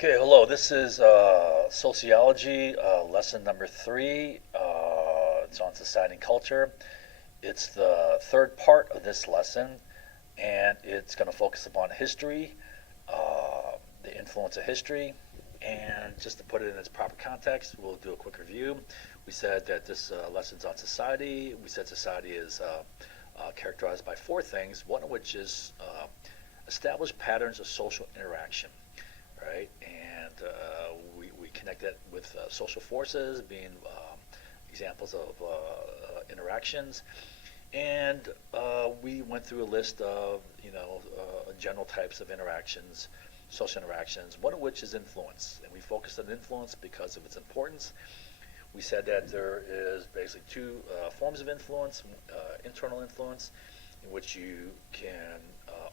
Okay, hello. This is Sociology, lesson number 3. It's on society and culture. It's the third part of this lesson, and it's going to focus upon history, the influence of history. And just to put it in its proper context, we'll do a quick review. We said that this lesson's on society. We said society is characterized by four things, one of which is established patterns of social interaction. Right, and we connect that with social forces being examples of interactions, and we went through a list of general types of interactions, social interactions. One of which is influence, and we focused on influence because of its importance. We said that there is basically two forms of influence: internal influence, in which you can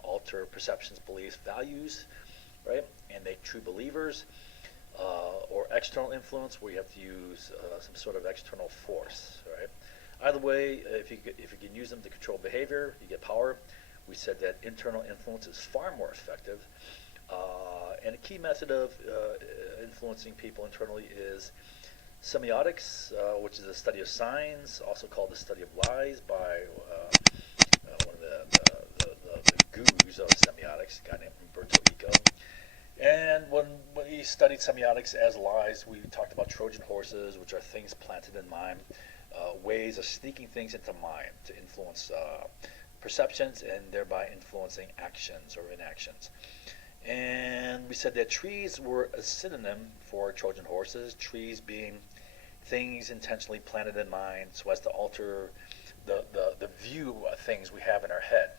alter perceptions, beliefs, values, right, and make true believers, or external influence, where you have to use some sort of external force, right? Either way, if you can use them to control behavior, you get power. We said that internal influence is far more effective, and a key method of influencing people internally is semiotics, which is the study of signs, also called the study of lies by one of the gurus of semiotics, a guy named Umberto Eco. And when we studied semiotics as lies, we talked about Trojan horses, which are things planted in mind, ways of sneaking things into mind to influence perceptions and thereby influencing actions or inactions. And we said that trees were a synonym for Trojan horses, trees being things intentionally planted in mind so as to alter the view of things we have in our head,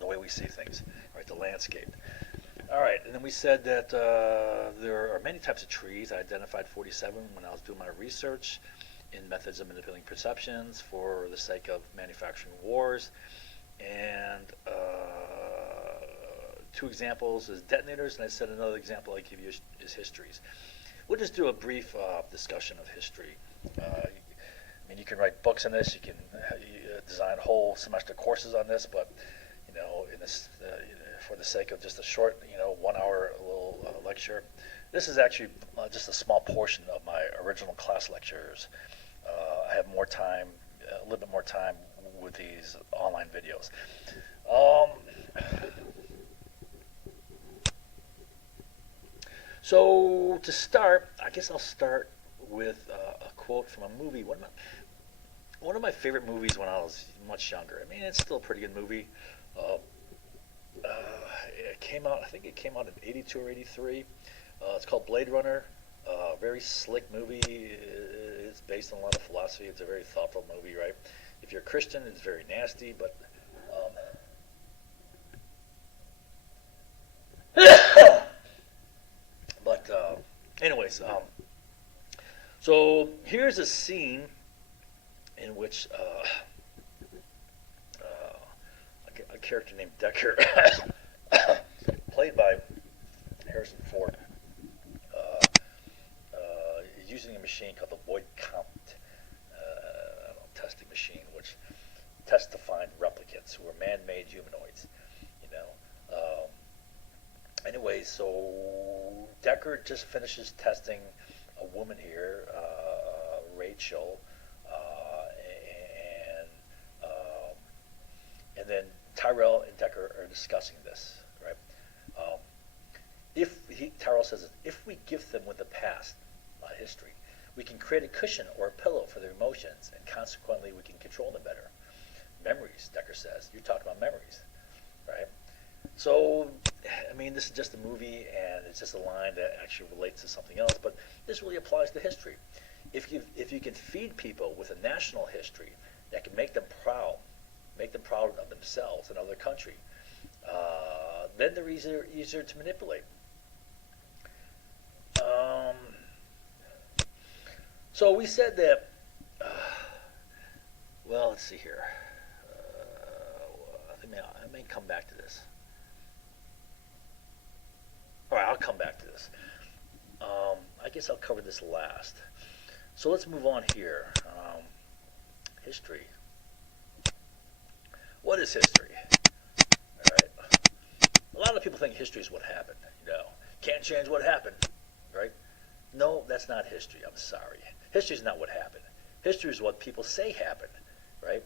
the way we see things, right, the landscape. All right, and then we said that there are many types of trees. I identified 47 when I was doing my research in methods of manipulating perceptions for the sake of manufacturing wars. And two examples is detonators, and I said another example I give you is histories. We'll just do a brief discussion of history. I mean, you can write books on this. You can design whole semester courses on this, but in this, for the sake of just a short, 1 hour little lecture, this is actually just a small portion of my original class lectures. I have more time, a little bit more time with these online videos. So to start, I guess I'll start with a quote from a movie. One of my favorite movies when I was much younger. I mean, it's still a pretty good movie. It came out, I think it came out in 82 or 83. It's called Blade Runner. Very slick movie. It's based on a lot of philosophy. It's a very thoughtful movie, right? If you're a Christian, it's very nasty, but anyways, so here's a scene in which a character named Decker, played by Harrison Ford, is using a machine called the Void Count testing machine, which tests to find replicants who are man-made humanoids. Anyways, so Decker just finishes testing a woman here, Rachel, and then Tyrell and Decker are discussing this, right? Tyrell says, if we gift them with the past, history, we can create a cushion or a pillow for their emotions, and consequently we can control them better. Memories, Decker says. You're talking about memories, right? So, I mean, this is just a movie, and it's just a line that actually relates to something else, but this really applies to history. If you can feed people with a national history that can make them proud of themselves and of their country, then they're easier to manipulate. So we said that, well, let's see here. I may come back to this. All right, I'll come back to this. I guess I'll cover this last. So let's move on here. History. What is history? All right. A lot of people think history is what happened. can't change what happened, right? No, that's not history. I'm sorry. History is not what happened. History is what people say happened, right?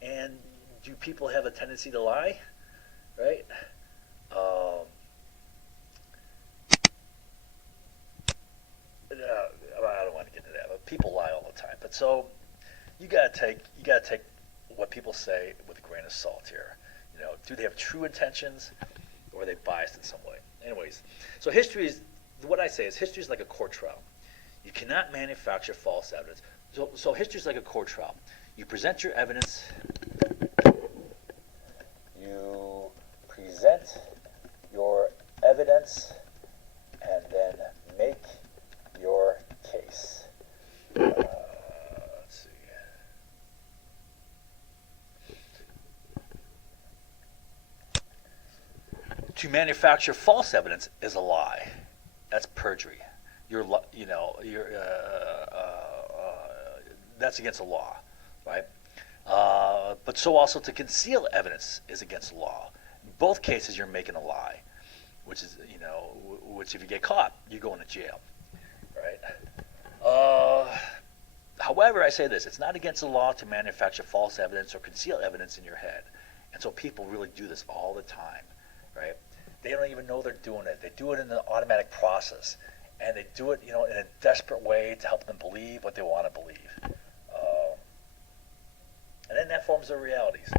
And do people have a tendency to lie, right? I don't want to get into that, but people lie all the time. But so you gotta take what people say with a grain of salt here. Do they have true intentions, or are they biased in some way? Anyways, so what I say is history is like a court trial. You cannot manufacture false evidence. So history is like a court trial. You present your evidence. You present your evidence, and then make your case. Let's see. To manufacture false evidence is a lie. That's perjury. That's against the law, right? But so also to conceal evidence is against the law. In both cases, you're making a lie, which if you get caught, you go into jail, right? However, I say this: it's not against the law to manufacture false evidence or conceal evidence in your head, and so people really do this all the time, right? They don't even know they're doing it. They do it in an automatic process, and they do it, in a desperate way to help them believe what they want to believe. And then that forms their realities.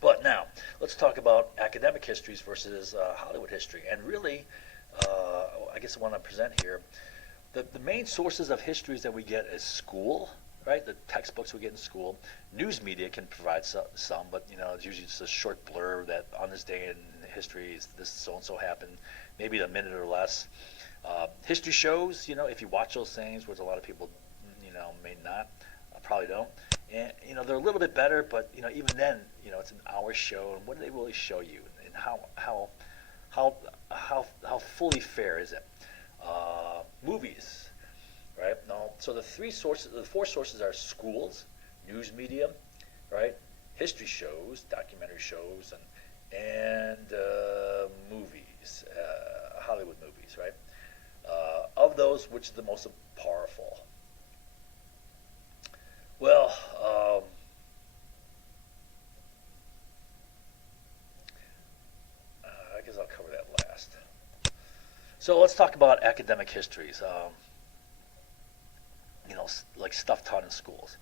But now, let's talk about academic histories versus Hollywood history. And really, I guess I want to present here, the main sources of histories that we get is school, right? The textbooks we get in school. News media can provide some, but it's usually just a short blurb that on this day in history, this so-and-so happened, maybe a minute or less. History shows, if you watch those things, which a lot of people, may not, probably don't. And they're a little bit better, but even then, it's an hour show, and what do they really show you, and how fully fair is it? Movies, right? No, so the four sources are schools, news media, right? History shows, documentary shows, and movies, Hollywood movies, right? Of those, which is the most powerful? Well, I guess I'll cover that last. So let's talk about academic histories. Like stuff taught in schools.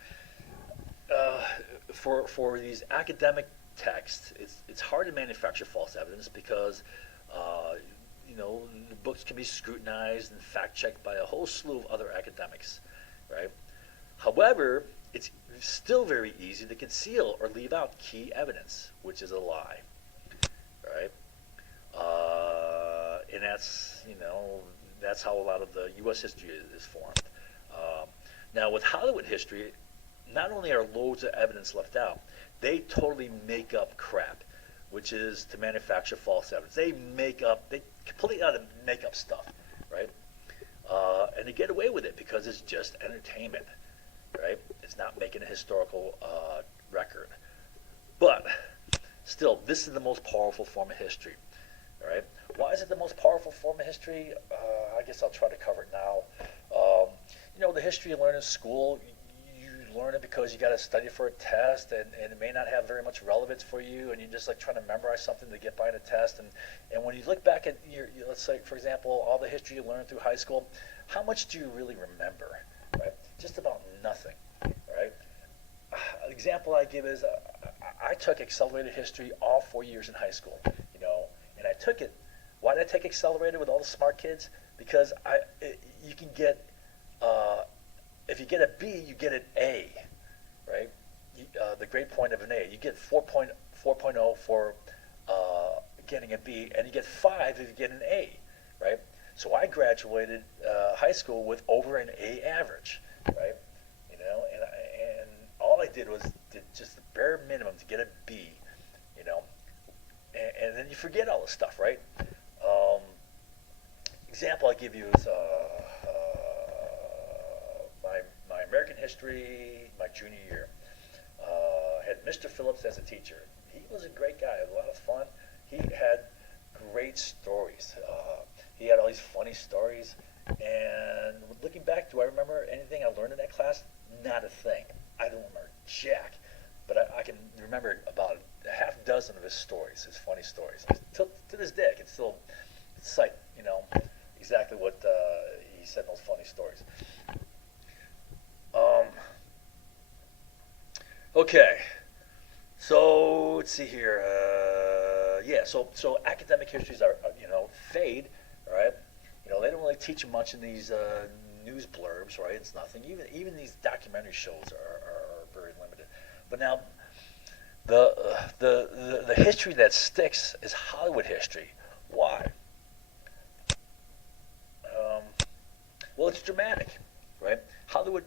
For these academic texts, it's hard to manufacture false evidence because the books can be scrutinized and fact-checked by a whole slew of other academics, right? However, it's still very easy to conceal or leave out key evidence, which is a lie, right? And that's how a lot of the U.S. history is formed. Now, with Hollywood history, not only are loads of evidence left out, they totally make up crap, which is to manufacture false evidence. They completely out of make up stuff, right? And they get away with it because it's just entertainment, right? It's not making a historical record. But still, this is the most powerful form of history, all right? Why is it the most powerful form of history? I guess I'll try to cover it now. The history you learn in school, you learn it because you got to study for a test, and it may not have very much relevance for you, and you're just like trying to memorize something to get by in a test. And when you look back at let's say, for example, all the history you learned through high school, how much do you really remember, right? Just about nothing, right? An example I give is I took accelerated history all 4 years in high school, and I took it. Why did I take accelerated with all the smart kids? Because you can get, if you get a B, you get an A, right? The grade point of an A. You get 4.0 for getting a B, and you get 5 if you get an A, right? So I graduated high school with over an A average, right? And all I did was just the bare minimum to get a B, and then you forget all this stuff, right? Example I give you is my American history, my junior year. Had Mr. Phillips as a teacher. He was a great guy, a lot of fun. He had great stories. all these funny stories. And looking back, do I remember anything I learned in that class? Not a thing. I don't remember jack. But I can remember about a half dozen of his stories, his funny stories. To this day, I can still cite, exactly what he said in those funny stories. Okay, so let's see here. Yeah, so academic histories are fade, right? They don't really teach you much in these news blurbs, right? It's nothing. Even these documentary shows are very limited. But now, the history that sticks is Hollywood history. Why? Um, well, it's dramatic, right? Hollywood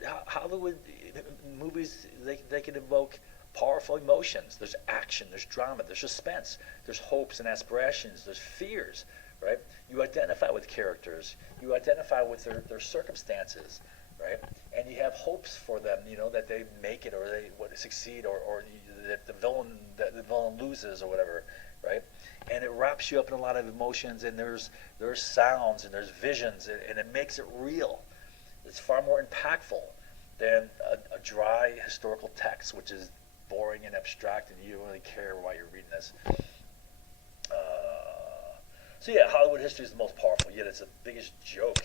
movies, they can evoke powerful emotions. There's action, there's drama, there's suspense, there's hopes and aspirations, there's fears, right? You identify with characters, you identify with their circumstances, right? And you have hopes for them, that they make it or they succeed or that the villain loses or whatever, right? And it wraps you up in a lot of emotions, and there's sounds and there's visions, and it makes it real. It's far more impactful than a dry historical text, which is boring and abstract, and you don't really care why you're reading this. So yeah, Hollywood history is the most powerful, yet it's the biggest joke.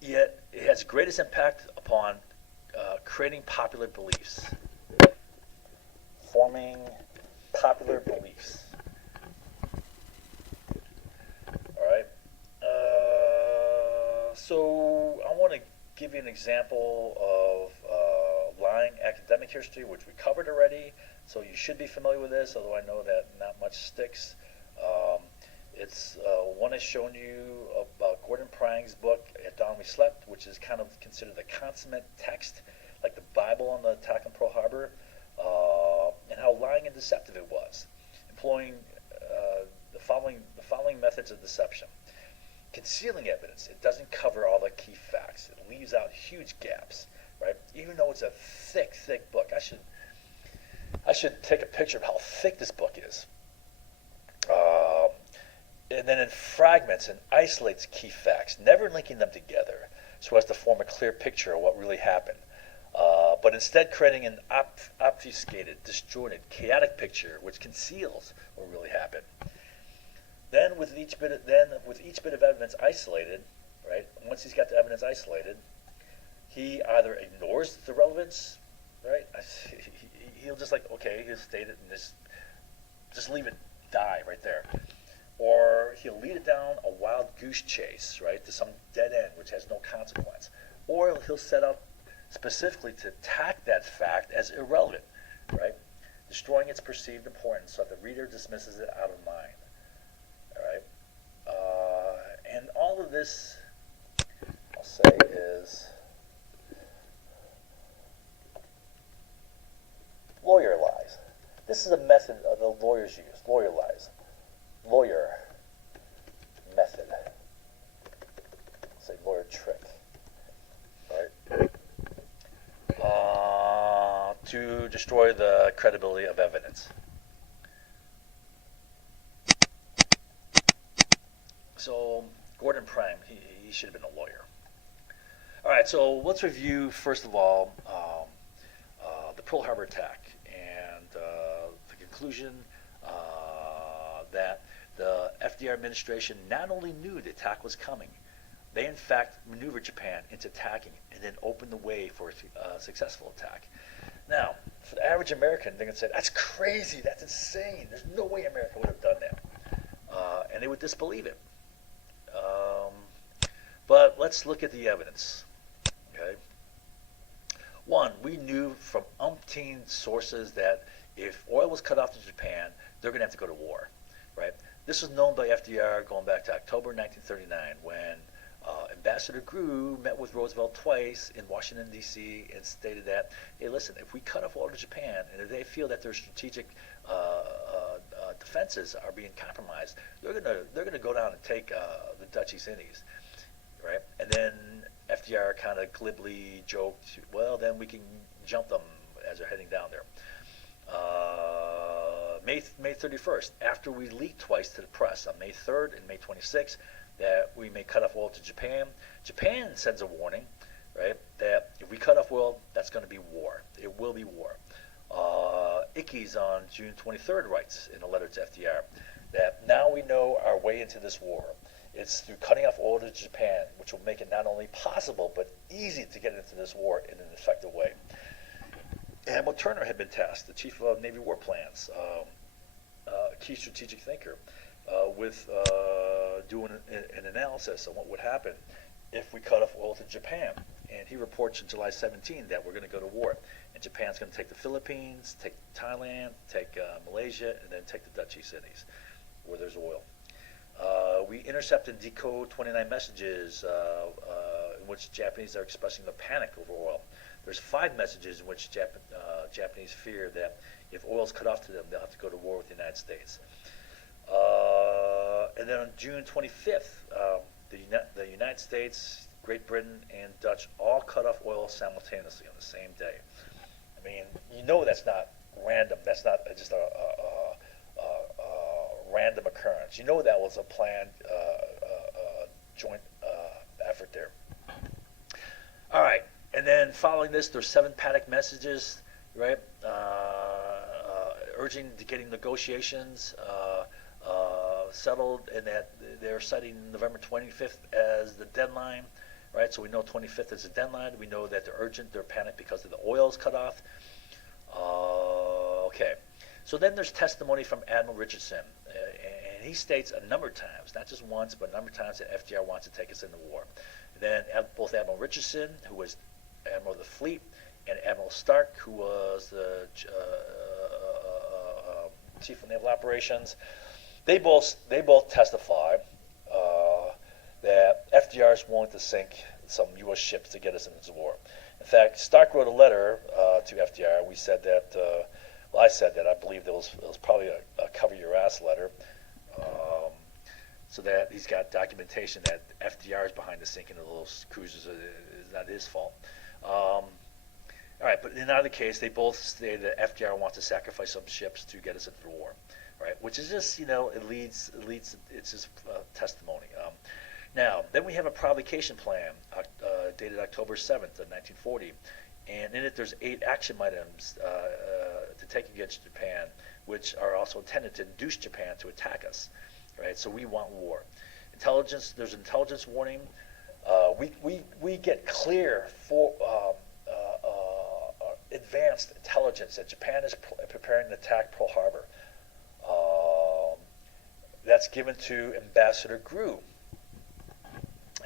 Yet it has the greatest impact upon creating popular beliefs, forming popular beliefs. All right. So I want to give you an example of lying academic history, which we covered already. So you should be familiar with this, although I know that not much sticks. It's one I've shown you about Gordon Prang's book, At Dawn We Slept, which is kind of considered the consummate text, like the Bible on the attack on Pearl Harbor, and how lying and deceptive it was, employing the following methods of deception. Concealing evidence. It doesn't cover all the key facts. It leaves out huge gaps, right? Even though it's a thick, thick book. I should take a picture of how thick this book is. And then in fragments and isolates key facts, never linking them together so as to form a clear picture of what really happened. But instead creating an obfuscated, disjointed, chaotic picture which conceals what really happened. Then with each bit of evidence isolated, right? Once he's got the evidence isolated, he either ignores the relevance, right? He'll just he'll state it and just leave it die right there. Or he'll lead it down a wild goose chase, right, to some dead end which has no consequence. Or he'll set out specifically to attack that fact as irrelevant, right, destroying its perceived importance so that the reader dismisses it out of mind. All right, and all of this, I'll say, is lawyer lies. This is a method the lawyers use. Lawyer lies. Lawyer method. Say lawyer trick. Right? To destroy the credibility of evidence. So Gordon Prang, he should have been a lawyer. All right, so let's review first of all the Pearl Harbor attack and the conclusion that the FDR administration not only knew the attack was coming, they in fact maneuvered Japan into attacking and then opened the way for a successful attack. Now, for the average American, they're going to say, that's crazy, that's insane, there's no way America would have done that. And they would disbelieve it. But let's look at the evidence. Okay. One, we knew from umpteen sources that if oil was cut off to Japan, they're going to have to go to war. Right? This was known by FDR going back to October 1939 when Ambassador Grew met with Roosevelt twice in Washington, D.C. and stated that, hey, listen, if we cut off oil to Japan and if they feel that their strategic defenses are being compromised, they're gonna go down and take the Dutch East Indies, right? And then FDR kind of glibly joked, well, then we can jump them as they're heading down there. May 31st, after we leaked twice to the press on May 3rd and May 26th that we may cut off oil to Japan, Japan sends a warning, right, that if we cut off oil, that's going to be war. It will be war. Ickes on June 23rd writes in a letter to FDR that now we know our way into this war. It's through cutting off oil to Japan, which will make it not only possible but easy to get into this war in an effective way. Admiral Turner had been tasked, the chief of Navy War Plans, a key strategic thinker, with doing an analysis on what would happen if we cut off oil to Japan. And he reports on July 17 that we're going to go to war. And Japan's going to take the Philippines, take Thailand, take Malaysia, and then take the Dutch East Indies, where there's oil. We intercept and decode 29 messages in which Japanese are expressing their panic over oil. There's 5 messages in which Japanese fear that if oil is cut off to them, they'll have to go to war with the United States. And then on June 25th, the United States, Great Britain, and Dutch all cut off oil simultaneously on the same day. I mean, you know that's not random. That's not just a random occurrence. You know that was a planned joint effort there. All right, and then following this, there's 7 panic messages, right, urging to getting negotiations settled, and that they're citing November 25th as the deadline, right? So we know 25th is the deadline. We know that they're urgent, they're panicked because of the oil's cut off. Okay. So then there's testimony from Admiral Richardson, and he states a number of times, not just once, but a number of times that FDR wants to take us into war. And then both Admiral Richardson, who was Admiral of the Fleet, and Admiral Stark, who was the Chief of Naval Operations, they both testify that FDR is willing to sink some U.S. ships to get us into the war. In fact, Stark wrote a letter to FDR. We said that. I said that I believe it was probably a cover your ass letter, so that he's got documentation that FDR is behind the sinking of those cruisers. It's not his fault. All right, but in either case, they both say that FDR wants to sacrifice some ships to get us into the war, right? Which is just, it's just testimony. Now, then we have a provocation plan dated October 7th of 1940, and in it there's 8 action items to take against Japan, which are also intended to induce Japan to attack us, right? So we want war. Intelligence, there's an intelligence warning. We get clear for advanced intelligence that Japan is preparing to attack Pearl Harbor. That's given to Ambassador Grew.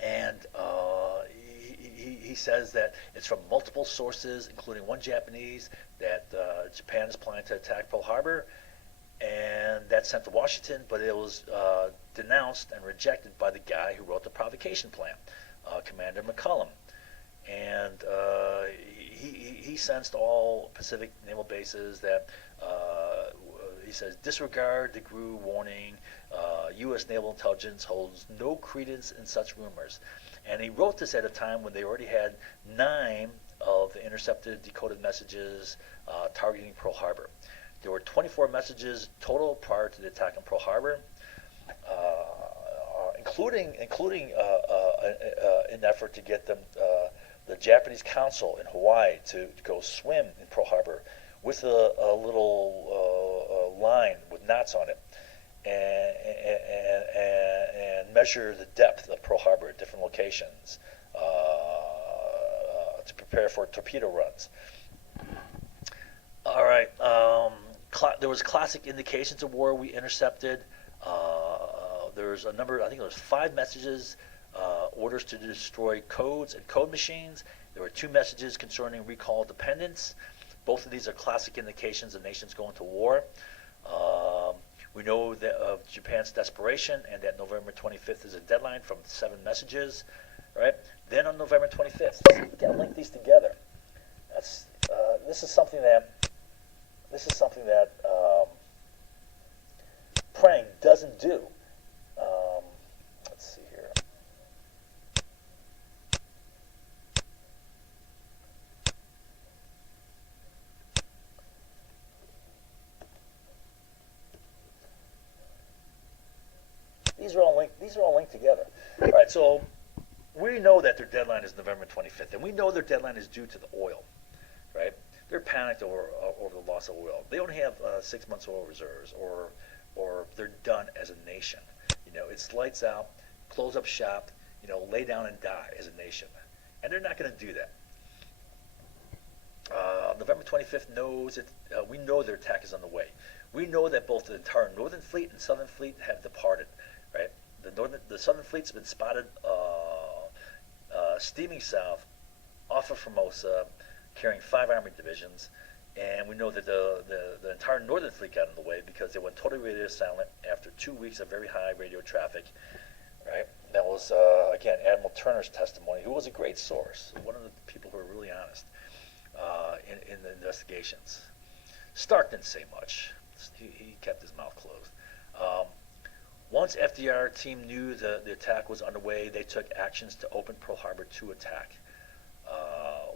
And he says that it's from multiple sources, including one Japanese, that Japan is planning to attack Pearl Harbor, and that's sent to Washington, but it was denounced and rejected by the guy who wrote the provocation plan, Commander McCullum. And he sensed all Pacific naval bases that he says disregard the Grew warning. U.S. naval intelligence holds no credence in such rumors. And he wrote this at a time when they already had 9 of the intercepted decoded messages targeting Pearl Harbor. There were 24 messages total prior to the attack on Pearl Harbor, including an effort to get them the Japanese consul in Hawaii to go swim in Pearl Harbor with a little line with knots on it, and measure the depth of Pearl Harbor at different locations to prepare for torpedo runs. All right. There was classic indications of war we intercepted. There's a number, I think there was 5 messages, orders to destroy codes and code machines. There were 2 messages concerning recall dependence. Both of these are classic indications of nations going to war. We know that of Japan's desperation and that November 25th is a deadline from 7 messages. Right? Then on November 25th, we got to link these together. This is something that praying doesn't do. Let's see here. these are all linked together. All right, so we know that their deadline is November 25th, and we know their deadline is due to the oil, right? They're panicked over the loss of oil. They only have 6 months oil reserves, or they're done as a nation. It's lights out, close up shop, lay down and die as a nation. And they're not going to do that. November 25th knows it. We know their attack is on the way. We know that both the entire Northern Fleet and Southern Fleet have departed, right? The Southern Fleet's been spotted steaming south off of Formosa, carrying 5 army divisions, and we know that the entire Northern Fleet got in the way because they went totally radio silent after 2 weeks of very high radio traffic, right? That was, again, Admiral Turner's testimony, who was a great source, one of the people who were really honest in the investigations. Stark didn't say much. He kept his mouth closed. Once FDR team knew the attack was underway, they took actions to open Pearl Harbor to attack.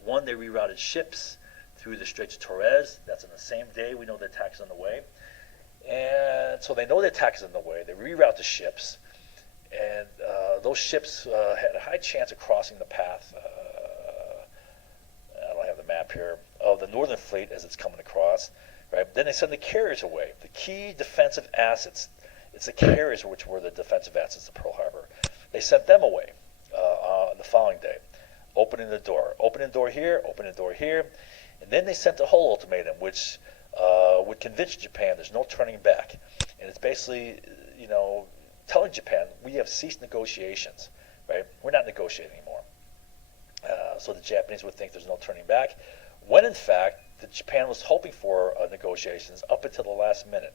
One, they rerouted ships through the Straits of Torres. That's on the same day we know the attack is on the way. And so they know the attack is on the way. They reroute the ships. And those ships had a high chance of crossing the path. I don't have the map here of the Northern Fleet as it's coming across. Right? Then they send the carriers away. The key defensive assets. It's the carriers which were the defensive assets of Pearl Harbor. They sent them away the following day, opening the door here, opening the door here, and then they sent a whole ultimatum, which would convince Japan there's no turning back, and it's basically, telling Japan we have ceased negotiations, right? We're not negotiating anymore. So the Japanese would think there's no turning back, when in fact Japan was hoping for negotiations up until the last minute.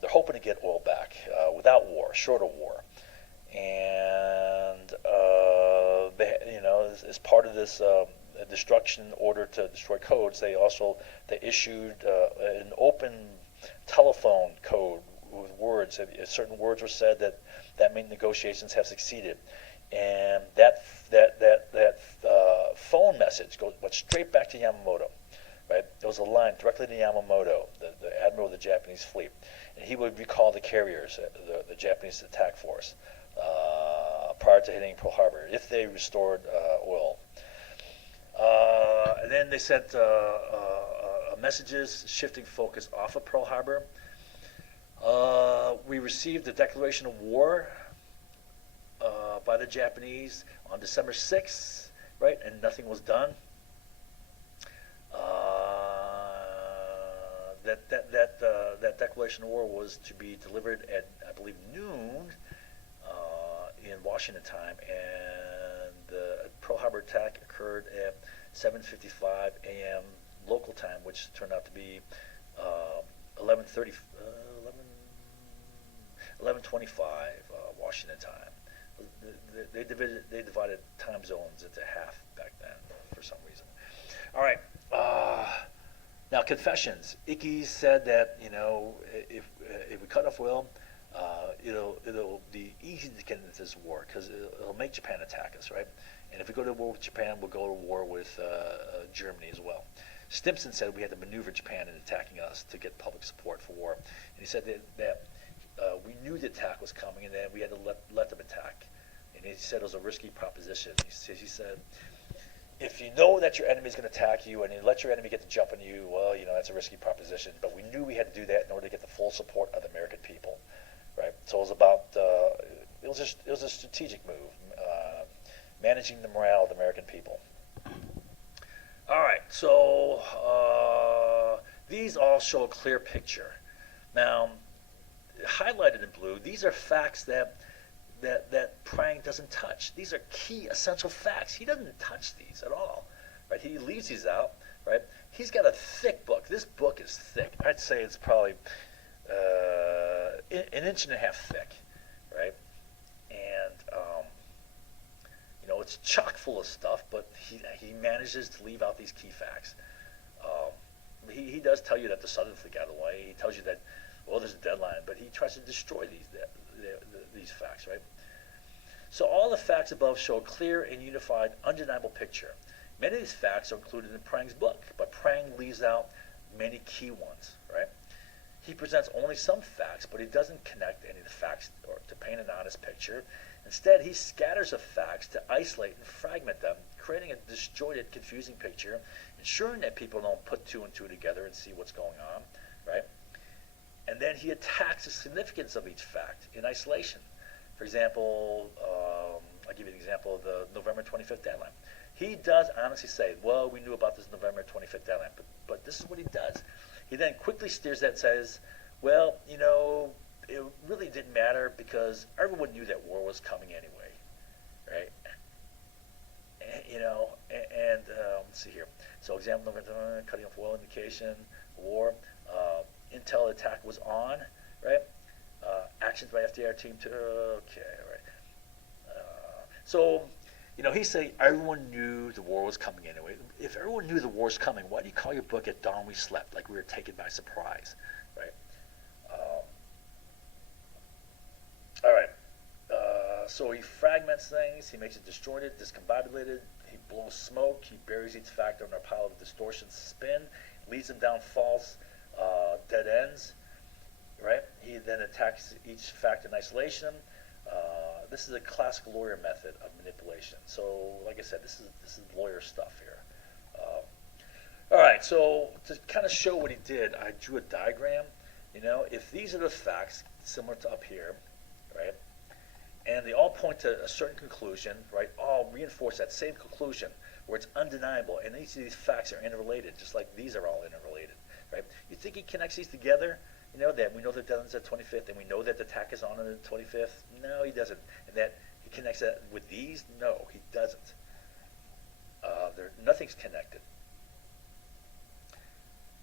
They're hoping to get oil back without war, short of war, and as part of this destruction order to destroy codes, they issued an open telephone code with words. Certain words were said that meant negotiations have succeeded, and that phone message went straight back to Yamamoto. Right? There was a line directly to Yamamoto, the admiral of the Japanese fleet, and he would recall the carriers, the Japanese attack force, prior to hitting Pearl Harbor, if they restored oil. And then they sent messages shifting focus off of Pearl Harbor. We received the declaration of war by the Japanese on December 6th, right? And nothing was done. That declaration of war was to be delivered at, I believe, noon in Washington time, and the Pearl Harbor attack occurred at 7:55 a.m. local time, which turned out to be 11:25 Washington time. They divided time zones into half back then for some reason. All right. Now, confessions. Icky said that if we cut off oil, it'll be easy to get into this war because it'll make Japan attack us, right? And if we go to war with Japan, we'll go to war with Germany as well. Stimson said we had to maneuver Japan in attacking us to get public support for war, and he said that we knew the attack was coming and that we had to let them attack. And he said it was a risky proposition. He said, if you know that your enemy is going to attack you and you let your enemy get the jump on you, well, that's a risky proposition. But we knew we had to do that in order to get the full support of the American people, right? So it was about it was a strategic move, managing the morale of the American people. All right, so these all show a clear picture. Now, highlighted in blue, these are facts that Prang doesn't touch. These are key, essential facts. He doesn't touch these at all, right? He leaves these out, right? He's got a thick book. This book is thick. I'd say it's probably an inch and a half thick, right? And it's chock full of stuff, but he manages to leave out these key facts. He does tell you that the Southern Fleet got away. He tells you that, well, there's a deadline, but he tries to destroy these facts, right? So all the facts above show a clear and unified, undeniable picture. Many of these facts are included in Prang's book, but Prang leaves out many key ones, right? He presents only some facts, but he doesn't connect any of the facts to paint an honest picture. Instead, he scatters the facts to isolate and fragment them, creating a disjointed, confusing picture, ensuring that people don't put two and two together and see what's going on, right? And then he attacks the significance of each fact in isolation. For example, I'll give you an example of the November 25th deadline. He does honestly say, well, we knew about this November 25th deadline, but this is what he does. He then quickly steers that and says, well, it really didn't matter because everyone knew that war was coming anyway, right? Let's see here. So example, cutting off oil indication, war, intel attack was on, right? Actions by FDR team to, okay, right. He say everyone knew the war was coming anyway. If everyone knew the war was coming, why do you call your book At Dawn We Slept, like we were taken by surprise, right? All right. So he fragments things. He makes it disjointed, discombobulated. He blows smoke. He buries each factor in a pile of distortions, spin, leads them down false dead ends. Right? He then attacks each fact in isolation. This is a classic lawyer method of manipulation. So, like I said, this is lawyer stuff here. All right. So to kind of show what he did, I drew a diagram. If these are the facts, similar to up here, right? And they all point to a certain conclusion, right? All reinforce that same conclusion where it's undeniable, and each of these facts are interrelated, just like these are all interrelated, right? You think he connects these together? That we know the deadline's at 25th, and we know that the attack is on the 25th? No, he doesn't. And that he connects that with these? No, he doesn't. Nothing's connected.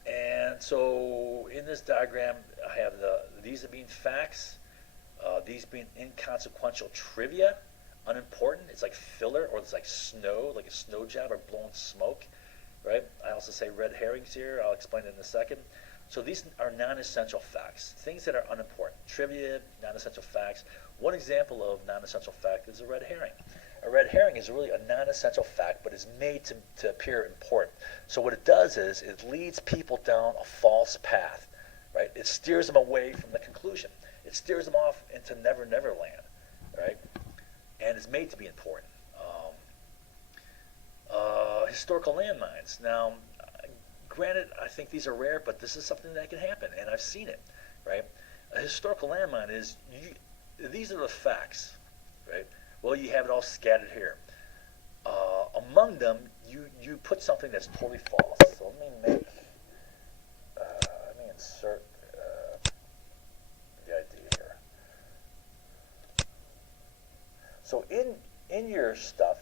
And so in this diagram, I have these are being facts, these being inconsequential trivia, unimportant. It's like filler, or it's like snow, like a snow job or blowing smoke, right? I also say red herrings here. I'll explain it in a second. So these are non-essential facts, things that are unimportant. Trivia, non-essential facts. One example of non-essential fact is a red herring. A red herring is really a non-essential fact, but is made to appear important. So what it does is it leads people down a false path, right? It steers them away from the conclusion. It steers them off into Never Never Land, right? And it's made to be important. Historical landmines. Now, granted, I think these are rare, but this is something that can happen, and I've seen it, right? A historical landmine is, these are the facts, right? Well, you have it all scattered here. Among them, you put something that's totally false. So let me insert the idea here. So in your stuff,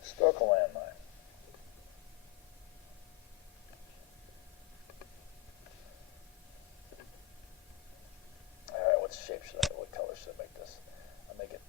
historical landmine. All right, what color should I make this? I'll make it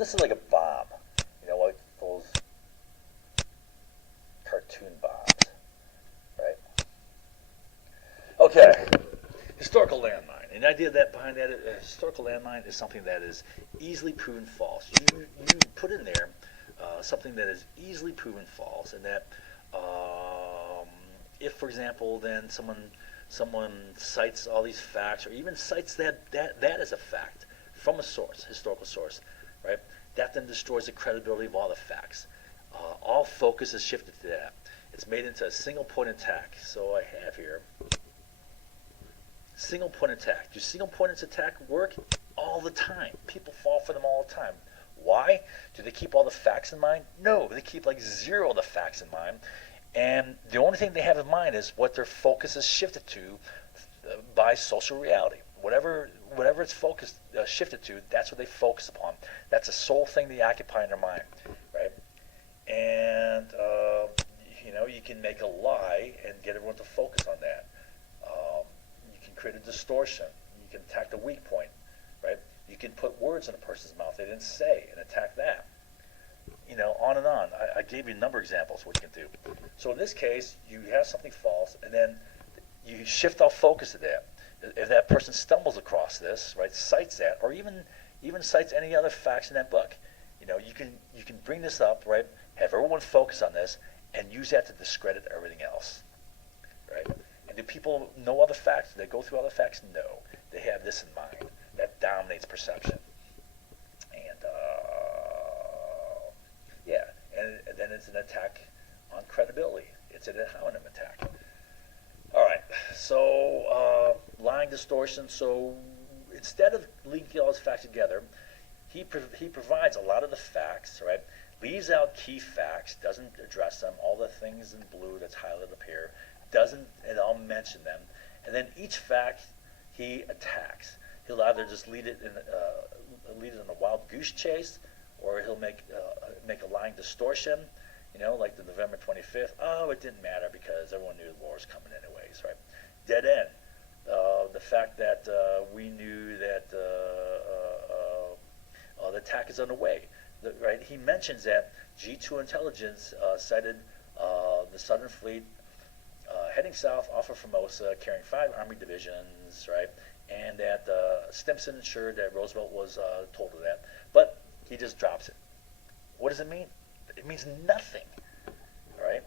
this is like a bomb, like those cartoon bombs, right? Okay, historical landmine. And the idea that behind that, a historical landmine is something that is easily proven false. You put in there something that is easily proven false, and that if, for example, then someone cites all these facts, or even cites that as a fact from a source, historical source, right? That then destroys the credibility of all the facts. All focus is shifted to that. It's made into a single point attack. So I have here single point attack. Do single point attack work? All the time. People fall for them all the time. Why? Do they keep all the facts in mind? No, they keep like zero of the facts in mind. And the only thing they have in mind is what their focus is shifted to by social reality. Whatever it's focused shifted to, that's what they focus upon. That's the sole thing they occupy in their mind, right? And you can make a lie and get everyone to focus on that. You can create a distortion. You can attack the weak point, right? You can put words in a person's mouth they didn't say and attack that. On and on. I gave you a number of examples of what you can do. So in this case, you have something false, and then you shift off focus to that. If that person stumbles across this, right, cites that, or even cites any other facts in that book, you can bring this up, right, have everyone focus on this, and use that to discredit everything else, right? And do people know other facts? Do they go through other facts? No. They have this in mind. That dominates perception. And then it's an attack on credibility. It's an ad hominem attack. All right, so lying, distortion. So instead of linking all his facts together, he provides a lot of the facts, right? Leaves out key facts, doesn't address them. All the things in blue that's highlighted up here, doesn't at all mention them. And then each fact he attacks. He'll either just lead it in a wild goose chase, or he'll make a lying distortion, like the November 25th. Oh, it didn't matter because everyone knew the war was coming anyways, right? Dead end. The fact that we knew that the attack is underway, right? He mentions that G2 intelligence cited the Southern Fleet heading south off of Formosa, carrying 5 Army divisions, right? And that Stimson ensured that Roosevelt was told of that, but he just drops it. What does it mean? It means nothing, right?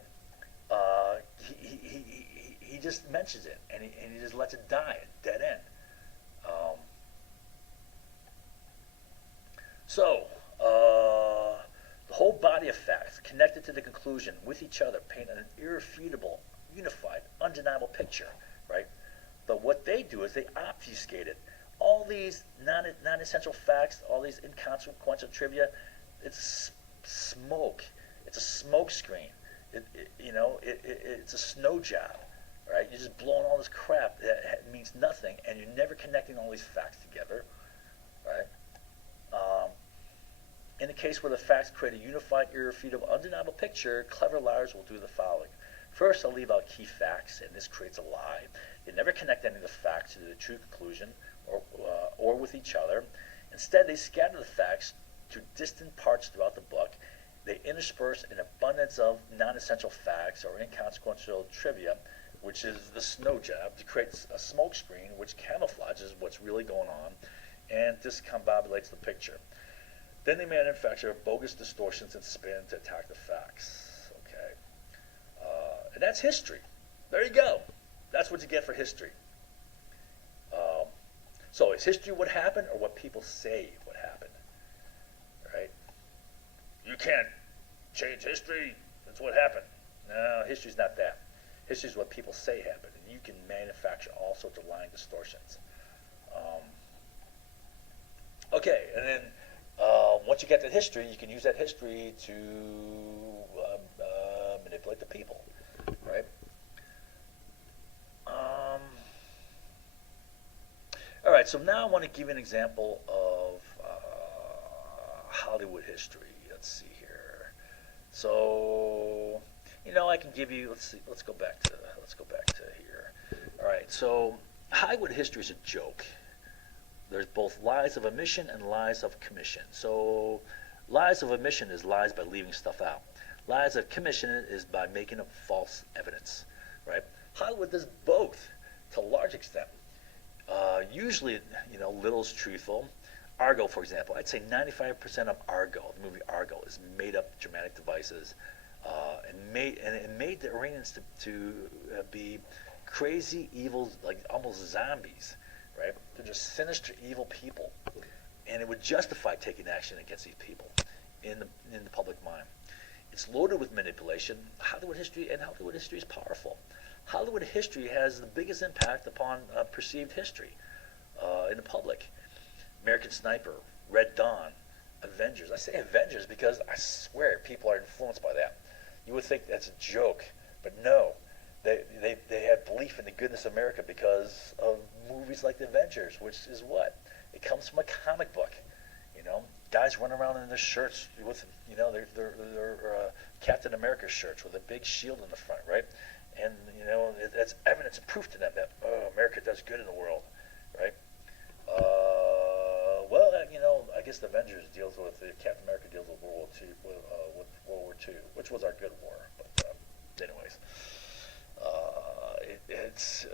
He just mentions it, and he just lets it die, dead end. The whole body of facts connected to the conclusion with each other paint an irrefutable, unified, undeniable picture, right? But what they do is they obfuscate it. All these non-essential facts, all these inconsequential trivia, it's smoke. It's a smoke screen. It's a snow job, right? You're just blowing all this crap that means nothing, and you're never connecting all these facts together, right? In a case where the facts create a unified, irrefutable, undeniable picture, clever liars will do the following. First, they'll leave out key facts, and this creates a lie. They never connect any of the facts to the true conclusion or with each other. Instead, they scatter the facts to distant parts throughout the book. They intersperse an abundance of non-essential facts or inconsequential trivia, which is the snow job, to create a smoke screen which camouflages what's really going on and discombobulates the picture. Then they manufacture bogus distortions and spin to attack the facts. Okay, and that's history. There you go. That's what you get for history. So is history what happened, or what people say what happened? Right? You can't change history. That's what happened. No, history's not that. History's what people say happened, and you can manufacture all sorts of lying distortions. Okay, and then once you get that history, you can use that history to manipulate the people, right? All right, so now I want to give you an example of Hollywood history. Let's see here. So, I can give you. Let's see. Let's go back to here. All right. So Hollywood history is a joke. There's both lies of omission and lies of commission. So Lies of omission is lies by leaving stuff out. Lies of commission is by making up false evidence, right? Hollywood does both to a large extent. Usually, little's truthful. Argo, for example, I'd say 95% of Argo, the movie Argo, is made up dramatic devices, and it made the Iranians to be crazy, evil, like almost zombies, right? They're just sinister, evil people, and it would justify taking action against these people in the public mind. It's loaded with manipulation. Hollywood history is powerful. Hollywood history has the biggest impact upon perceived history in the public. American Sniper, Red Dawn, Avengers. I say Avengers because I swear people are influenced by that. You would think that's a joke, but no. They had belief in the goodness of America because of movies like The Avengers, which is what? It comes from a comic book. Guys run around in their shirts with, their Captain America shirts with a big shield in the front, right? And, that's evidence and proof to them that, America does good in the world, right? I guess the Avengers Captain America deals with World War II, with World War II, which was our good war. But anyways, it's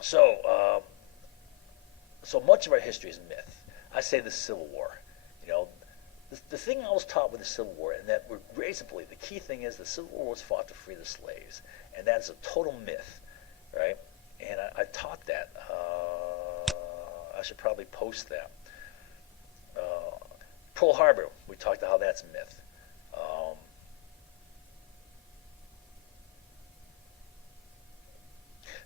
so much of our history is myth. I say the Civil War. The thing I was taught with the Civil War, and that we're raised to believe, the key thing is the Civil War was fought to free the slaves, and that's a total myth, right? And I taught that. I should probably post that. Pearl Harbor, we talked about how that's a myth.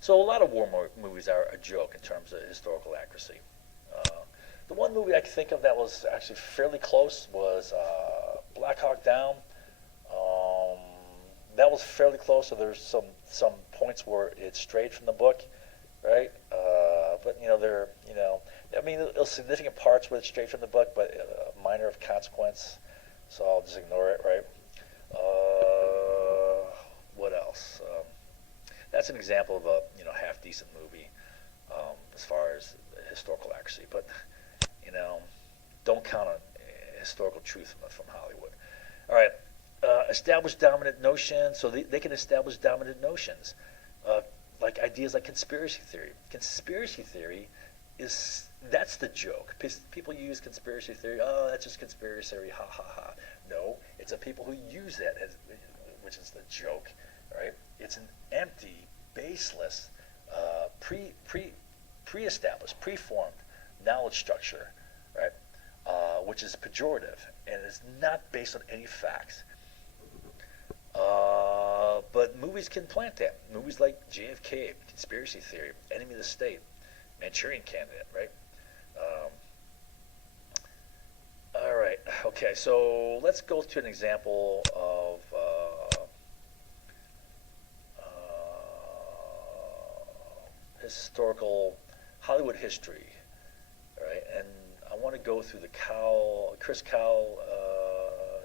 So a lot of war movies are a joke in terms of historical accuracy. The one movie I can think of that was actually fairly close was Black Hawk Down. That was fairly close, so there's some points where it strayed from the book, right? But there's significant parts where it strayed from the book, but minor of consequence, so I'll just ignore it, right? What else? That's an example of a half decent movie as far as historical accuracy, but don't count on historical truth from Hollywood. All right, establish dominant notions, so they can establish dominant notions, like ideas like conspiracy theory. Conspiracy theory that's the joke. People use conspiracy theory. Oh, that's just conspiracy theory. Ha ha ha. No, it's the people who use that which is the joke. Right? It's an empty, baseless, pre-established, preformed knowledge structure, right? Which is pejorative and is not based on any facts. But movies can plant that. Movies like JFK, Conspiracy Theory, Enemy of the State, Manchurian Candidate, right? All right. Okay. So let's go to an example of historical Hollywood history, right? And I want to go through the Chris Kyle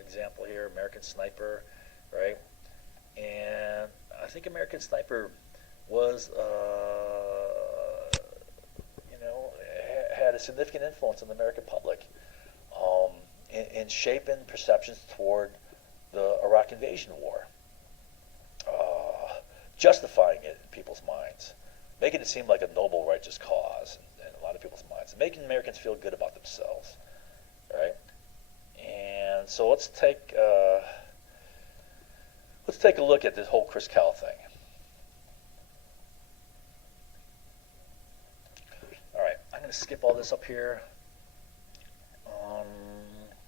example here, American Sniper, right? And I think American Sniper was, had a significant influence on the American public in shaping perceptions toward the Iraq invasion war, justifying it in people's minds, making it seem like a noble, righteous cause in a lot of people's minds, and making Americans feel good about themselves, right? And so let's take a look at this whole Chris Kyle thing. All right, I'm going to skip all this up here.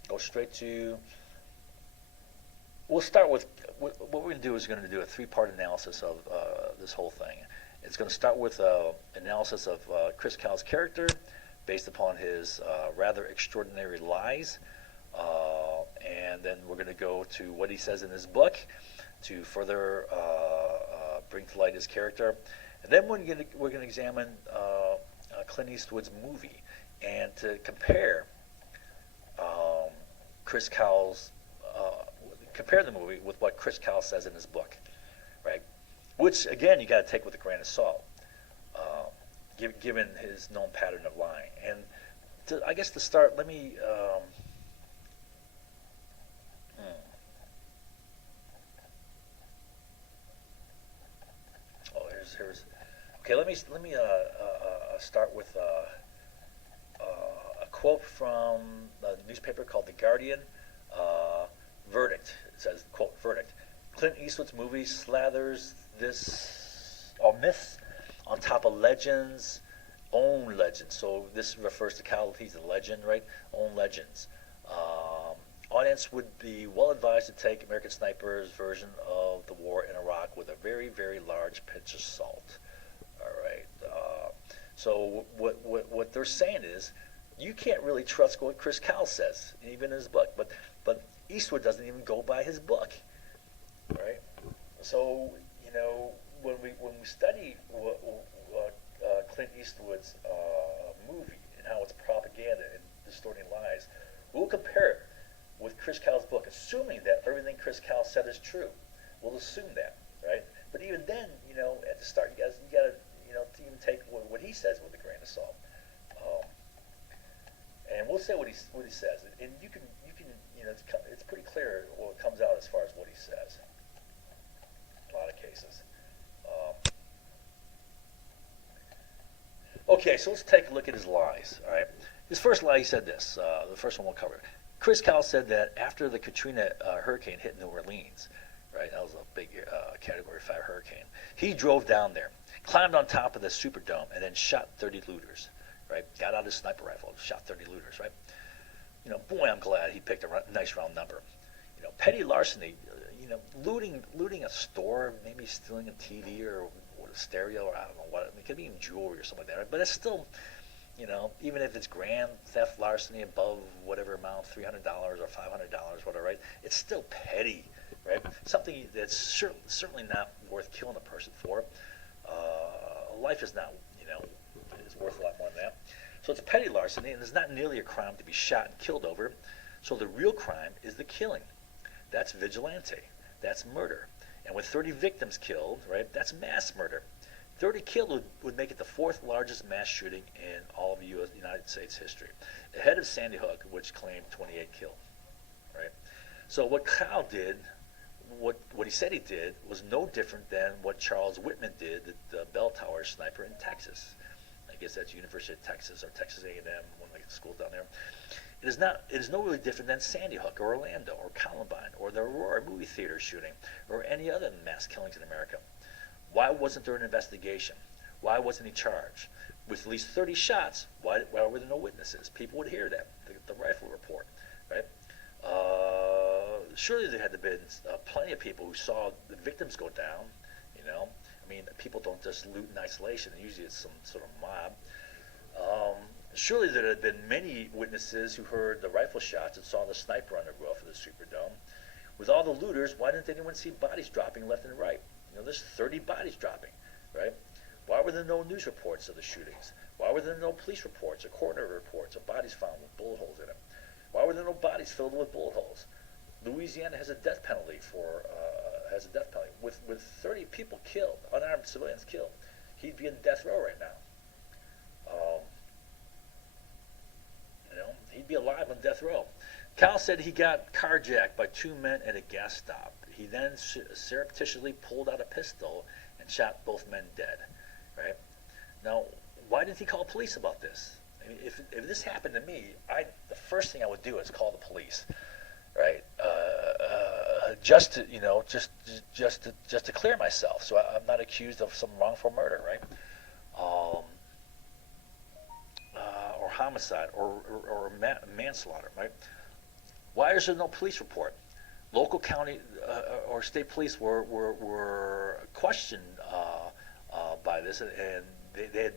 Go straight to. We'll start with what we're going to do is going to do a three-part analysis of this whole thing. It's going to start with analysis of Chris Kyle's character based upon his rather extraordinary lies. And then we're going to go to what he says in his book to further bring to light his character. And then we're going to examine Clint Eastwood's movie and to compare Chris Kyle's compare the movie with what Chris Kyle says in his book, right? Which again you got to take with a grain of salt, given his known pattern of lying. And I guess to start, let me. Oh, here's. Okay, let me start with a quote from a newspaper called The Guardian. Uh, Verdict. It says, quote, verdict. Clint Eastwood's movie slathers this myth on top of legends, own legends. So this refers to Cal. He's a legend, right? Own legends. Audience would be well advised to take American Sniper's version of the war in Iraq with a very, very large pinch of salt. All right. So what they're saying is, you can't really trust what Chris Kyle says, even in his book. But Eastwood doesn't even go by his book, right? So when we study Clint Eastwood's movie and how it's propaganda and distorting lies, we'll compare it with Chris Kyle's book, assuming that everything Chris Kyle said is true. We'll assume that, right? But even then, at the start, you gotta to even take what he says with a grain of salt. And we'll say what he says, and you can it's pretty clear what comes out as far as what he says. In a lot of cases. Okay, so let's take a look at his lies. All right, his first lie, he said this. The first one we'll cover. Chris Kyle said that after the Katrina hurricane hit New Orleans, right, that was a big Category 5 hurricane, he drove down there, climbed on top of the Superdome, and then shot 30 looters. Right, got out his sniper rifle, shot 30 looters. Right, boy, I'm glad he picked a nice round number. Petty larceny, looting a store, maybe stealing a TV or a stereo, or I don't know what. It could be even jewelry or something like that. Right? But it's still, even if it's grand theft larceny above whatever amount, $300 or $500, whatever, right? It's still petty, right? Something that's certainly not worth killing a person for. Life is not, is worth a lot more than that. So it's petty larceny, and it's not nearly a crime to be shot and killed over. So the real crime is the killing. That's vigilante. That's murder. And with 30 victims killed, right, that's mass murder. 30 killed would make it the fourth largest mass shooting in all of United States history, ahead of Sandy Hook, which claimed 28 killed. Right. So what Kyle did, what he said he did, was no different than what Charles Whitman did, the bell tower sniper in Texas. I guess that's University of Texas or Texas A&M, one of the schools down there. It is no really different than Sandy Hook or Orlando or Columbine or the Aurora movie theater shooting or any other mass killings in America. Why wasn't there an investigation? Why wasn't he charged? With at least 30 shots, why were there no witnesses? People would hear that, the rifle report, right? Surely there had to have been plenty of people who saw the victims go down, I mean, people don't just loot in isolation. Usually it's some sort of mob. Surely there had been many witnesses who heard the rifle shots and saw the sniper on the roof of the Superdome. With all the looters, why didn't anyone see bodies dropping left and right? There's 30 bodies dropping, right? Why were there no news reports of the shootings? Why were there no police reports or coroner reports of bodies found with bullet holes in them? Why were there no bodies filled with bullet holes? Louisiana has a death penalty with 30 people killed, unarmed civilians killed. He'd be in death row right now. He'd be alive on death row. Kyle said he got carjacked by two men at a gas stop. He then surreptitiously pulled out a pistol and shot both men dead. Right? Now, why didn't he call police about this? I mean, if this happened to me, the first thing I would do is call the police. Right, just to clear myself, so I'm not accused of some wrongful murder, right, or homicide, or manslaughter, right? Why is there no police report? Local, county, or state police were questioned by this, and they had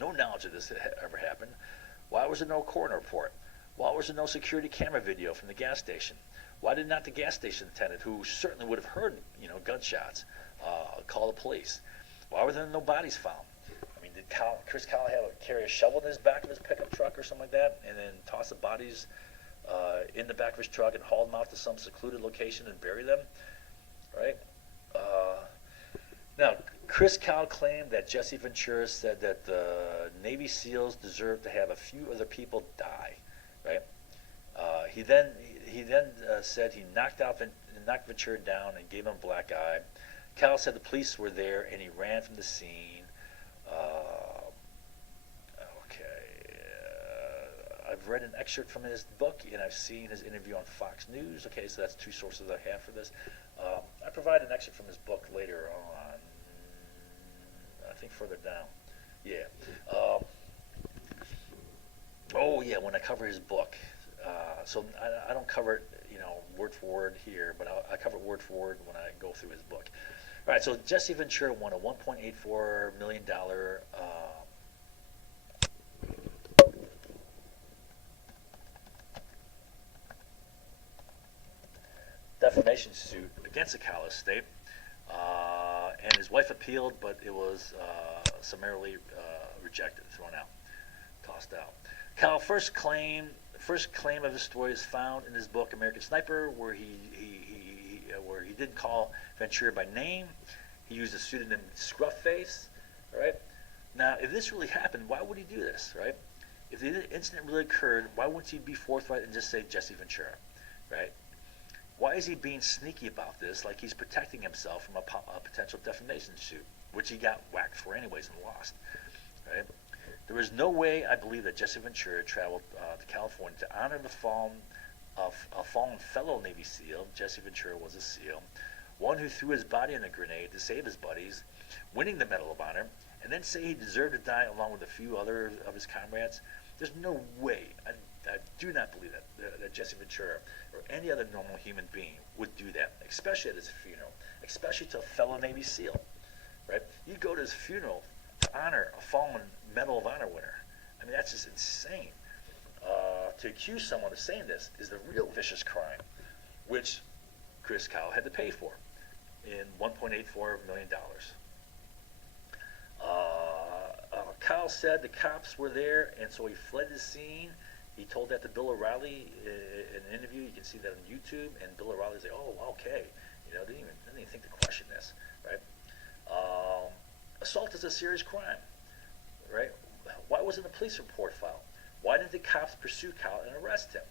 no knowledge of this ever happened. Why was there no coroner report? Why was there no security camera video from the gas station? Why did not the gas station attendant, who certainly would have heard, gunshots, call the police? Why were there no bodies found? I mean, did Chris Kyle carry a shovel in his back of his pickup truck or something like that, and then toss the bodies in the back of his truck and haul them out to some secluded location and bury them? Right? Now, Chris Cal claimed that Jesse Ventura said that the Navy SEALs deserve to have a few other people die, right? He then said he knocked Ventura down and gave him a black eye. Cal said the police were there and he ran from the scene. I've read an excerpt from his book and I've seen his interview on Fox News. Okay, so that's two sources I have for this. I provide an excerpt from his book later on. I think further down. Yeah. Oh yeah, when I cover his book. So I don't cover it, word for word here, but I cover it word for word when I go through his book. All right, so Jesse Ventura won a $1.84 million defamation suit against the Cal estate, and his wife appealed, but it was summarily rejected, thrown out, tossed out. Cal first claim of the story is found in his book American Sniper, where he didn't call Ventura by name. He used a pseudonym Scruffface. Right? Now, if this really happened, why would he do this? Right? If the incident really occurred, why wouldn't he be forthright and just say Jesse Ventura? Right? Why is he being sneaky about this, like he's protecting himself from a potential defamation suit, which he got whacked for anyways and lost? Right? There is no way I believe that Jesse Ventura traveled to California to honor the fallen fellow Navy SEAL. Jesse Ventura was a SEAL, one who threw his body in a grenade to save his buddies, winning the Medal of Honor, and then say he deserved to die along with a few other of his comrades. There's no way. I do not believe that Jesse Ventura or any other normal human being would do that, especially at his funeral, especially to a fellow Navy SEAL. Right? You go to his funeral to honor a fallen Medal of Honor winner. I mean, that's just insane. To accuse someone of saying this is the real vicious crime, which Chris Kyle had to pay for in $1.84 million. Kyle said the cops were there, and so he fled the scene. He told that to Bill O'Reilly in an interview. You can see that on YouTube. And Bill O'Reilly's like, "Oh, okay, didn't even think to question this, right?" Assault is a serious crime, right? Why wasn't a police report filed? Why didn't the cops pursue Kyle and arrest him?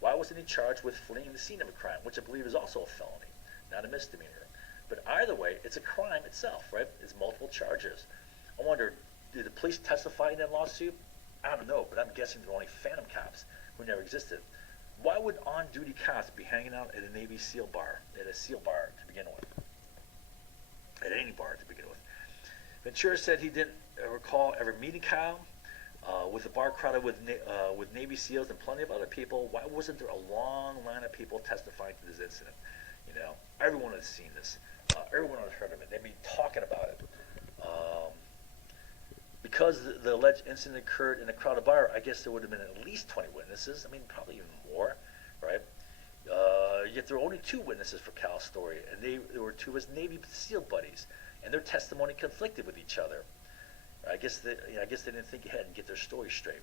Why wasn't he charged with fleeing the scene of a crime, which I believe is also a felony, not a misdemeanor? But either way, it's a crime itself, right? It's multiple charges. I wonder, did the police testify in that lawsuit? I don't know, but I'm guessing they're only phantom cops who never existed. Why would on-duty cops be hanging out at a Navy SEAL bar, at a SEAL bar to begin with? At any bar to begin with. Ventura said he didn't recall ever meeting Kyle. With the bar crowded with Navy SEALs and plenty of other people, why wasn't there a long line of people testifying to this incident? Everyone had seen this. Everyone had heard of it. They'd be talking about it. Because the alleged incident occurred in a crowded bar, I guess there would have been at least 20 witnesses. I mean, probably even more, right? Yet there were only 2 witnesses for Cal's story, and they were 2 of his Navy SEAL buddies, and their testimony conflicted with each other. I guess they didn't think ahead and get their story straight.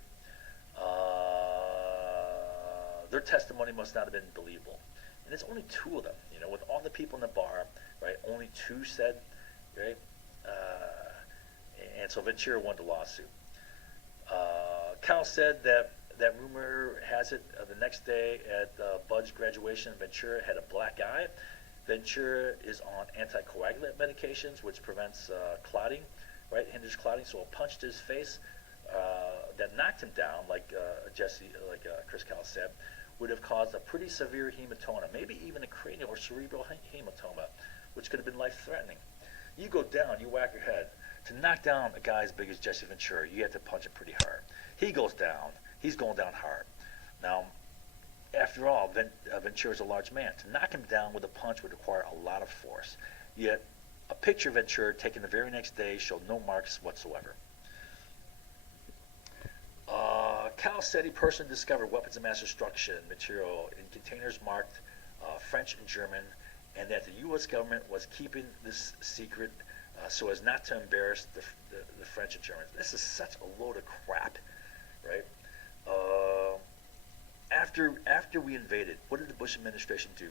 Their testimony must not have been believable, and it's only 2 of them. With all the people in the bar, right? Only 2 said, right? And so Ventura won the lawsuit. Cal said that rumor has it the next day at Bud's graduation, Ventura had a black eye. Ventura is on anticoagulant medications, which prevents clotting, right? Hinders clotting. So a punch to his face that knocked him down, like Chris Cal said, would have caused a pretty severe hematoma, maybe even a cranial or cerebral hematoma, which could have been life-threatening. You go down, you whack your head. To knock down a guy as big as Jesse Ventura, you have to punch him pretty hard. He goes down. He's going down hard. Now, after all, Ventura's a large man. To knock him down with a punch would require a lot of force. Yet, a picture of Ventura taken the very next day showed no marks whatsoever. Cal said he personally discovered weapons of mass destruction material in containers marked French and German, and that the U.S. government was keeping this secret so as not to embarrass the French and Germans. This is such a load of crap, right? After we invaded, what did the Bush administration do?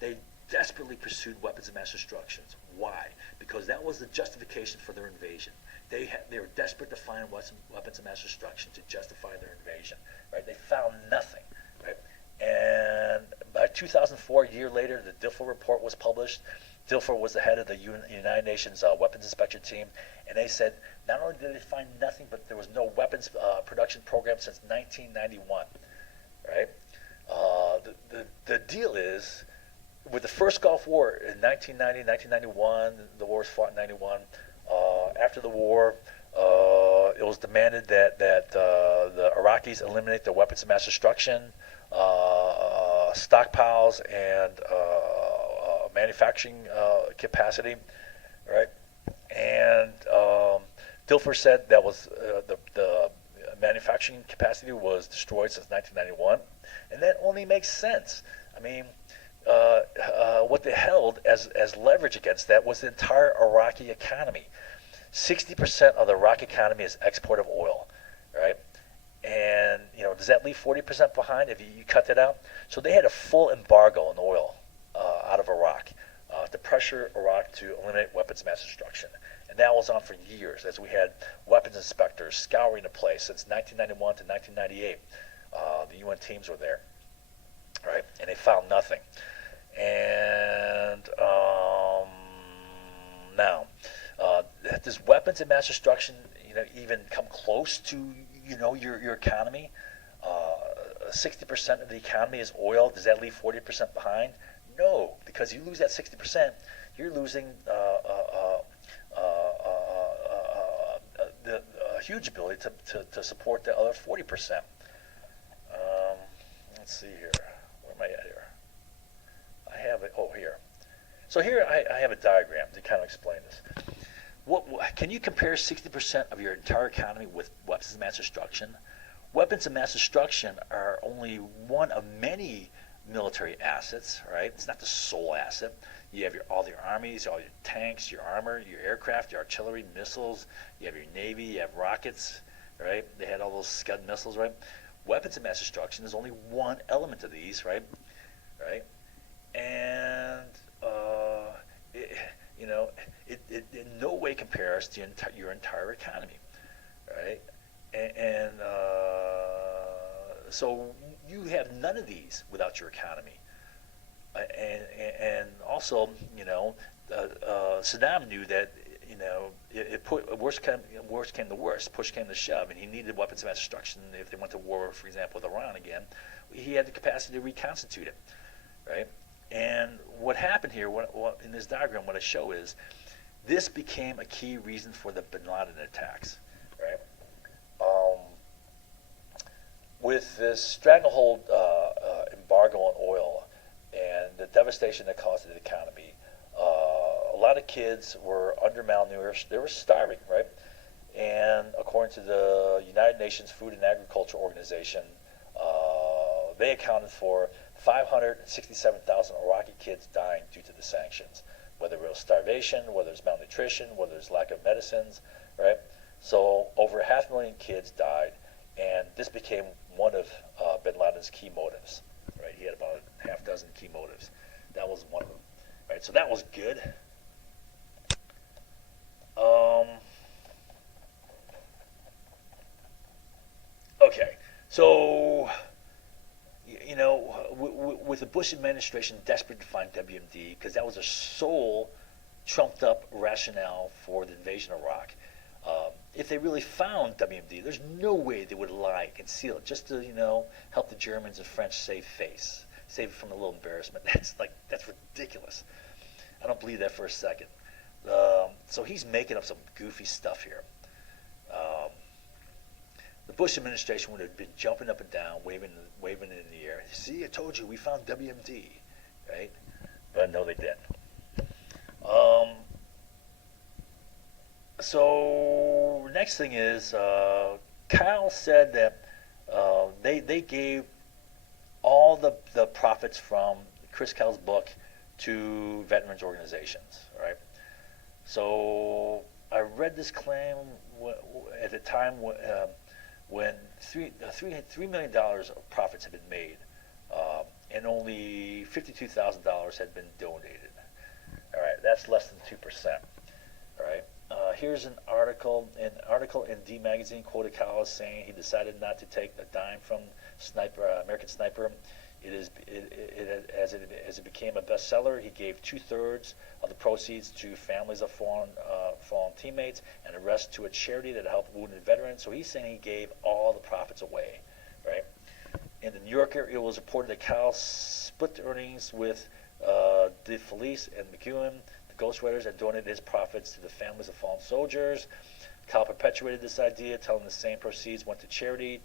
They desperately pursued weapons of mass destruction. Why? Because that was the justification for their invasion. They were desperate to find weapons of mass destruction to justify their invasion. Right? They found nothing. Right? And by 2004, a year later, the Dilfer report was published. Dilfer was the head of the United Nations weapons inspection team, and they said not only did they find nothing, but there was no weapons production program since 1991. Right? The deal is, with the first Gulf War in 1990, 1991, the war was fought in 91. After the war, it was demanded that the Iraqis eliminate their weapons of mass destruction, stockpiles, and manufacturing capacity, right? And Dilfer said that was the manufacturing capacity was destroyed since 1991, and that only makes sense. I mean, what they held as leverage against that was the entire Iraqi economy. 60% of the Iraqi economy is export of oil, right? And does that leave 40% behind if you cut that out? So they had a full embargo on oil out of Iraq to pressure Iraq to eliminate weapons of mass destruction. And that was on for years, as we had weapons inspectors scouring the place since 1991 to 1998. The UN teams were there, right? And they found nothing. And now, does weapons of mass destruction, even come close to, your economy? 60% of the economy is oil. Does that leave 40% behind? No, because you lose that 60%, you're losing a huge ability to support the other 40%. Let's see here. Where am I at here? I have it. Oh, here. So here I have a diagram to kind of explain this. What can you compare 60% of your entire economy with weapons of mass destruction? Weapons of mass destruction are only one of many military assets, right? It's not the sole asset. You have all your armies, all your tanks, your armor, your aircraft, your artillery, missiles. You have your navy, you have rockets, right? They had all those Scud missiles, right? Weapons of mass destruction is only one element of these, right? Right? And it in no way compares to your entire economy, right? And so you have none of these without your economy. And also, Saddam knew that, it put worst came to worst, push came to shove, and he needed weapons of mass destruction if they went to war, for example, with Iran again. He had the capacity to reconstitute it, right? And what happened here, what in this diagram, what I show is, this became a key reason for the Bin Laden attacks, right? With this stranglehold embargo on oil and the devastation that caused to the economy, a lot of kids were malnourished. They were starving, right? And according to the United Nations Food and Agriculture Organization, they accounted for 567,000 Iraqi kids dying due to the sanctions, whether it was starvation, whether it's malnutrition, whether it's lack of medicines, right? So over 500,000 kids died, and this became one of Bin Laden's key motives, right? He had about a half dozen key motives. That was one of them, right? So that was good. Okay, so with the Bush administration desperate to find WMD, because that was a sole trumped up rationale for the invasion of Iraq. If they really found WMD, there's no way they would lie, conceal it, just to help the Germans and French save face, save it from a little embarrassment. That's ridiculous. I don't believe that for a second. So he's making up some goofy stuff here. The Bush administration would have been jumping up and down, waving it in the air. See, I told you, we found WMD, right? But no, they didn't. So next thing is, Kyle said that they gave all the profits from Chris Kyle's book to veterans organizations, right? So I read this claim at the time when $3 million of profits had been made, and only $52,000 had been donated. All right, that's less than 2%. All right. Here's an article in D Magazine quoted Kyle as saying he decided not to take a dime from American Sniper. As it became a bestseller, he gave 2/3 of the proceeds to families of fallen teammates and the rest to a charity that helped wounded veterans. So he's saying he gave all the profits away, right? In the New Yorker, it was reported that Kyle split the earnings with DeFelice and McEwen, the ghostwriters, and donated his profits to the families of fallen soldiers. Kyle perpetuated this idea, telling the same proceeds went to charity,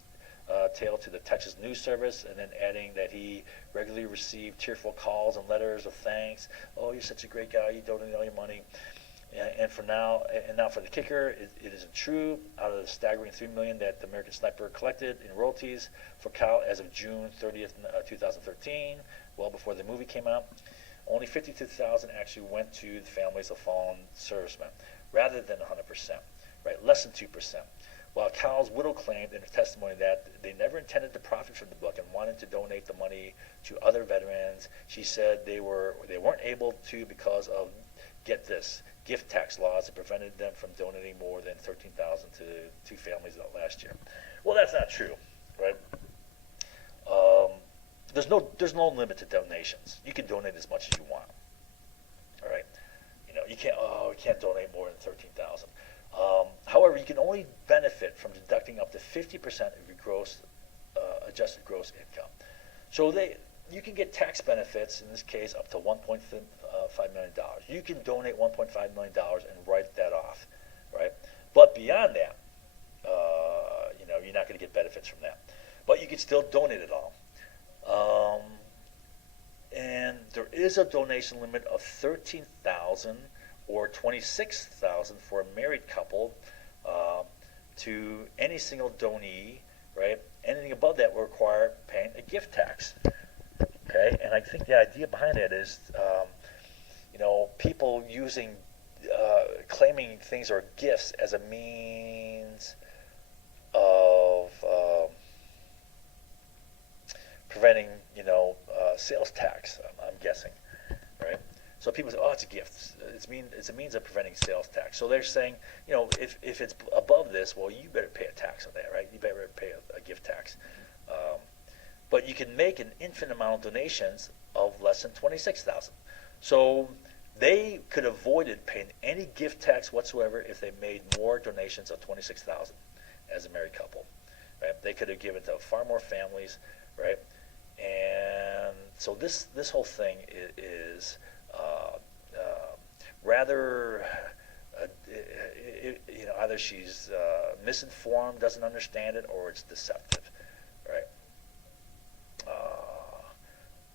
tale to the Texas News Service, and then adding that he regularly received tearful calls and letters of thanks. Oh, you're such a great guy. You donated all your money. And now for the kicker, it isn't true. Out of the staggering $3 million that the American Sniper collected in royalties for Kyle as of June 30th, 2013, well before the movie came out, only $52,000 actually went to the families of fallen servicemen, rather than 100%, right? Less than 2%. While Kyle's widow claimed in her testimony that they never intended to profit from the book and wanted to donate the money to other veterans, she said they weren't able to because of, get this, gift tax laws that prevented them from donating more than $13,000 to two families last year. Well, that's not true, right? There's no limit to donations. You can donate as much as you want. All right, you can't donate more than $13,000. However, you can only benefit from deducting up to 50% of your gross adjusted gross income. So you can get tax benefits in this case up to $1.5 million. You can donate $1.5 million and write that off, right? But beyond that, you're not going to get benefits from that. But you can still donate it all. And there is a donation limit of $13,000 or $26,000 for a married couple to any single donee, right? Anything above that will require paying a gift tax. Okay, and I think the idea behind it is, people claiming things are gifts as a means of preventing, sales tax. I'm guessing, right? So people say, "Oh, it's a gift. It's a means of preventing sales tax." So they're saying, if it's above this, well, you better pay a tax on that, right? You better pay a gift tax. But you can make an infinite amount of donations of less than $26,000. So they could have avoided paying any gift tax whatsoever if they made more donations of $26,000 as a married couple. Right? They could have given to far more families, right? And so this whole thing is rather, either she's misinformed, doesn't understand it, or it's deceptive, right?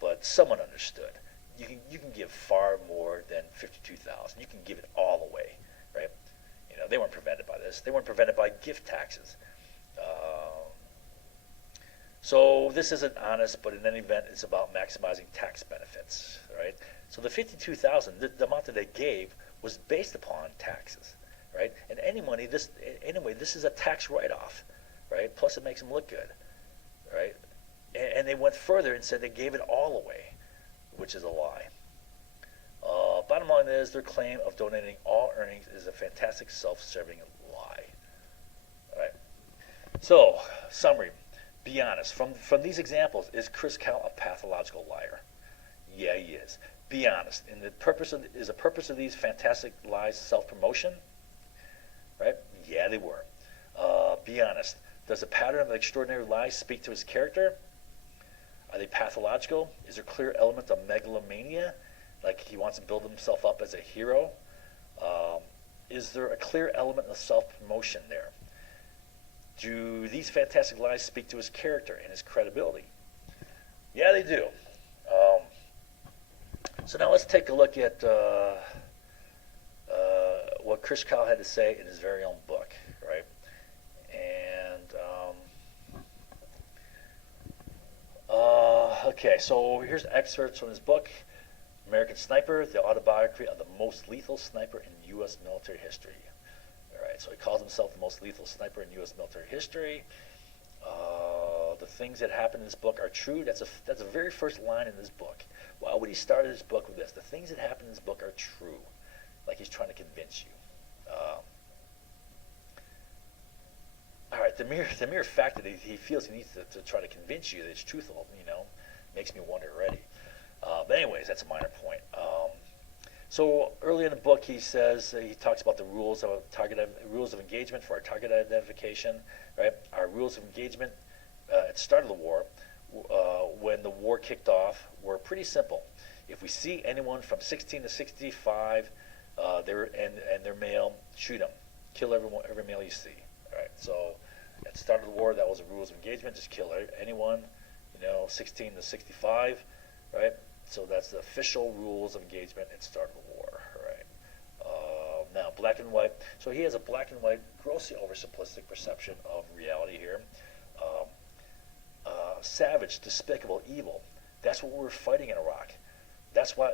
But someone understood. You can give far more than $52,000. You can give it all away, right? They weren't prevented by this. They weren't prevented by gift taxes. So this isn't honest, but in any event, it's about maximizing tax benefits, right? So the $52,000, the amount that they gave, was based upon taxes, right? And this is a tax write-off, right? Plus, it makes them look good, right? And they went further and said they gave it all away, which is a lie. Bottom line is their claim of donating all earnings is a fantastic self-serving lie. All right. So, summary. Be honest. From these examples, is Chris Kyle a pathological liar? Yeah, he is. Be honest. And is the purpose of these fantastic lies self-promotion? Right? Yeah, they were. Be honest. Does the pattern of extraordinary lies speak to his character? Are they pathological? Is there a clear element of megalomania? Like he wants to build himself up as a hero? Is there a clear element of self-promotion there? Do these fantastic lies speak to his character and his credibility? Yeah, they do. So now let's take a look at what Chris Kyle had to say in his very own book, right? And okay, so here's excerpts from his book, American Sniper, the autobiography of the most lethal sniper in U.S. military history. All right, so he calls himself the most lethal sniper in U.S. military history. The things that happen in this book are true. That's the very first line in this book. Why would he start his book with this? The things that happen in this book are true. Like he's trying to convince you. All right, the mere fact that he feels he needs to try to convince you that it's truthful, makes me wonder already. But anyways, that's a minor point. So early in the book, he talks about the rules of engagement for our target identification. Right, our rules of engagement at the start of the war, when the war kicked off, were pretty simple. If we see anyone from 16 to 65, they're male, shoot them, kill every male you see. All right, so at the start of the war, that was the rules of engagement: just kill anyone, 16 to 65, right? So that's the official rules of engagement at the start of the war, right? Now, black and white. So he has a black and white, grossly oversimplistic perception of reality here. Savage, despicable, evil. That's what we were fighting in Iraq. That's why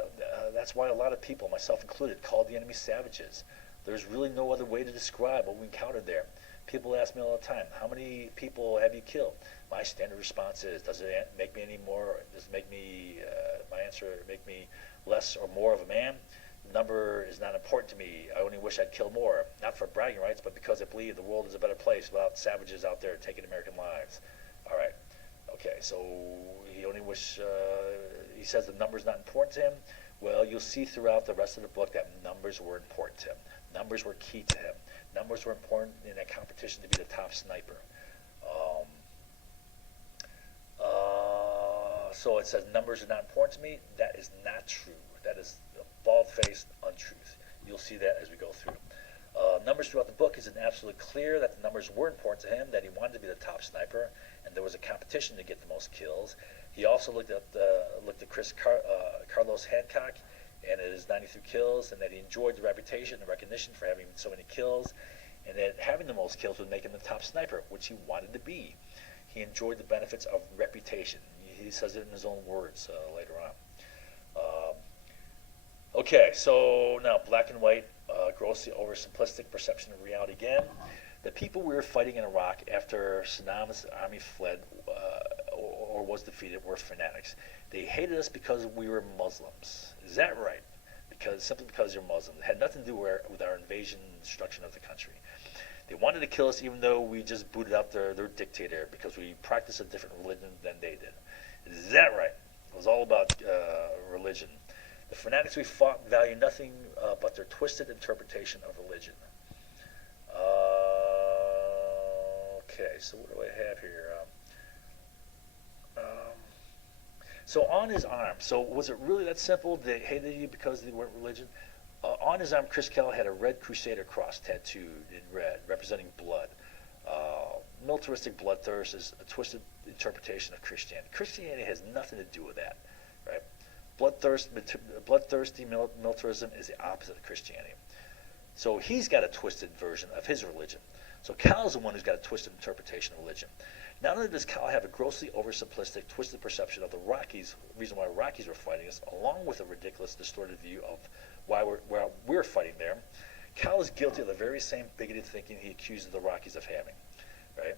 a lot of people, myself included, called the enemy savages. There's really no other way to describe what we encountered there. People ask me all the time, how many people have you killed? My standard response is, does it make me any more, does it make me, my answer, make me less or more of a man? The number is not important to me. I only wish I'd killed more. Not for bragging rights, but because I believe the world is a better place without savages out there taking American lives. All right. Okay, so he says the number's not important to him. Well, you'll see throughout the rest of the book that numbers were important to him. Numbers were key to him. Numbers were important in that competition to be the top sniper. So it says numbers are not important to me. That is not true. That is a bald-faced untruth. You'll see that as we go through. Numbers throughout the book isn't absolutely clear that the numbers were important to him, that he wanted to be the top sniper, and there was a competition to get the most kills. He also looked at Carlos Hancock and at his 93 kills, and that he enjoyed the reputation and recognition for having so many kills, and that having the most kills would make him the top sniper, which he wanted to be. He enjoyed the benefits of reputation. He says it in his own words later on. Okay, so now black and white, grossly oversimplistic perception of reality again. The people we were fighting in Iraq after Saddam's army fled or was defeated were fanatics. They hated us because we were Muslims. Is that right? Simply because you're Muslim. It had nothing to do with our invasion and destruction of the country. They wanted to kill us even though we just booted out their dictator because we practiced a different religion than they did. Is that right? It was all about religion. The fanatics we fought value nothing but their twisted interpretation of religion. Okay, so what do I have here? So on his arm, so was it really that simple? They hated you because they weren't religion? On his arm, Chris Kell had a red Crusader cross tattooed in red, representing blood. Militaristic bloodthirst is a twisted interpretation of Christianity. Christianity has nothing to do with that, right? Bloodthirsty militarism is the opposite of Christianity. So he's got a twisted version of his religion. So Cal's the one who's got a twisted interpretation of religion. Not only does Cal have a grossly oversimplistic, twisted perception of the Iraqis, reason why Iraqis were fighting us, along with a ridiculous, distorted view of why we're fighting there, Cal is guilty of the very same bigoted thinking he accuses the Iraqis of having. Right?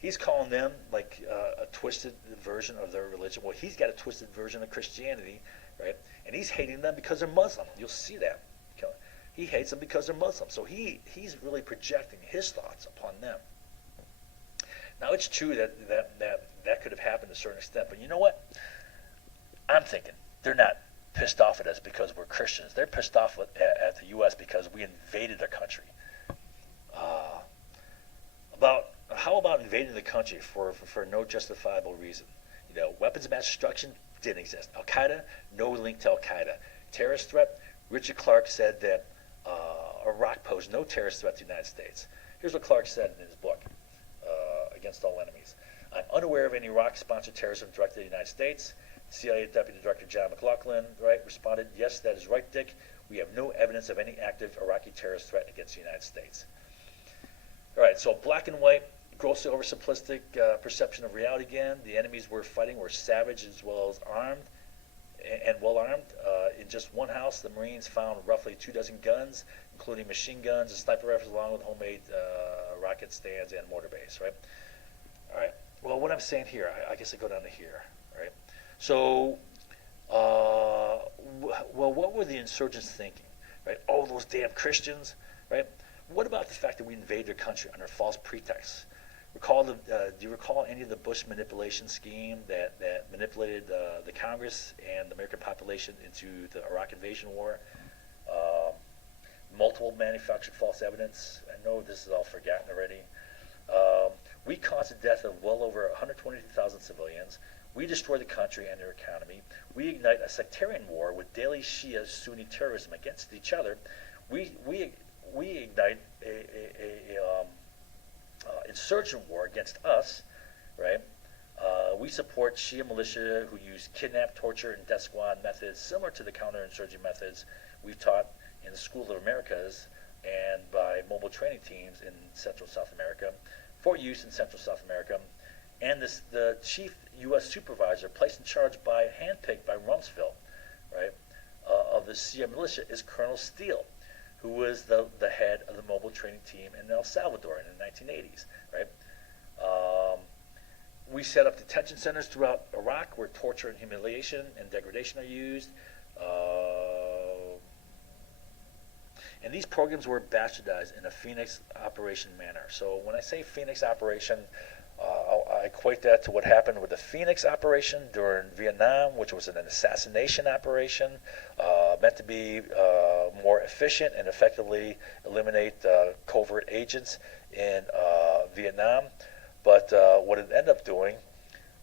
He's calling them like a twisted version of their religion. Well, he's got a twisted version of Christianity, right? And he's hating them because they're Muslim. You'll see that. He hates them because they're Muslim. So he's really projecting his thoughts upon them. Now, it's true that could have happened to a certain extent, but you know what? I'm thinking they're not pissed off at us because we're Christians. They're pissed off at the U.S. because we invaded their country. How about invading the country for no justifiable reason? Weapons of mass destruction didn't exist. Al-Qaeda, no link to Al-Qaeda. Terrorist threat, Richard Clarke said that Iraq posed no terrorist threat to the United States. Here's what Clarke said in his book, Against All Enemies. I'm unaware of any Iraq-sponsored terrorism directed at the United States. CIA Deputy Director John McLaughlin, responded, yes, that is right, Dick. We have no evidence of any active Iraqi terrorist threat against the United States. All right, so black and white, grossly oversimplistic perception of reality again. The enemies we're fighting were savage as well as armed and well-armed. In just one house, the Marines found roughly 24 guns, including machine guns and sniper rifles, along with homemade rocket stands and mortar base, right? All right. well, what I'm saying here, I guess I go down to here, right? So, well, what were the insurgents thinking, right? Oh, those damn Christians, right? What about the fact that we invaded their country under false pretexts? Do you recall any of the Bush manipulation scheme that manipulated the Congress and the American population into the Iraq invasion war? Um, Multiple manufactured false evidence. I know this is all forgotten already. We caused the death of well over 122,000 civilians. We destroy the country and their economy. We ignite a sectarian war with daily Shia Sunni terrorism against each other. We ignite a insurgent war against us, right? We support Shia militia who use kidnap, torture, and death squad methods similar to the counterinsurgent methods we've taught in the School of Americas and by mobile training teams in Central South America for use in Central South America. And the chief U.S. supervisor placed in charge handpicked by Rumsfeld, right, of the Shia militia is Colonel Steele, who was the head of the mobile training team in El Salvador in the 1980s, right? We set up detention centers throughout Iraq where torture and humiliation and degradation are used. And these programs were bastardized in a Phoenix operation manner. So when I say Phoenix operation, I equate that to what happened with the Phoenix operation during Vietnam, which was an assassination operation meant to be more efficient and effectively eliminate covert agents in Vietnam. But what it ended up doing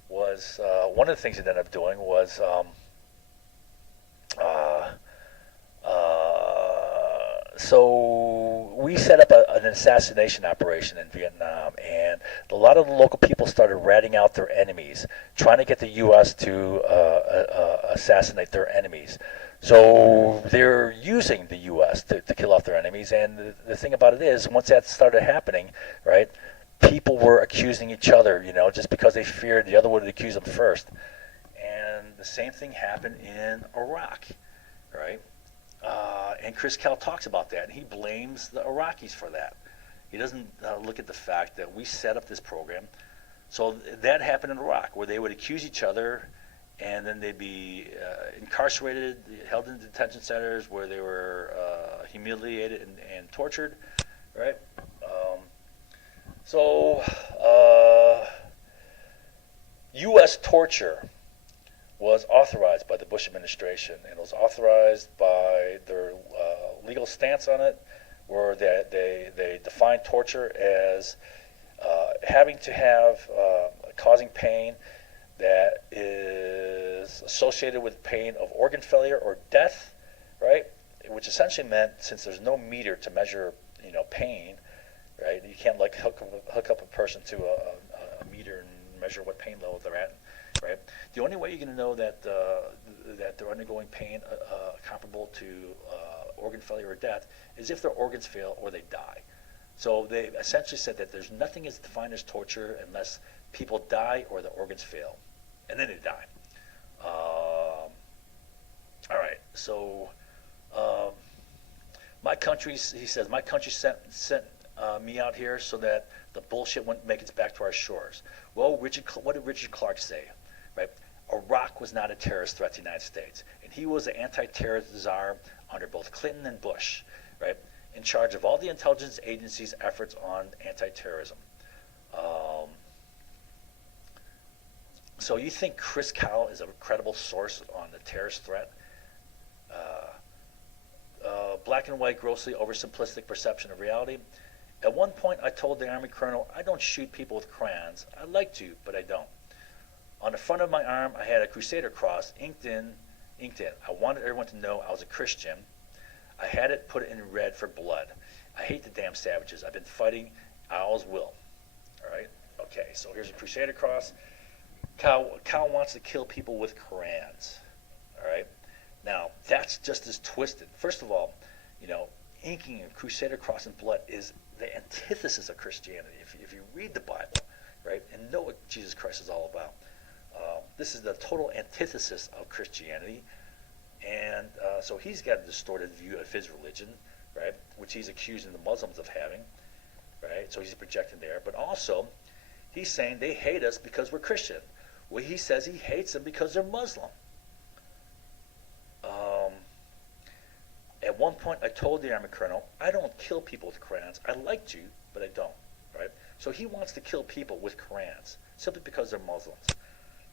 was, one of the things it ended up doing was so we set up an assassination operation in Vietnam, and a lot of the local people started ratting out their enemies, trying to get the U.S. to assassinate their enemies. So they're using the U.S. to kill off their enemies, and the thing about it is, once that started happening, right, people were accusing each other, just because they feared the other would accuse them first. And the same thing happened in Iraq, right? And Chris Kell talks about that, and he blames the Iraqis for that. He doesn't look at the fact that we set up this program. So that happened in Iraq, where they would accuse each other, and then they'd be incarcerated, held in detention centers, where they were humiliated and tortured, right? U.S. torture was authorized by the Bush administration, and it was authorized by their legal stance on it, where they defined torture as having to have causing pain that is associated with pain of organ failure or death, right? Which essentially meant, since there's no meter to measure, pain, right? You can't hook up a person to a meter and measure what pain level they're at. Right. The only way you're going to know that that they're undergoing pain comparable to organ failure or death is if their organs fail or they die. So they essentially said that there's nothing as defined as torture unless people die or the organs fail, and then they die. All right. So my country, he says, my country sent me out here so that the bullshit wouldn't make its back to our shores. Well, what did Richard Clark say? Right? Iraq was not a terrorist threat to the United States, and he was an anti-terrorist czar under both Clinton and Bush, right? In charge of all the intelligence agencies' efforts on anti-terrorism. So you think Chris Cowell is a credible source on the terrorist threat? Black and white, grossly oversimplistic perception of reality. At one point, I told the Army colonel, I don't shoot people with crayons. I'd like to, but I don't. On the front of my arm, I had a Crusader cross inked in. I wanted everyone to know I was a Christian. I had it put in red for blood. I hate the damn savages. I've been fighting. I always will. All right? Okay, so here's a Crusader cross. Cal wants to kill people with crayons. All right? Now, that's just as twisted. First of all, inking a Crusader cross in blood is the antithesis of Christianity. If you read the Bible, right, and know what Jesus Christ is all about, this is the total antithesis of Christianity. And so he's got a distorted view of his religion, right, which he's accusing the Muslims of having, right? So he's projecting there. But also, He's saying they hate us because we're Christian. Well, he says he hates them because they're Muslim. At one point, I told the Army Colonel, I don't kill people with Korans. I like to, but I don't. Right? So he wants to kill people with Korans simply because they're Muslims.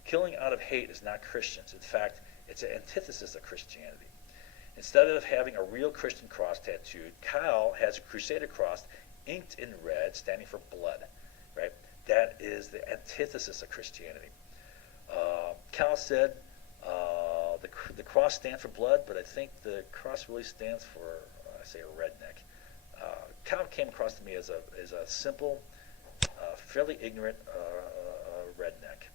Killing out of hate is not Christians. In fact, it's an antithesis of Christianity. Instead of having a real Christian cross tattooed, Kyle has a Crusader cross inked in red, standing for blood. Right? That is the antithesis of Christianity. Kyle said the cross stands for blood, but I think the cross really stands for, I say, a redneck. Kyle came across to me as a simple, fairly ignorant redneck.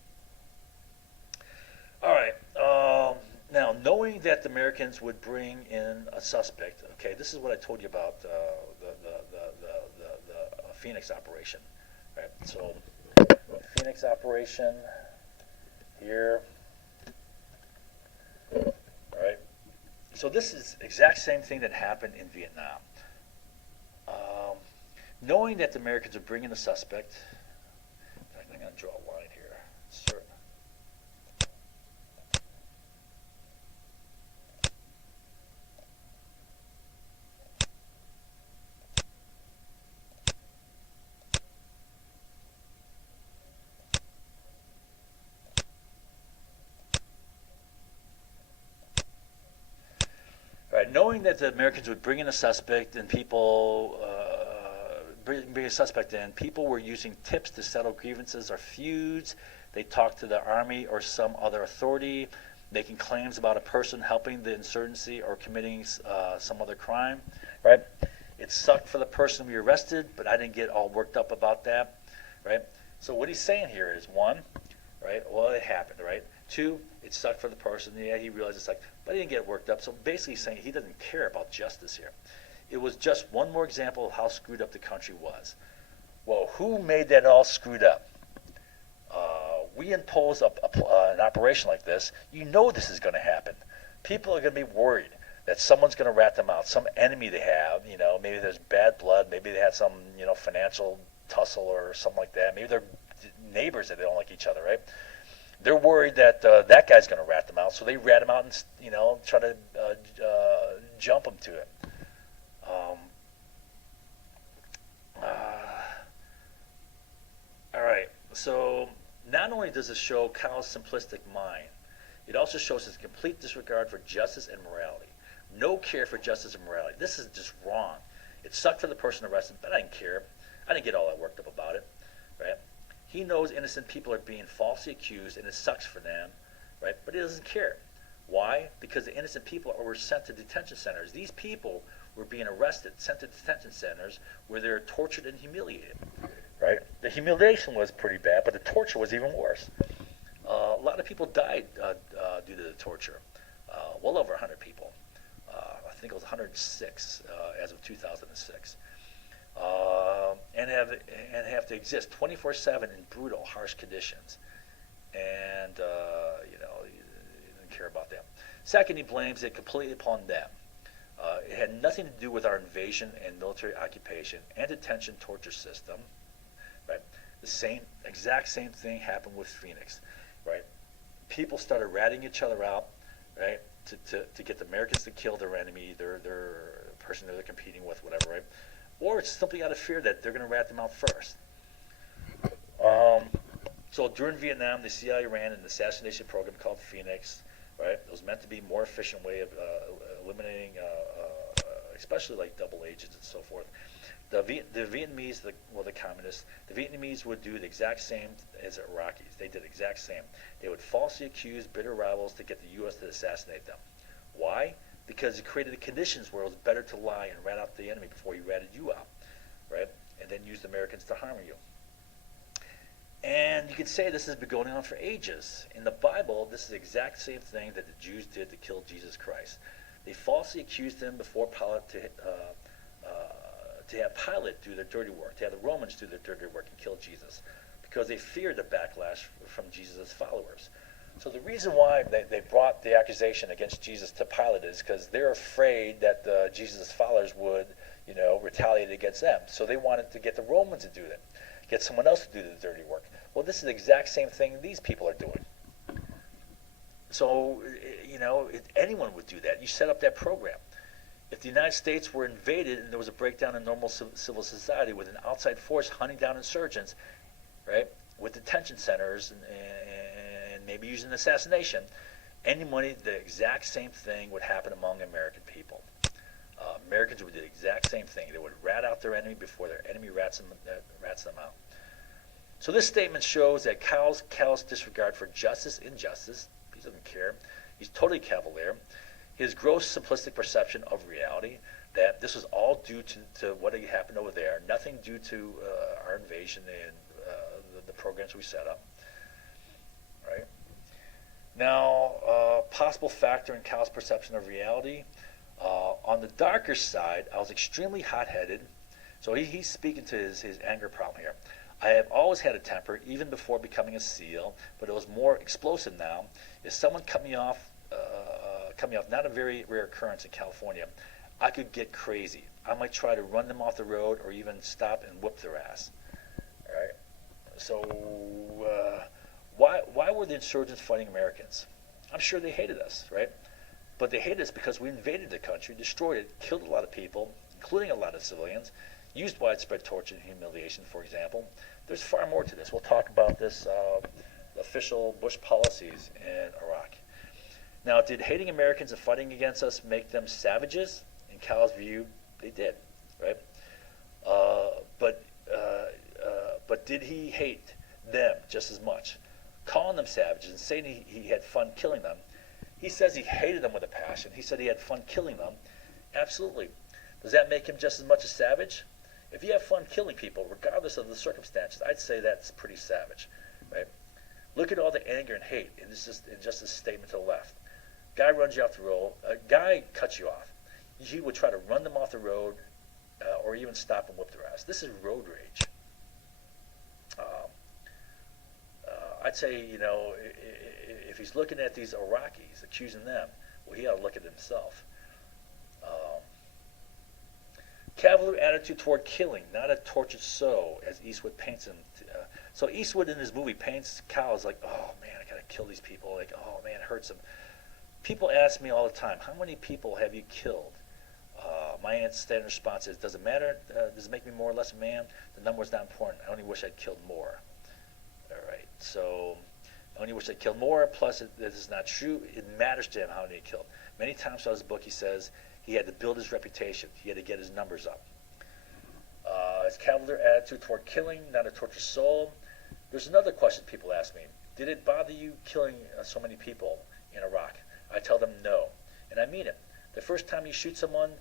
All right. Now, knowing that the Americans would bring in a suspect, okay, this is what I told you about the Phoenix operation. Right? So, Phoenix operation here. All right. So this is the exact same thing that happened in Vietnam. Knowing that the Americans would bring in a suspect, in fact, I'm going to draw a line here. Certain. Right, knowing that the Americans would bring in a suspect and people bring a suspect in, people were using tips to settle grievances or feuds. They talked to the army or some other authority, making claims about a person helping the insurgency or committing some other crime. Right? It sucked for the person to be arrested, but I didn't get all worked up about that. Right? So what he's saying here is, one, right? Well, it happened, right? Two, it sucked for the person. Yeah, he realized it sucked, but he didn't get worked up. So basically he's saying he doesn't care about justice here. It was just one more example of how screwed up the country was. Well, who made that all screwed up? We impose an operation like this. You know this is going to happen. People are going to be worried that someone's going to rat them out, some enemy they have. You know, maybe there's bad blood. Maybe they had some, financial tussle or something like that. Maybe they're neighbors that they don't like each other, right? They're worried that that guy's going to rat them out, so they rat him out and try to jump him to it. All right. So not only does it show Kyle's simplistic mind, it also shows his complete disregard for justice and morality. No care for justice and morality. This is just wrong. It sucked for the person arrested, but I didn't care. I didn't get all that worked up about it, right? He knows innocent people are being falsely accused, and it sucks for them, right? But he doesn't care. Why? Because the innocent people were sent to detention centers. These people were being arrested, sent to detention centers where they're tortured and humiliated, right? The humiliation was pretty bad, but the torture was even worse. A lot of people died due to the torture. Well over 100 people. I think it was 106 as of 2006. And have to exist 24/7 in brutal, harsh conditions, and he didn't care about them. Second, he blames it completely upon them. It had nothing to do with our invasion and military occupation and detention torture system. Right, the exact same thing happened with Phoenix. Right, people started ratting each other out. Right, to get the Americans to kill their enemy, their person that they're competing with, whatever. Right. Or it's simply out of fear that they're going to rat them out first. So during Vietnam, the CIA ran an assassination program called Phoenix. Right, it was meant to be a more efficient way of eliminating, especially like double agents and so forth. The Vietnamese, the communists, the Vietnamese would do the exact same as the Iraqis. They did the exact same. They would falsely accuse bitter rivals to get the U.S. to assassinate them. Why? Because it created the conditions where it was better to lie and rat out the enemy before he ratted you out, right? And then use the Americans to harm you. And you could say this has been going on for ages. In the Bible, this is the exact same thing that the Jews did to kill Jesus Christ. They falsely accused him before Pilate to have Pilate do their dirty work, to have the Romans do their dirty work and kill Jesus, because they feared the backlash from Jesus' followers. So the reason why they brought the accusation against Jesus to Pilate is because they're afraid that Jesus' followers would, retaliate against them. So they wanted to get the Romans to do it, get someone else to do the dirty work. Well, this is the exact same thing these people are doing. So, anyone would do that. You set up that program. If the United States were invaded and there was a breakdown in normal civil society with an outside force hunting down insurgents, right, with detention centers and maybe using assassination, the exact same thing would happen among American people. Americans would do the exact same thing. They would rat out their enemy before their enemy rats them out. So this statement shows that Kyle's callous disregard for justice, injustice, he doesn't care. He's totally cavalier. His gross simplistic perception of reality, that this was all due to what had happened over there, nothing due to our invasion and the programs we set up. Right? Now, possible factor in Kyle's perception of reality. On the darker side, I was extremely hot-headed. So he's speaking to his anger problem here. I have always had a temper, even before becoming a SEAL, but it was more explosive now. If someone cut me off, not a very rare occurrence in California, I could get crazy. I might try to run them off the road or even stop and whoop their ass. All right. So why were the insurgents fighting Americans? I'm sure they hated us, right? But they hated us because we invaded the country, destroyed it, killed a lot of people, including a lot of civilians, used widespread torture and humiliation, for example. There's far more to this. We'll talk about this official Bush policies in Iraq. Now, did hating Americans and fighting against us make them savages? In Kyle's view, they did, right? But did he hate them just as much? Calling them savages and saying he had fun killing them. He says he hated them with a passion. He said he had fun killing them. Absolutely. Does that make him just as much a savage? If you have fun killing people, regardless of the circumstances, I'd say that's pretty savage, right? Look at all the anger and hate in just a statement to the left. Guy runs you off the road. A guy cuts you off. He would try to run them off the road or even stop and whip their ass. This is road rage. I'd say, if he's looking at these Iraqis, accusing them, well, he ought to look at himself. Cavalier attitude toward killing, not a tortured soul, as Eastwood paints him. So Eastwood in his movie paints Kyle as like, oh man, I gotta kill these people. Like, oh man, it hurts him. People ask me all the time, how many people have you killed? My standard response is, does it matter? Does it make me more or less a man? The number's not important. I only wish I'd killed more. All right, so I only wish I'd killed more, plus this is not true. It matters to him how many he killed. Many times throughout his book he says he had to build his reputation. He had to get his numbers up. His cavalier attitude toward killing, not a tortured soul. There's another question people ask me. Did it bother you killing so many people in Iraq? I tell them no, and I mean it. The first time you shoot someone,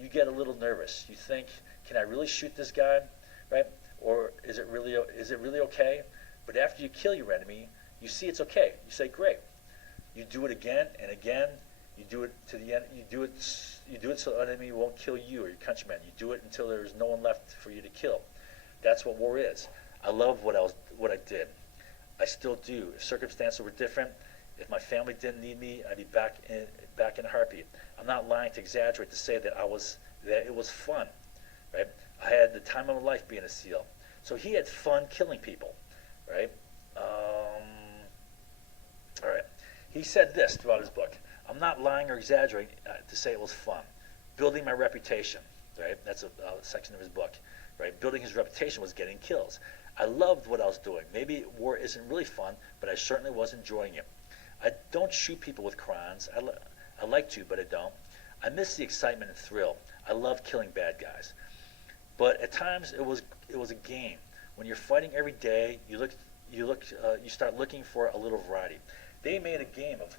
you get a little nervous. You think, can I really shoot this guy, right? Or is it really okay? But after you kill your enemy, you see it's okay. You say, great. You do it again and again. You do it to the end. You do it so the enemy won't kill you or your countrymen. You do it until there's no one left for you to kill. That's what war is. I love what I did. I still do. If circumstances were different, if my family didn't need me, I'd be back in a heartbeat. I'm not lying to exaggerate to say that it was fun, right? I had the time of my life being a SEAL. So he had fun killing people, right? All right. He said this throughout his book. I'm not lying or exaggerating to say it was fun. Building my reputation, right? That's a section of his book, right? Building his reputation was getting kills. I loved what I was doing. Maybe war isn't really fun, but I certainly was enjoying it. I don't shoot people with crayons. I like to, but I don't. I miss the excitement and thrill. I love killing bad guys. But at times it was a game. When you're fighting every day, you start looking for a little variety. They made a game of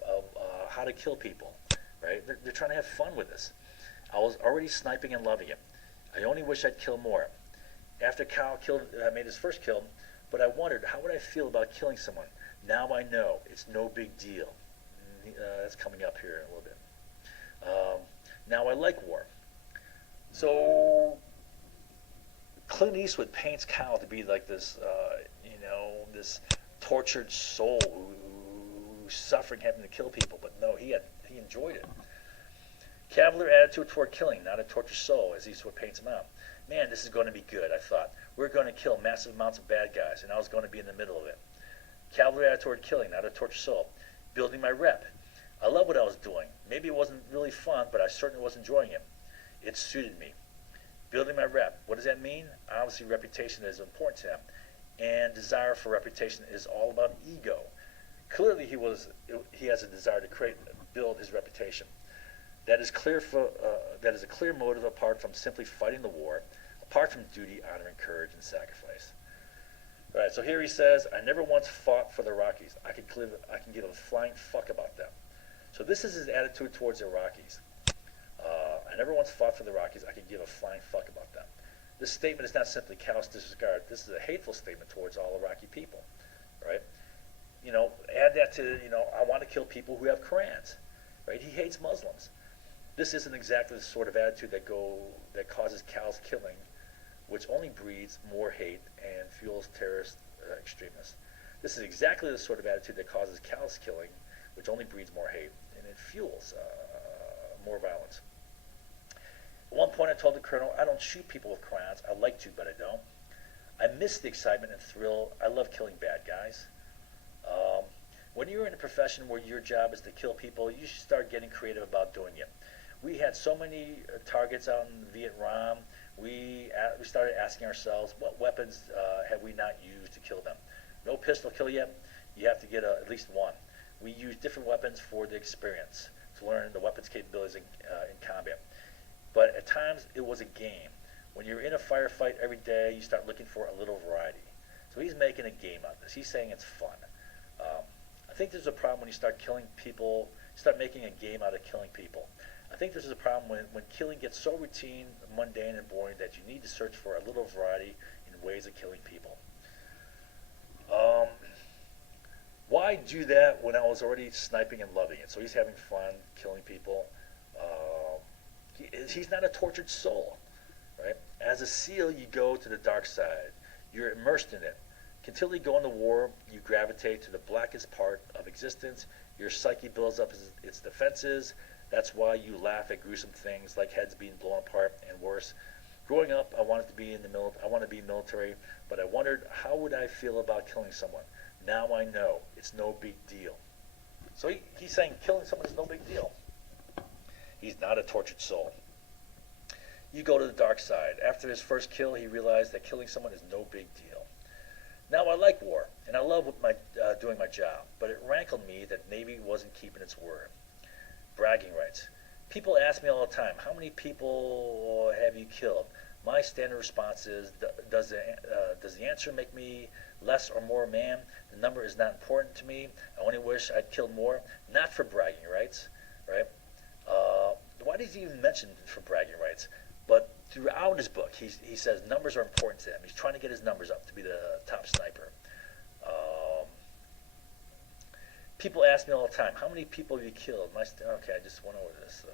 how to kill people, right? They're trying to have fun with this. I was already sniping and loving it. I only wish I'd kill more. After Kyle made his first kill, but I wondered, how would I feel about killing someone? Now I know it's no big deal. That's coming up here in a little bit. Now I like war. So Clint Eastwood paints Kyle to be like this, this tortured soul who's suffering having to kill people. But no, he enjoyed it. Cavalier attitude toward killing, not a tortured soul, as Eastwood paints him out. Man, this is going to be good, I thought. We're going to kill massive amounts of bad guys, and I was going to be in the middle of it. Cavalry attitude toward killing, not a tortured soul. Building my rep. I love what I was doing. Maybe it wasn't really fun, but I certainly was enjoying it. It suited me. Building my rep. What does that mean? Obviously, reputation is important to him, and desire for reputation is all about ego. Clearly, he has a desire to build his reputation. That is a clear motive apart from simply fighting the war, apart from duty, honor, and courage and sacrifice. All right, so here he says, I never once fought for the Iraqis. I can give a flying fuck about them. So this is his attitude towards the Iraqis. I never once fought for the Iraqis. I could give a flying fuck about them. This statement is not simply callous disregard. This is a hateful statement towards all Iraqi people, right? Add that to, I want to kill people who have Korans, right? He hates Muslims. This isn't exactly the sort of attitude that causes callous killing, which only breeds more hate and fuels terrorist extremists. This is exactly the sort of attitude that causes callous killing, which only breeds more hate, and it fuels more violence. At one point I told the colonel, I don't shoot people with Korans. I like to, but I don't. I miss the excitement and thrill. I love killing bad guys. When you're in a profession where your job is to kill people, you should start getting creative about doing it. We had so many targets out in Vietnam. We started asking ourselves, what weapons have we not used to kill them? No pistol kill yet. You have to get at least one. We use different weapons for the experience, to learn the weapons capabilities in combat. But at times, it was a game. When you're in a firefight every day, you start looking for a little variety. So he's making a game out of this. He's saying it's fun. I think there's a problem when you start killing people, start making a game out of killing people. I think this is a problem when killing gets so routine, mundane, and boring that you need to search for a little variety in ways of killing people. Why do that when I was already sniping and loving it? So he's having fun killing people. He's not a tortured soul, right? As a SEAL, you go to the dark side. You're immersed in it. Continually going to war, you gravitate to the blackest part of existence. Your psyche builds up its defenses. That's why you laugh at gruesome things like heads being blown apart and worse. Growing up, I wanted to be in the I want to be military, but I wondered how would I feel about killing someone. Now I know it's no big deal. So he's saying killing someone is no big deal. He's not a tortured soul. You go to the dark side. After his first kill, he realized that killing someone is no big deal. Now I like war, and I love doing my job, but it rankled me that Navy wasn't keeping its word. Bragging rights. People ask me all the time, how many people have you killed? My standard response is, does the answer make me less or more man? The number is not important to me. I only wish I'd killed more, not for bragging rights, right? Why does he even mention for bragging rights? But throughout his book, he says numbers are important to him. He's trying to get his numbers up to be the top sniper. People ask me all the time, how many people have you killed? Okay, I just went over this.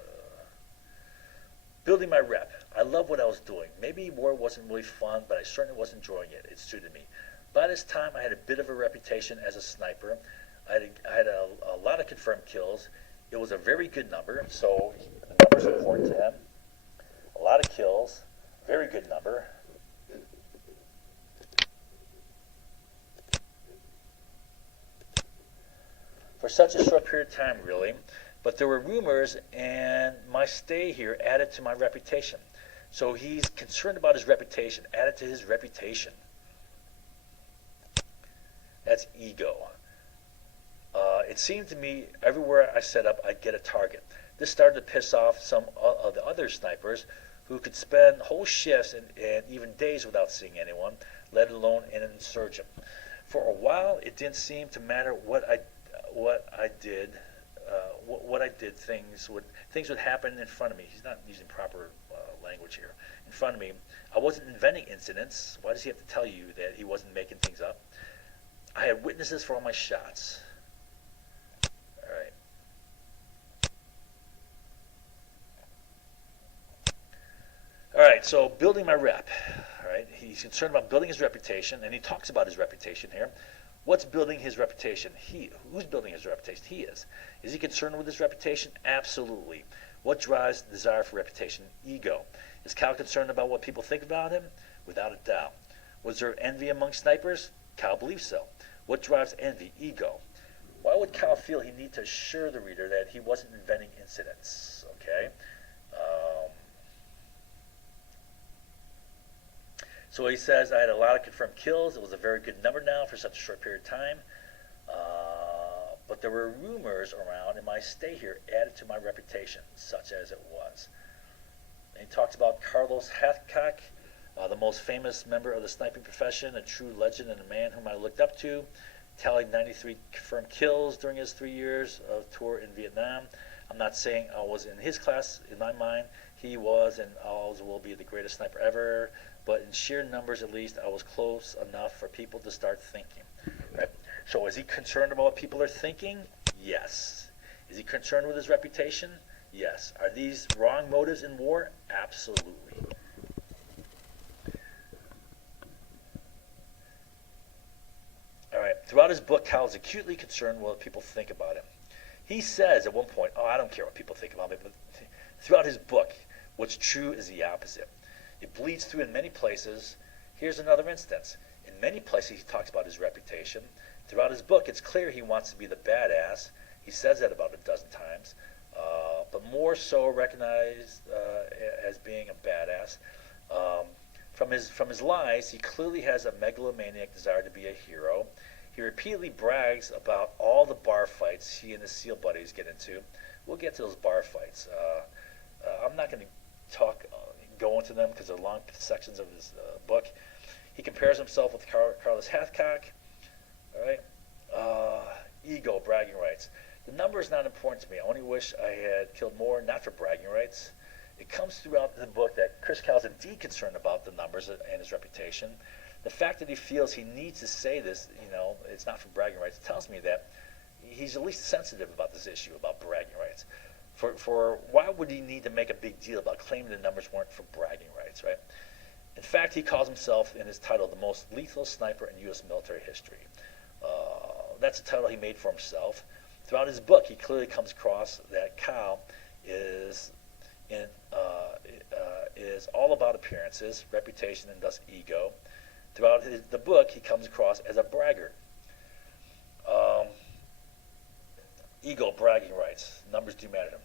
Building my rep. I love what I was doing. Maybe war wasn't really fun, but I certainly was enjoying it. It suited me. By this time, I had a bit of a reputation as a sniper. I had a lot of confirmed kills. It was a very good number, so the number's important to him. A lot of kills, very good number. For such a short period of time, really, but there were rumors, and my stay here added to my reputation. So he's concerned about his reputation, added to his reputation. That's ego. It seemed to me everywhere I set up, I'd get a target. This started to piss off some of the other snipers who could spend whole shifts and even days without seeing anyone, let alone an insurgent. For a while, it didn't seem to matter what I did. Things would happen in front of me. He's not using proper language here. In front of me, I wasn't inventing incidents. Why does he have to tell you that he wasn't making things up? I had witnesses for all my shots. All right. All right, so building my rep. All right, he's concerned about building his reputation, and he talks about his reputation here. What's building his reputation? Who's building his reputation? He is. Is he concerned with his reputation? Absolutely. What drives the desire for reputation? Ego. Is Cal concerned about what people think about him? Without a doubt. Was there envy among snipers? Cal believes so. What drives envy? Ego. Why would Cal feel he need to assure the reader that he wasn't inventing incidents? Okay. Um, so he says, I had a lot of confirmed kills. It was a very good number now for such a short period of time. But there were rumors around, and my stay here added to my reputation, such as it was. And he talks about Carlos Hathcock, the most famous member of the sniping profession, a true legend and a man whom I looked up to. Tallied 93 confirmed kills during his 3 years of tour in Vietnam. I'm not saying I was in his class. In my mind, he was and always will be the greatest sniper ever. But in sheer numbers, at least, I was close enough for people to start thinking. Right? So is he concerned about what people are thinking? Yes. Is he concerned with his reputation? Yes. Are these wrong motives in war? Absolutely. All right. Throughout his book, Cal is acutely concerned with what people think about him. He says at one point, oh, I don't care what people think about me. But throughout his book, what's true is the opposite. It bleeds through in many places. Here's another instance. In many places, he talks about his reputation. Throughout his book, it's clear he wants to be the badass. He says that about a dozen times. But more so recognized as being a badass. From his lies, he clearly has a megalomaniac desire to be a hero. He repeatedly brags about all the bar fights he and his SEAL buddies get into. We'll get to those bar fights. I'm not going to go into them because they're long sections of his book. He compares himself with Carlos Hathcock. All right. Ego, bragging rights. The number is not important to me. I only wish I had killed more, not for bragging rights. It comes throughout the book that Chris Cal is indeed concerned about the numbers and his reputation. The fact that he feels he needs to say this, it's not for bragging rights, tells me that he's at least sensitive about this issue about bragging rights. For why would he need to make a big deal about claiming the numbers weren't for bragging rights, right? In fact, he calls himself in his title the most lethal sniper in U.S. military history. That's a title he made for himself. Throughout his book, he clearly comes across that Cal is all about appearances, reputation, and thus ego. Throughout the book, he comes across as a braggart. Ego, bragging rights, numbers do matter to him.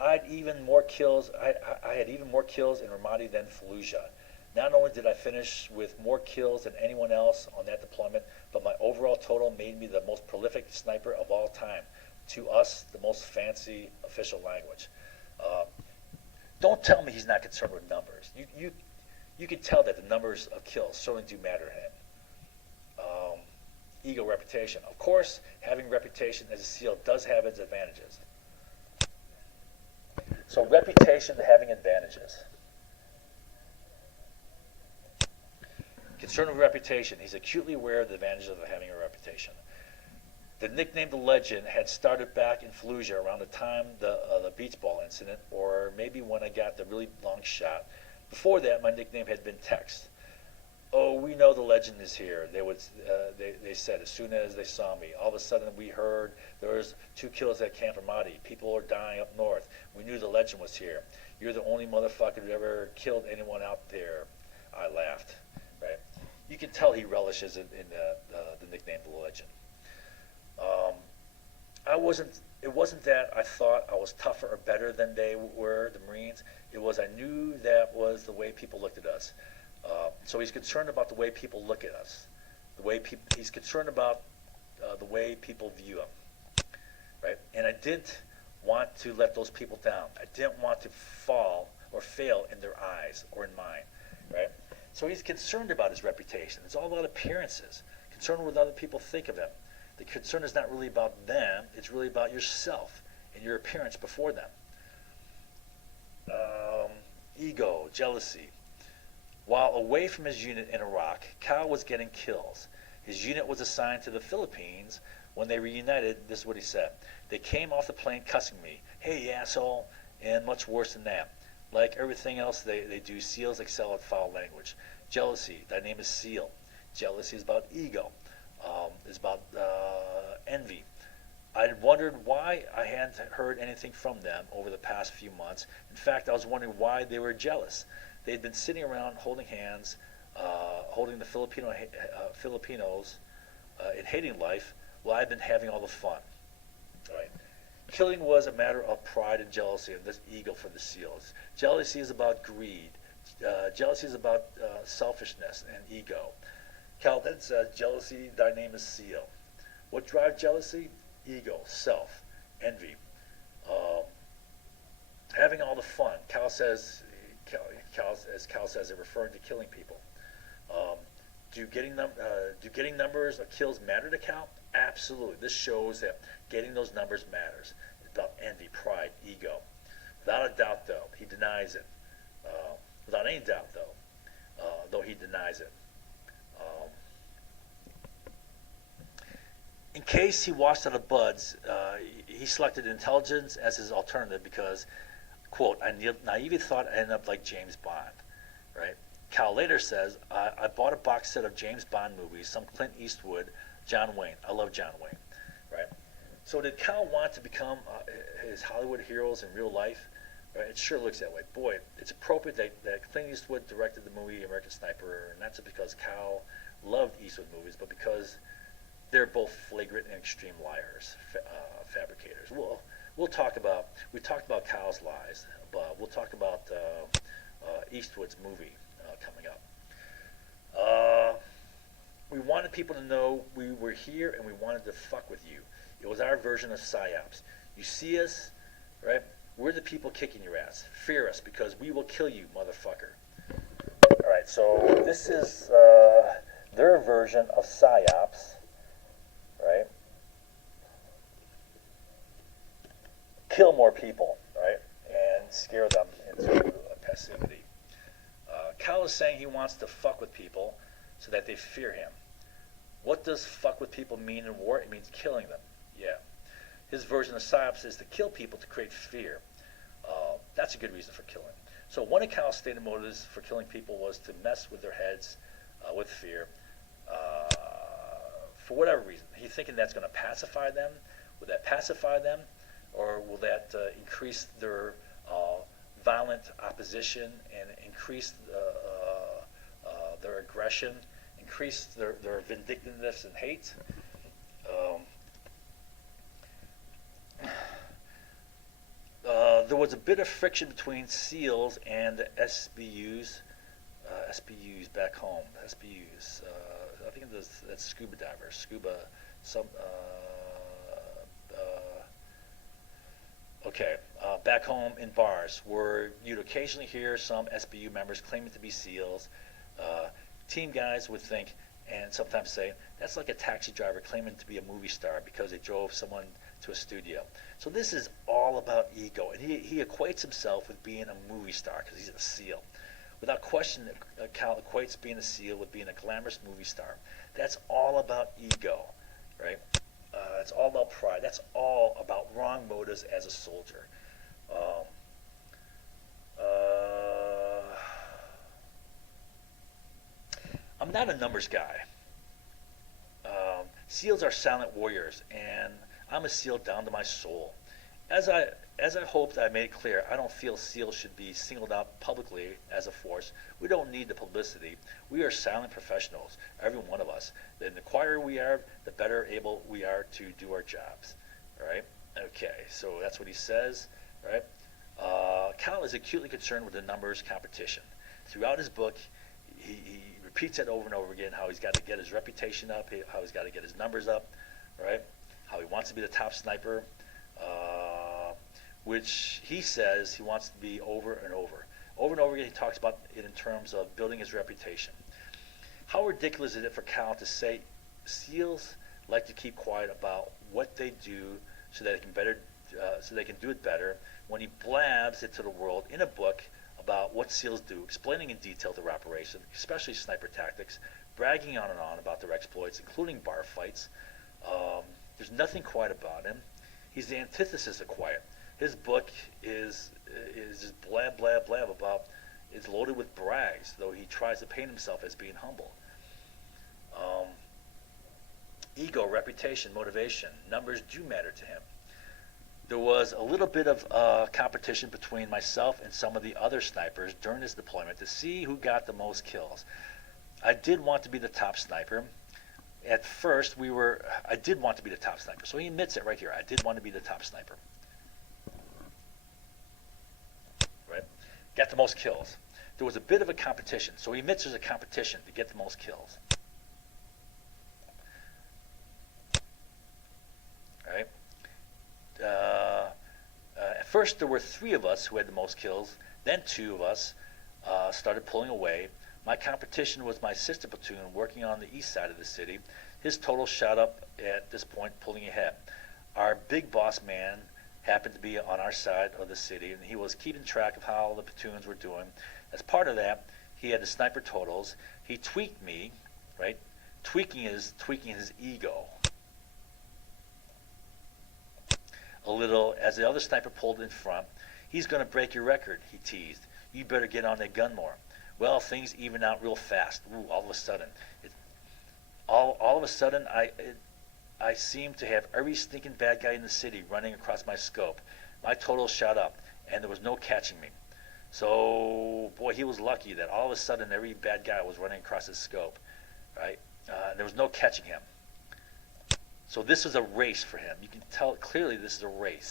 I had even more kills in Ramadi than Fallujah. Not only did I finish with more kills than anyone else on that deployment, but my overall total made me the most prolific sniper of all time. To us, the most fancy official language. Don't tell me he's not concerned with numbers. You can tell that the numbers of kills certainly do matter to him. Ego, reputation. Of course, having reputation as a SEAL does have its advantages. So reputation having advantages. Concerned with reputation, he's acutely aware of the advantages of having a reputation. The nickname The Legend had started back in Fallujah around the time the beach ball incident, or maybe when I got the really long shot. Before that, my nickname had been Tex. Oh, we know the legend is here. They said as soon as they saw me. All of a sudden, we heard there was 2 kills at Camp Ramadi. People are dying up north. We knew the legend was here. You're the only motherfucker who ever killed anyone out there. I laughed. Right? You can tell he relishes in the nickname The Legend. It wasn't that I thought I was tougher or better than they were, the Marines. It was I knew that was the way people looked at us. So he's concerned about the way people look at us. He's concerned about the way people view him. Right? And I didn't want to let those people down. I didn't want to fall or fail in their eyes or in mine. Right? So he's concerned about his reputation. It's all about appearances. Concerned with what other people think of him. The concern is not really about them. It's really about yourself and your appearance before them. Ego, jealousy. While away from his unit in Iraq, Cal was getting kills. His unit was assigned to the Philippines. When they reunited, this is what he said. They came off the plane cussing me. Hey, you asshole. And much worse than that. Like everything else they do, SEALs excel at foul language. Jealousy, thy name is SEAL. Jealousy is about ego. Is about envy. I wondered why I hadn't heard anything from them over the past few months. In fact, I was wondering why they were jealous. They'd been sitting around holding hands, holding the Filipinos in hating life, well, I've been having all the fun. Right? Killing was a matter of pride and jealousy, and this ego for the SEALs. Jealousy is about greed. Jealousy is about selfishness and ego. Cal then says, jealousy, thy name is SEAL. What drives jealousy? Ego, self, envy. Um, Having all the fun. As Cal says, they're referring to killing people. Um, do getting numbers of kills matter to Cal? Absolutely. This shows that getting those numbers matters. It's about envy, pride, ego. Without a doubt, though, he denies it. Without any doubt, though he denies it. Um, in case he washed out of buds, he selected intelligence as his alternative because, quote, I naively thought I'd end up like James Bond, right? Cal later says, I bought a box set of James Bond movies, some Clint Eastwood, John Wayne. I love John Wayne, right? So did Cal want to become his Hollywood heroes in real life? Right? It sure looks that way. Boy, it's appropriate that Clint Eastwood directed the movie American Sniper, and not just because Cal loved Eastwood movies, but because they're both flagrant and extreme liars, fabricators. We talked about Cal's lies, but we'll talk about Eastwood's movie coming up. We wanted people to know we were here and we wanted to fuck with you. It was our version of PSYOPs. You see us, right? We're the people kicking your ass. Fear us because we will kill you, motherfucker. All right, so this is their version of PSYOPs, right? Kill more people, right? And scare them into passivity. Cal is saying he wants to fuck with people so that they fear him. What does fuck with people mean in war? It means killing them. Yeah. His version of PSYOPs is to kill people to create fear. That's a good reason for killing. So one of Cal's stated motives for killing people was to mess with their heads with fear. For whatever reason. He's thinking that's going to pacify them. Will that pacify them? Or will that increase their violent opposition and increase their aggression, increase their vindictiveness and hate? There was a bit of friction between SEALs and SBUs back home. SBUs, I think that's scuba divers, back home in bars, where you'd occasionally hear some SBU members claiming to be SEALs. Team guys would think and sometimes say, that's like a taxi driver claiming to be a movie star because they drove someone to a studio. So this is all about ego, and he equates himself with being a movie star because he's a SEAL. Without question, Cal equates being a SEAL with being a glamorous movie star. That's all about ego, right? It's all about pride. That's all about wrong motives as a soldier. I'm not a numbers guy. SEALs are silent warriors, and I'm a SEAL down to my soul. As I hoped I made clear, I don't feel SEALs should be singled out publicly as a force. We don't need the publicity. We are silent professionals, every one of us. The quieter we are, the better able we are to do our jobs. All right? Okay, so that's what he says. All right? Cal is acutely concerned with the numbers competition. Throughout his book, he repeats it over and over again, how he's got to get his reputation up, how he's got to get his numbers up, right? How he wants to be the top sniper, which he says he wants to be over and over. Over and over again, he talks about it in terms of building his reputation. How ridiculous is it for Cal to say SEALs like to keep quiet about what they do so that they can do it better, when he blabs it to the world in a book about what SEALs do, explaining in detail their operation, especially sniper tactics, bragging on and on about their exploits, including bar fights. There's nothing quiet about him. He's the antithesis of quiet. His book is just blab, blab, blab about, it's loaded with brags, though he tries to paint himself as being humble. Ego, reputation, motivation, numbers do matter to him. There was a little bit of competition between myself and some of the other snipers during this deployment to see who got the most kills. I did want to be the top sniper, at first I did want to be the top sniper. So he admits it right here. I did want to be the top sniper. Right? Got the most kills. There was a bit of a competition. So he admits there's a competition to get the most kills. Right? At first, there were 3 of us who had the most kills. Then 2 of us started pulling away. My competition was my sister platoon working on the east side of the city. His total shot up at this point, pulling ahead. Our big boss man happened to be on our side of the city, and he was keeping track of how the platoons were doing. As part of that, he had the sniper totals. He tweaked me, right? Tweaking his ego a little as the other sniper pulled in front. He's going to break your record, he teased. You better get on that gun more. Well, things even out real fast. Ooh, all of a sudden, I seemed to have every stinking bad guy in the city running across my scope. My total shot up, and there was no catching me. So, boy, he was lucky that all of a sudden every bad guy was running across his scope, right? There was no catching him. So this was a race for him. You can tell clearly this is a race.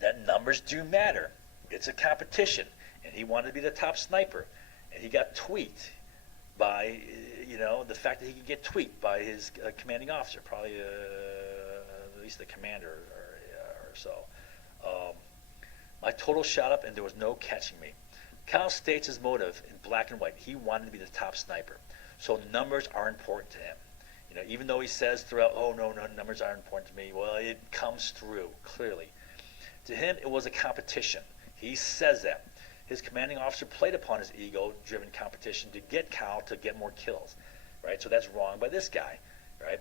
That numbers do matter. It's a competition, and he wanted to be the top sniper, and he got tweaked by, the fact that he could get tweaked by his commanding officer, probably at least the commander or so. My total shot up, and there was no catching me. Kyle states his motive in black and white. He wanted to be the top sniper. So numbers are important to him. Even though he says throughout, oh, no, numbers aren't important to me, well, it comes through clearly. To him, it was a competition. He says that. His commanding officer played upon his ego-driven competition to get Kyle to get more kills, right? So that's wrong by this guy, right?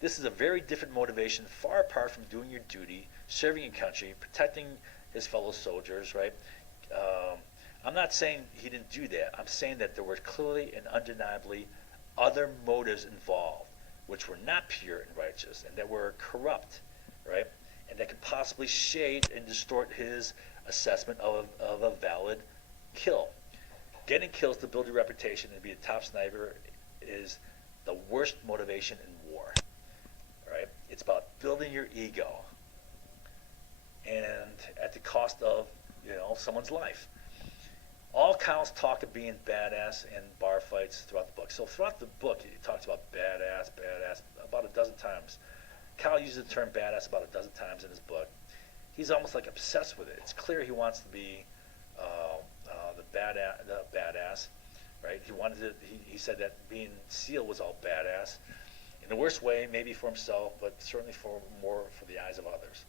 This is a very different motivation, far apart from doing your duty, serving your country, protecting his fellow soldiers, right? I'm not saying he didn't do that. I'm saying that there were clearly and undeniably other motives involved, which were not pure and righteous, and that were corrupt, right? And that could possibly shade and distort his assessment of a valid kill. Getting kills to build your reputation and be a top sniper is the worst motivation in war, right? It's about building your ego, and at the cost of someone's life. All Kyle's talk of being badass in bar fights throughout the book. So throughout the book, he talks about badass about a dozen times. Kyle uses the term badass about a dozen times in his book. He's almost like obsessed with it. It's clear he wants to be the badass, right? He said that being SEAL was all badass, in the worst way, maybe for himself, but certainly for the eyes of others.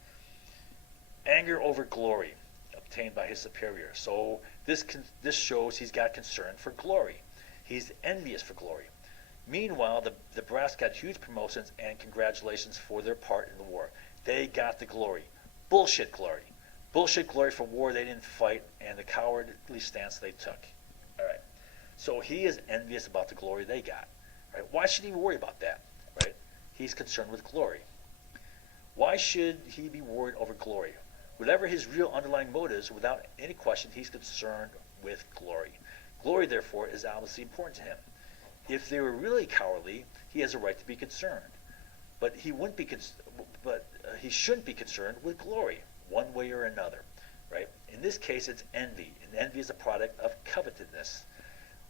Anger over glory obtained by his superior. So this shows he's got concern for glory. He's envious for glory. Meanwhile, the brass got huge promotions and congratulations for their part in the war. They got the glory. Bullshit glory. Bullshit glory for war they didn't fight and the cowardly stance they took. All right. So he is envious about the glory they got. Right? Why should he worry about that? Right? He's concerned with glory. Why should he be worried over glory? Whatever his real underlying motives, without any question, he's concerned with glory. Glory, therefore, is obviously important to him. If they were really cowardly, he has a right to be concerned. But he shouldn't be concerned with glory, one way or another, right? In this case, it's envy, and envy is a product of covetousness.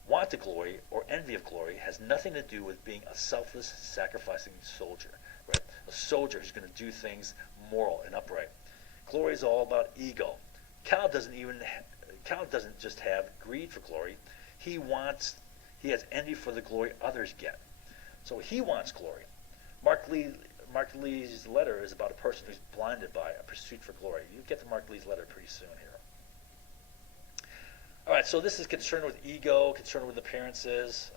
Want of glory or envy of glory has nothing to do with being a selfless, sacrificing soldier, right? A soldier who's going to do things moral and upright. Glory is all about ego. Cal doesn't just have greed for glory. He has envy for the glory others get. So he wants glory. Mark Lee's letter is about a person who's blinded by a pursuit for glory. You get to Mark Lee's letter pretty soon here. All right, so this is concerned with ego, concerned with appearances.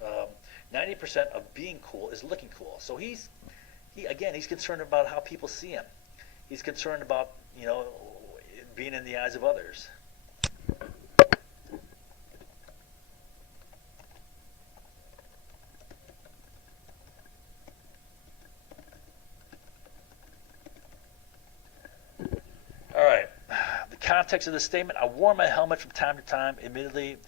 90% of being cool is looking cool. So he's concerned about how people see him. He's concerned about, being in the eyes of others. All right. The context of the statement: I wore my helmet from time to time. Admittedly,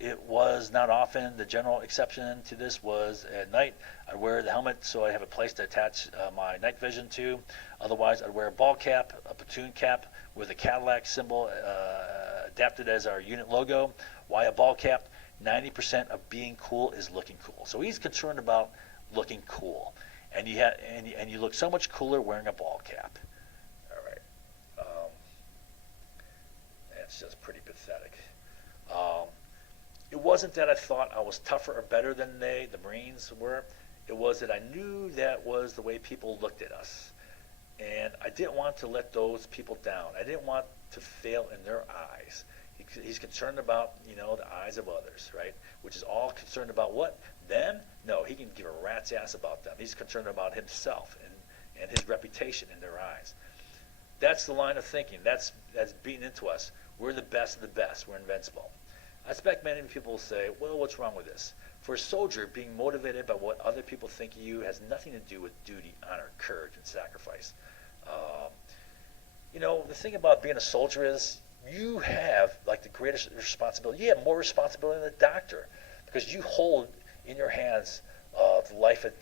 it was not often. The general exception to this was at night, I'd wear the helmet so I have a place to attach my night vision to. Otherwise, I'd wear a ball cap, a platoon cap with a Cadillac symbol adapted as our unit logo. Why a ball cap? 90% of being cool is looking cool. So he's concerned about looking cool. And you look so much cooler wearing a ball cap. All right. That's just pretty pathetic. It wasn't that I thought I was tougher or better than the Marines were. It was that I knew that was the way people looked at us. And I didn't want to let those people down. I didn't want to fail in their eyes. He's concerned about, the eyes of others, right? Which is all concerned about what? Them? No, he can give a rat's ass about them. He's concerned about himself and his reputation in their eyes. That's the line of thinking. That's beaten into us. We're the best of the best. We're invincible. I expect many people will say, well, what's wrong with this? For a soldier, being motivated by what other people think of you has nothing to do with duty, honor, courage, and sacrifice. The thing about being a soldier is you have the greatest responsibility. You have more responsibility than the doctor because you hold in your hands the life or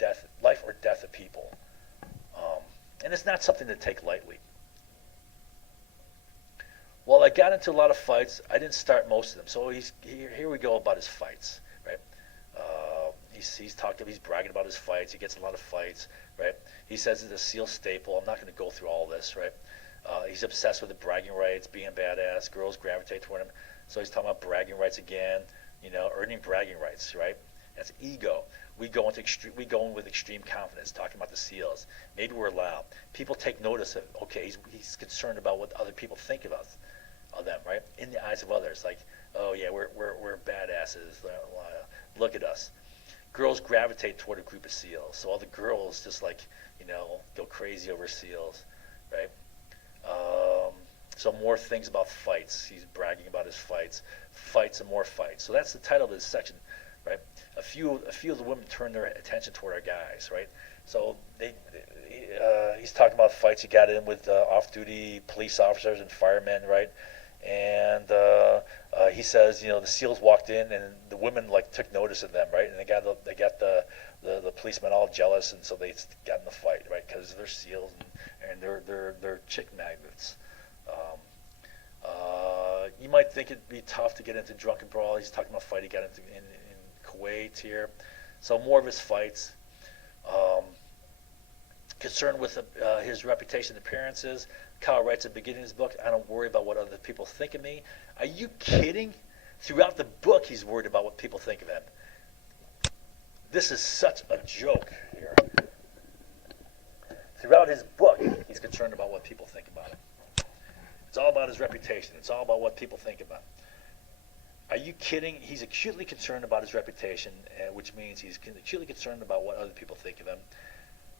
death of people. And it's not something to take lightly. Well, I got into a lot of fights. I didn't start most of them. So here we go about his fights, right? He's bragging about his fights. He gets in a lot of fights, right? He says it's a SEAL staple. I'm not going to go through all this, right? He's obsessed with the bragging rights, being badass. Girls gravitate toward him. So he's talking about bragging rights again, earning bragging rights, right? That's ego. We go in with extreme confidence, talking about the SEALs. Maybe we're loud. People take notice of, okay, he's concerned about what other people think of us, of them, right? In the eyes of others, like, oh yeah, we're badasses. Look at us. Girls gravitate toward a group of SEALs. So all the girls just go crazy over SEALs, right? So more things about fights. He's bragging about his fights and more fights. So that's the title of this section, right? A few of the women turn their attention toward our guys, right? So he's talking about fights he got in with off-duty police officers and firemen, right? And he says, the SEALs walked in and the women took notice of them, right? And they got the policemen all jealous, and so they got in the fight, right? Because they're SEALs and they're chick magnets. You might think it'd be tough to get into drunken brawl. He's talking about a fight he got into in Kuwait here. So more of his fights. Concerned with his reputation and appearances. Kyle writes at the beginning of his book, I don't worry about what other people think of me. Are you kidding? Throughout the book, he's worried about what people think of him. This is such a joke here. Throughout his book, he's concerned about what people think about him. It's all about his reputation. It's all about what people think about him. Are you kidding? He's acutely concerned about his reputation, which means he's acutely concerned about what other people think of him.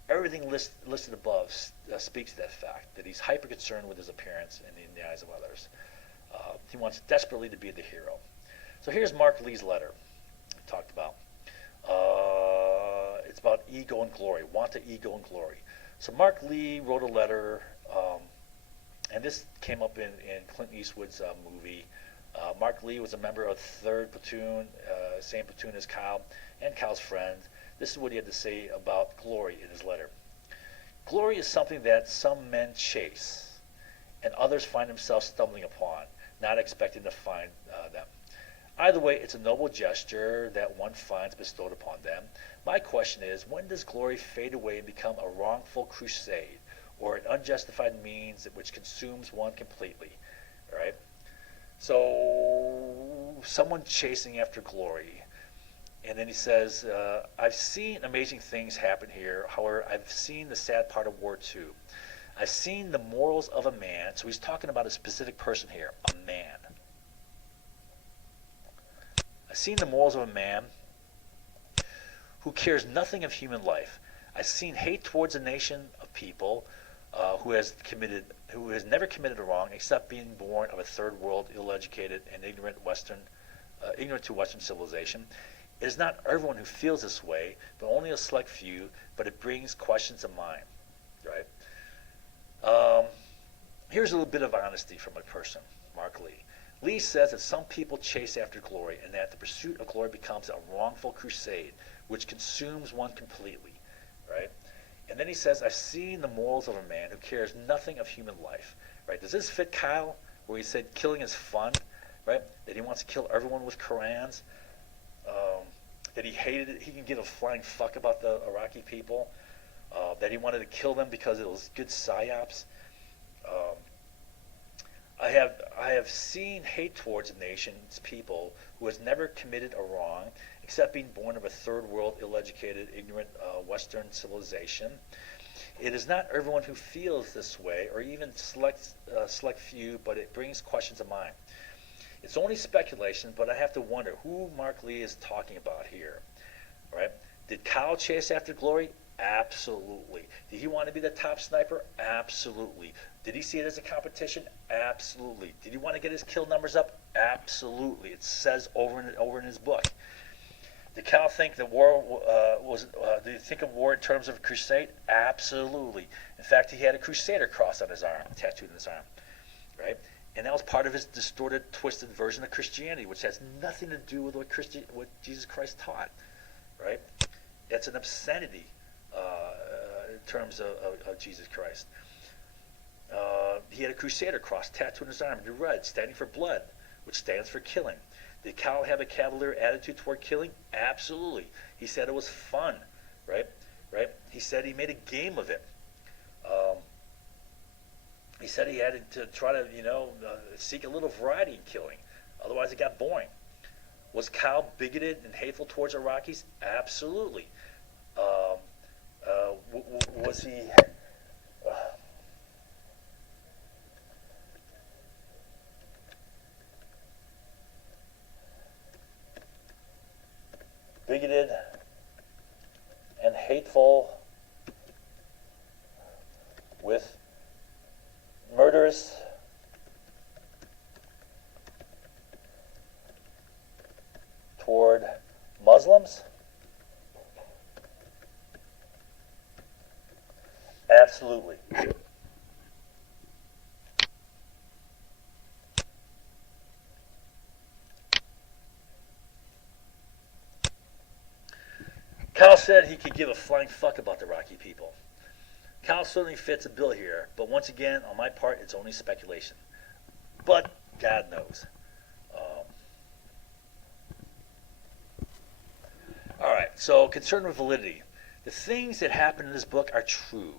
Everything listed above speaks to that fact, that he's hyper concerned with his appearance and in the eyes of others. He wants desperately to be the hero. So here's Mark Lee's letter we talked about. It's about ego and glory, wanted ego and glory. So Mark Lee wrote a letter, and this came up in Clint Eastwood's movie. Mark Lee was a member of 3rd Platoon, same platoon as Kyle, and Kyle's friend. This is what he had to say about glory in his letter. Glory is something that some men chase, and others find themselves stumbling upon, not expecting to find them. Either way, it's a noble gesture that one finds bestowed upon them. My question is, when does glory fade away and become a wrongful crusade, or an unjustified means which consumes one completely? All right? So, someone chasing after glory. And then he says, I've seen amazing things happen here. However, I've seen the sad part of war too. I've seen the morals of a man. So he's talking about a specific person here, a man. I've seen the morals of a man who cares nothing of human life. I've seen hate towards a nation of people who has never committed a wrong except being born of a third world, ill-educated, and ignorant to Western civilization. It is not everyone who feels this way, but only a select few, but it brings questions to mind, right? Here's a little bit of honesty from a person, Mark Lee. Lee says that some people chase after glory and that the pursuit of glory becomes a wrongful crusade which consumes one completely, right? And then he says, I've seen the morals of a man who cares nothing of human life, right? Does this fit Kyle, where he said killing is fun, right? That he wants to kill everyone with Korans, that he hated it, he can give a flying fuck about the Iraqi people, that he wanted to kill them because it was good psyops. I have seen hate towards a nation's people who has never committed a wrong except being born of a third world, ill-educated, ignorant Western civilization. It is not everyone who feels this way, or even select few, but it brings questions of mind. It's only speculation, but I have to wonder who Mark Lee is talking about here. Right? Did Kyle chase after glory? Absolutely. Did he want to be the top sniper? Absolutely. Did he see it as a competition? Absolutely. Did he want to get his kill numbers up? Absolutely. It says over in his book. Did Kyle think the war did he think of war in terms of a crusade? Absolutely. In fact, he had a crusader cross on his arm, tattooed on his arm, right? And that was part of his distorted, twisted version of Christianity, which has nothing to do with what Jesus Christ taught, right? It's an obscenity in terms of Jesus Christ. He had a crusader cross tattooed on his arm in red, standing for blood, which stands for killing. Did Kyle have a cavalier attitude toward killing? Absolutely. He said it was fun, right? He said he made a game of it. He said he had to try to, seek a little variety in killing. Otherwise, it got boring. Was Kyle bigoted and hateful towards Iraqis? Absolutely. Was he... bigoted and hateful with murderous toward Muslims? Absolutely. Kyle said he could give a flying fuck about the Iraqi people. Kyle certainly fits a bill here, but once again, on my part, it's only speculation. But God knows. All right, so concerned with validity. The things that happen in this book are true.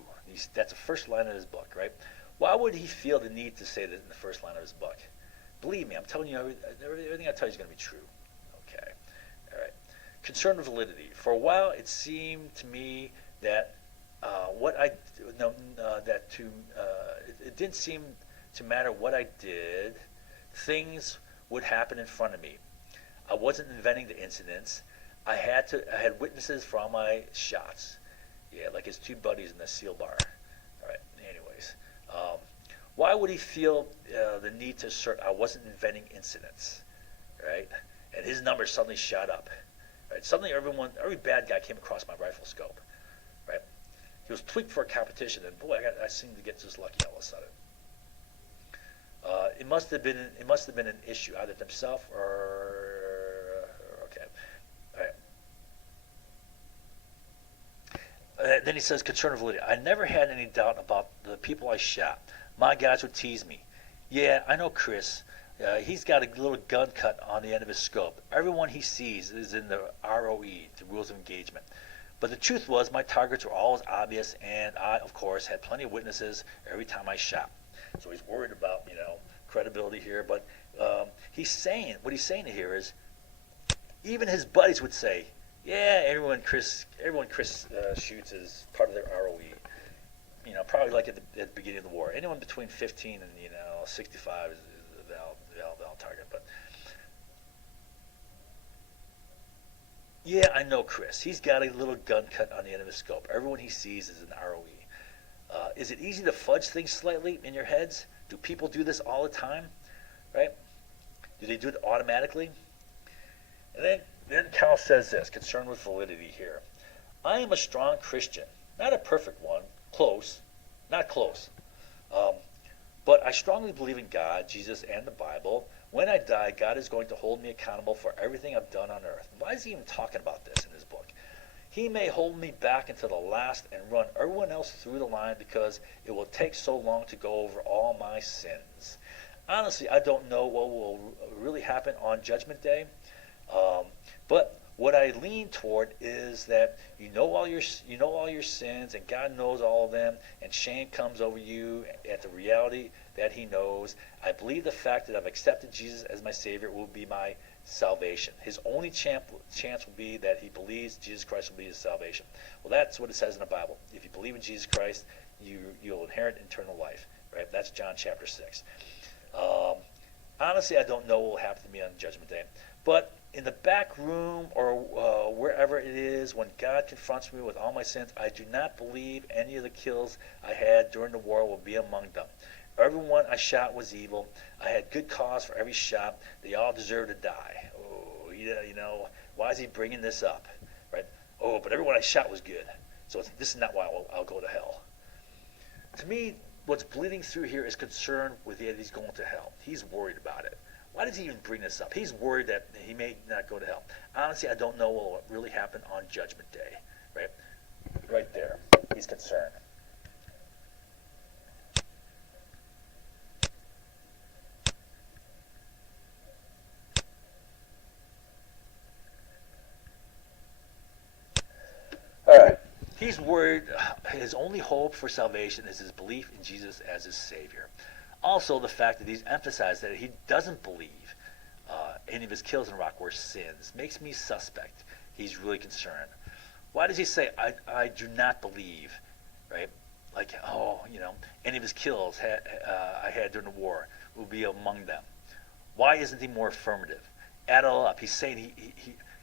That's the first line of his book, right? Why would he feel the need to say that in the first line of his book? Believe me, I'm telling you, everything I tell you is going to be true. Okay, all right. Concerned with validity. For a while, it seemed to me that it didn't seem to matter what I did. Things would happen in front of me. I wasn't inventing the incidents. I had witnesses for all my shots. Yeah, like his two buddies in the SEAL bar. All right. Anyways, why would he feel the need to assert I wasn't inventing incidents, right? And his numbers suddenly shot up. Right? Suddenly, every bad guy came across my rifle scope. Right? He was tweaked for a competition, and boy, I seemed to get just lucky all of a sudden. It must have been an issue either to himself or okay. All right. Then he says, concern of validity. I never had any doubt about the people I shot. My guys would tease me. Yeah, I know Chris. He's got a little gun cut on the end of his scope. Everyone he sees is in the ROE, the rules of engagement. But the truth was my targets were always obvious, and I, of course, had plenty of witnesses every time I shot. So he's worried about, credibility here. But what he's saying here is, even his buddies would say, yeah, everyone Chris shoots is part of their ROE. Probably like at the beginning of the war. Anyone between 15 and 65 is a valid target. But yeah, I know Chris. He's got a little gun cut on the end of his scope. Everyone he sees is an ROE. Is it easy to fudge things slightly in your heads? Do people do this all the time? Right? Do they do it automatically? And then Cal says this, concerned with validity here. I am a strong Christian, not a perfect one, close, not close. But I strongly believe in God, Jesus, and the Bible. When I die, God is going to hold me accountable for everything I've done on earth. Why is he even talking about this in his book? He may hold me back until the last and run everyone else through the line because it will take so long to go over all my sins. Honestly, I don't know what will really happen on Judgment Day, but what I lean toward is that you know all your sins, and God knows all of them, and shame comes over you at the reality that he knows. I believe the fact that I've accepted Jesus as my Savior will be my salvation. His only chance will be that he believes Jesus Christ will be his salvation. Well, that's what it says in the Bible. If you believe in Jesus Christ, you'll inherit eternal life. Right? That's John chapter 6. Honestly, I don't know what will happen to me on Judgment Day. But in the back room or wherever it is, when God confronts me with all my sins, I do not believe any of the kills I had during the war will be among them. Everyone I shot was evil. I had good cause for every shot. They all deserve to die. Oh, why is he bringing this up? Right? Oh, but everyone I shot was good. So this is not why I'll go to hell. To me, what's bleeding through here is concern with that he's going to hell. He's worried about it. Why does he even bring this up? He's worried that he may not go to hell. Honestly, I don't know what will really happen on Judgment Day. Right? Right there. He's concerned. All right. He's worried his only hope for salvation is his belief in Jesus as his Savior. Also, the fact that he's emphasized that he doesn't believe any of his kills in Iraq were sins makes me suspect. He's really concerned. Why does he say, I do not believe, right? Like, any of his kills I had during the war will be among them. Why isn't he more affirmative? Add it all up. He's saying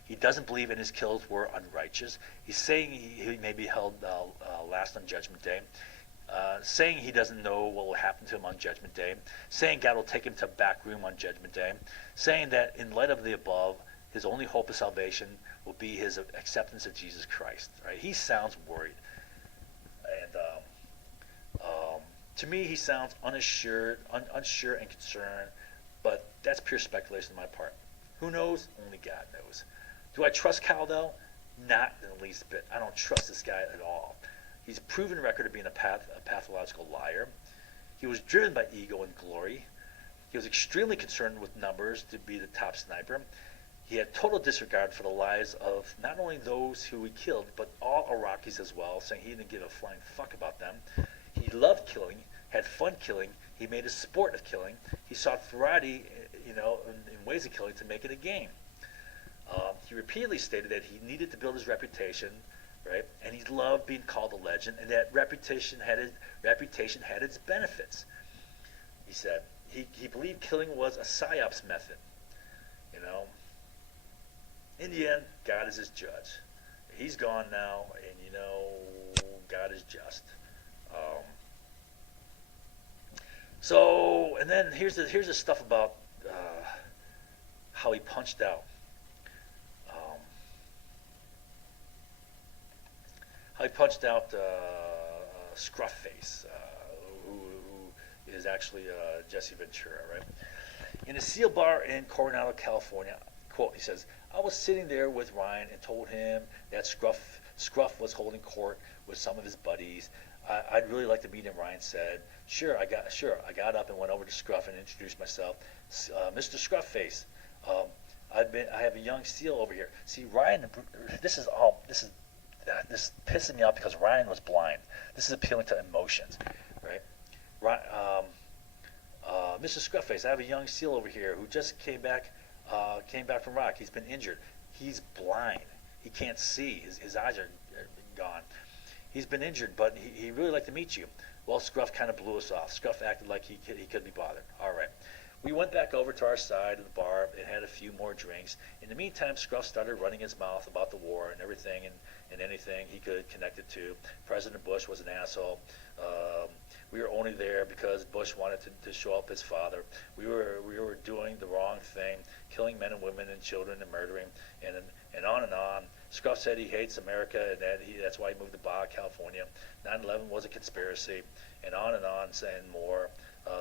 he doesn't believe in his kills were unrighteous. He's saying he may be held last on Judgment Day. Saying he doesn't know what will happen to him on Judgment Day, saying God will take him to a back room on Judgment Day, saying that in light of the above, his only hope of salvation will be his acceptance of Jesus Christ. Right? He sounds worried, and to me, he sounds unsure and concerned. But that's pure speculation on my part. Who knows? Only God knows. Do I trust Cal though? Not in the least bit. I don't trust this guy at all. He's a proven record of being a pathological liar. He was driven by ego and glory. He was extremely concerned with numbers to be the top sniper. He had total disregard for the lives of not only those who he killed, but all Iraqis as well, saying he didn't give a flying fuck about them. He loved killing, had fun killing. He made a sport of killing. He sought variety, in ways of killing to make it a game. He repeatedly stated that he needed to build his reputation, right? And he loved being called a legend, and that reputation had its benefits. He said he believed killing was a psyops method. In the end, God is his judge. He's gone now, and God is just. And then here's the stuff about how he punched out. How he punched out Scruffface, who is actually Jesse Ventura, right? In a seal bar in Coronado, California, quote, he says, I was sitting there with Ryan and told him that Scruff was holding court with some of his buddies. I'd really like to meet him, Ryan said. Sure, I got up and went over to Scruff and introduced myself. Mr. Scruffface, I have a young seal over here. See, Ryan, this is pissing me off because Ryan was blind. This is appealing to emotions, right? Mr. Scruffface, I have a young seal over here who just came back from Iraq. He's been injured. He's blind. He can't see. His eyes are gone. He's been injured, but he really like to meet you. Well, Scruff kind of blew us off. Scruff acted like he couldn't be bothered. All right. We went back over to our side of the bar and had a few more drinks. In the meantime, Scruff started running his mouth about the war and everything and anything he could connect it to. President Bush was an asshole. We were only there because Bush wanted to show up his father. We were doing the wrong thing, killing men and women and children and murdering and on and on. Scruff said he hates America and that's why he moved to Baja, California. 9/11 was a conspiracy, and on, saying more.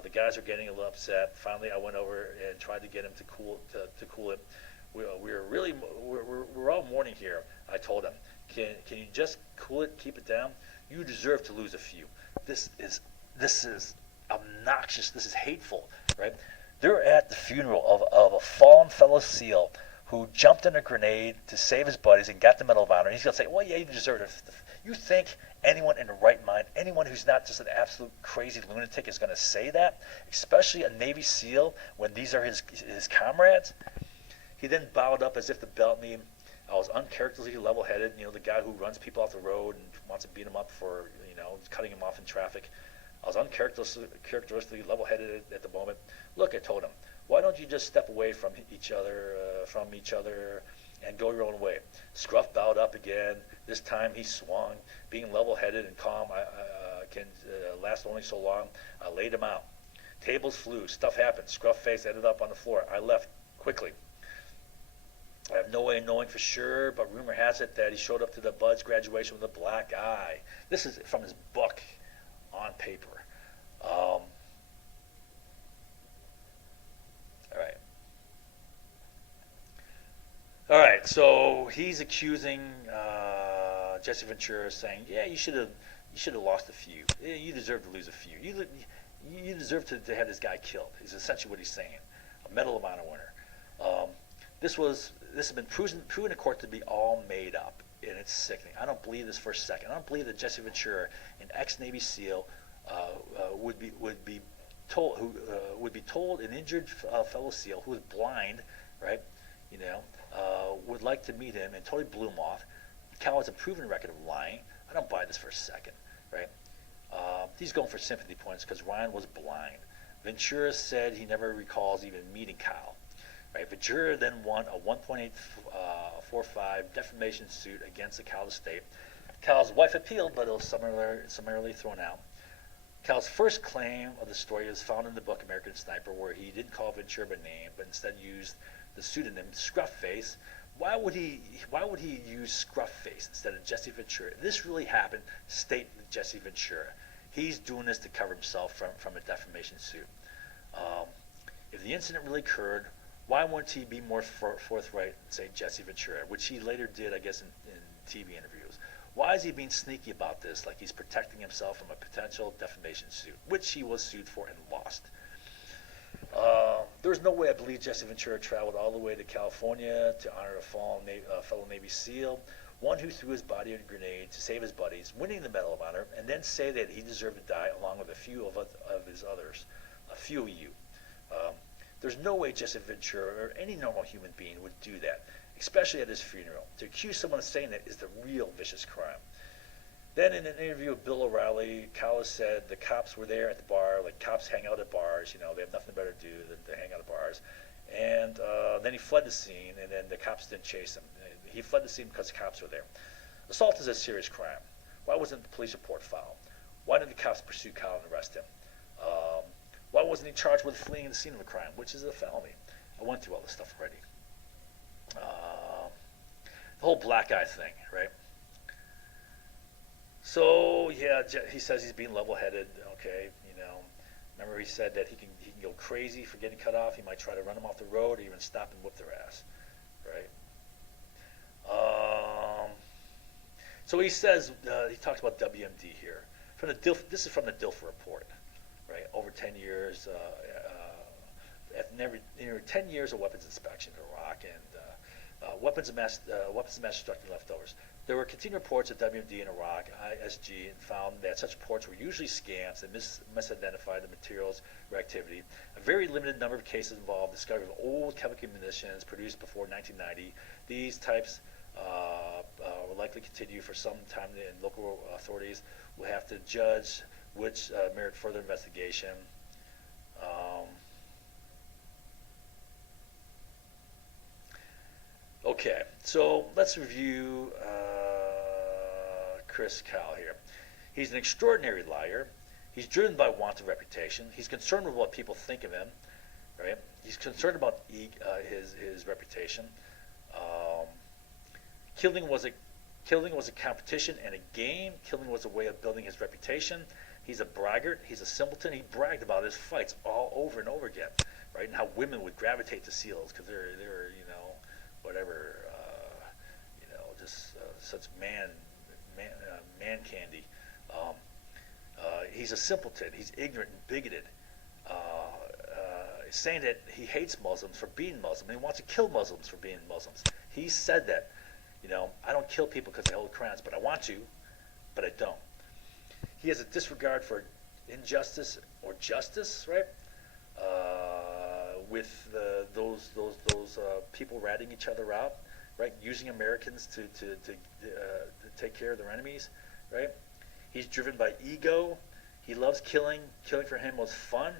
The guys are getting a little upset. Finally, I went over and tried to get him to cool it. We're all mourning here. I told him, can you just cool it, keep it down? You deserve to lose a few. This is obnoxious. This is hateful, right? They're at the funeral of a fallen fellow SEAL who jumped in a grenade to save his buddies and got the Medal of Honor. And he's gonna say, well, yeah, you deserve it. You think anyone in the right mind, anyone who's not just an absolute crazy lunatic, is gonna say that? Especially a Navy SEAL when these are his comrades. He then bowed up as if to belt me. I was uncharacteristically level-headed. The guy who runs people off the road and wants to beat him up for, cutting him off in traffic. I was uncharacteristically level-headed at the moment. Look, I told him, why don't you just step away from each other, and go your own way? Scruff bowed up again. This time he swung. Being level-headed and calm can last only so long. I laid him out. Tables flew. Stuff happened. Scruff face ended up on the floor. I left quickly. I have no way of knowing for sure, but rumor has it that he showed up to the Bud's graduation with a black eye. This is from his book on paper. All right. So he's accusing Jesse Ventura, saying, "Yeah, you should have lost a few. Yeah, you deserve to lose a few. You deserve to have this guy killed." Is essentially what he's saying. A Medal of Honor winner. This has been proven in court to be all made up, and it's sickening. I don't believe this for a second. I don't believe that Jesse Ventura, an ex-Navy SEAL, would be told an injured fellow SEAL who is blind, right? Would like to meet him and totally blew him off. Cal has a proven record of lying. I don't buy this for a second, right? He's going for sympathy points because Ryan was blind. Ventura said he never recalls even meeting Cal. Right? Ventura then won a $1.845 defamation suit against the Cal estate. Cal's wife appealed, but it was summarily thrown out. Cal's first claim of the story is found in the book American Sniper, where he didn't call Ventura by name, but instead used the pseudonym Scruffface. Why would he use Scruffface instead of Jesse Ventura? If this really happened, state Jesse Ventura. He's doing this to cover himself from a defamation suit. If the incident really occurred, why wouldn't he be more forthright and say Jesse Ventura, which he later did, I guess, in TV interviews? Why is he being sneaky about this, like he's protecting himself from a potential defamation suit, which he was sued for and lost? There's no way I believe Jesse Ventura traveled all the way to California to honor a fallen fellow Navy SEAL, one who threw his body in a grenade to save his buddies, winning the Medal of Honor, and then say that he deserved to die along with a few of his others, a few of you. There's no way Jesse Ventura or any normal human being would do that, especially at his funeral. To accuse someone of saying that is the real vicious crime. Then in an interview with Bill O'Reilly, Callis said the cops were there at the bar, like cops hang out at bars, they have nothing better to do than to hang out at bars. And then he fled the scene, and then the cops didn't chase him. He fled the scene because the cops were there. Assault is a serious crime. Why wasn't the police report filed? Why did the cops pursue Kyle and arrest him? Why wasn't he charged with fleeing the scene of a crime, which is a felony? I went through all this stuff already. The whole black eye thing, right? So yeah, he says he's being level-headed. Okay, remember he said that he can go crazy for getting cut off. He might try to run them off the road or even stop and whip their ass, right? So he says he talks about WMD here. This is from the Dilfer report, right? Over 10 years, near 10 years of weapons inspection in Iraq and weapons of mass destruction leftovers. There were continued reports of WMD in Iraq, ISG, and found that such reports were usually scams that misidentified the materials or activity. A very limited number of cases involved discovery of old chemical munitions produced before 1990. These types will likely continue for some time, and local authorities will have to judge which merit further investigation. Okay, so let's review Chris Kyle here. He's an extraordinary liar. He's driven by want of reputation. He's concerned with what people think of him, right? He's concerned about his reputation. Killing was a competition and a game. Killing was a way of building his reputation. He's a braggart. He's a simpleton. He bragged about his fights all over and over again, right? And how women would gravitate to seals because they're whatever, just such man candy. Um, he's a simpleton. He's ignorant and bigoted. Saying that he hates Muslims for being Muslim. And he wants to kill Muslims for being Muslims. He said that, I don't kill people because they hold Qurans, but I want to, but I don't. He has a disregard for injustice or justice, right? With those people ratting each other out, right? Using Americans to take care of their enemies, right? He's driven by ego. He loves killing. Killing for him was fun.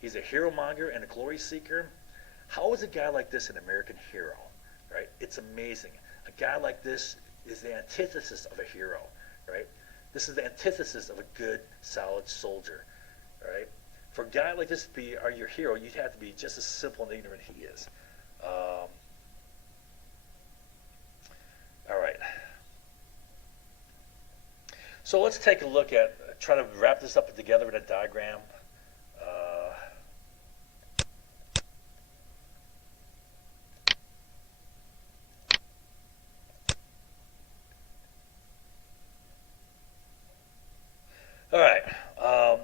He's a hero monger and a glory seeker. How is a guy like this an American hero, right? It's amazing. A guy like this is the antithesis of a hero, right? This is the antithesis of a good, solid soldier, right? For a guy like this to be your hero, you'd have to be just as simple and ignorant he is. All right. So let's take a look at, try to wrap this up together in a diagram. All right.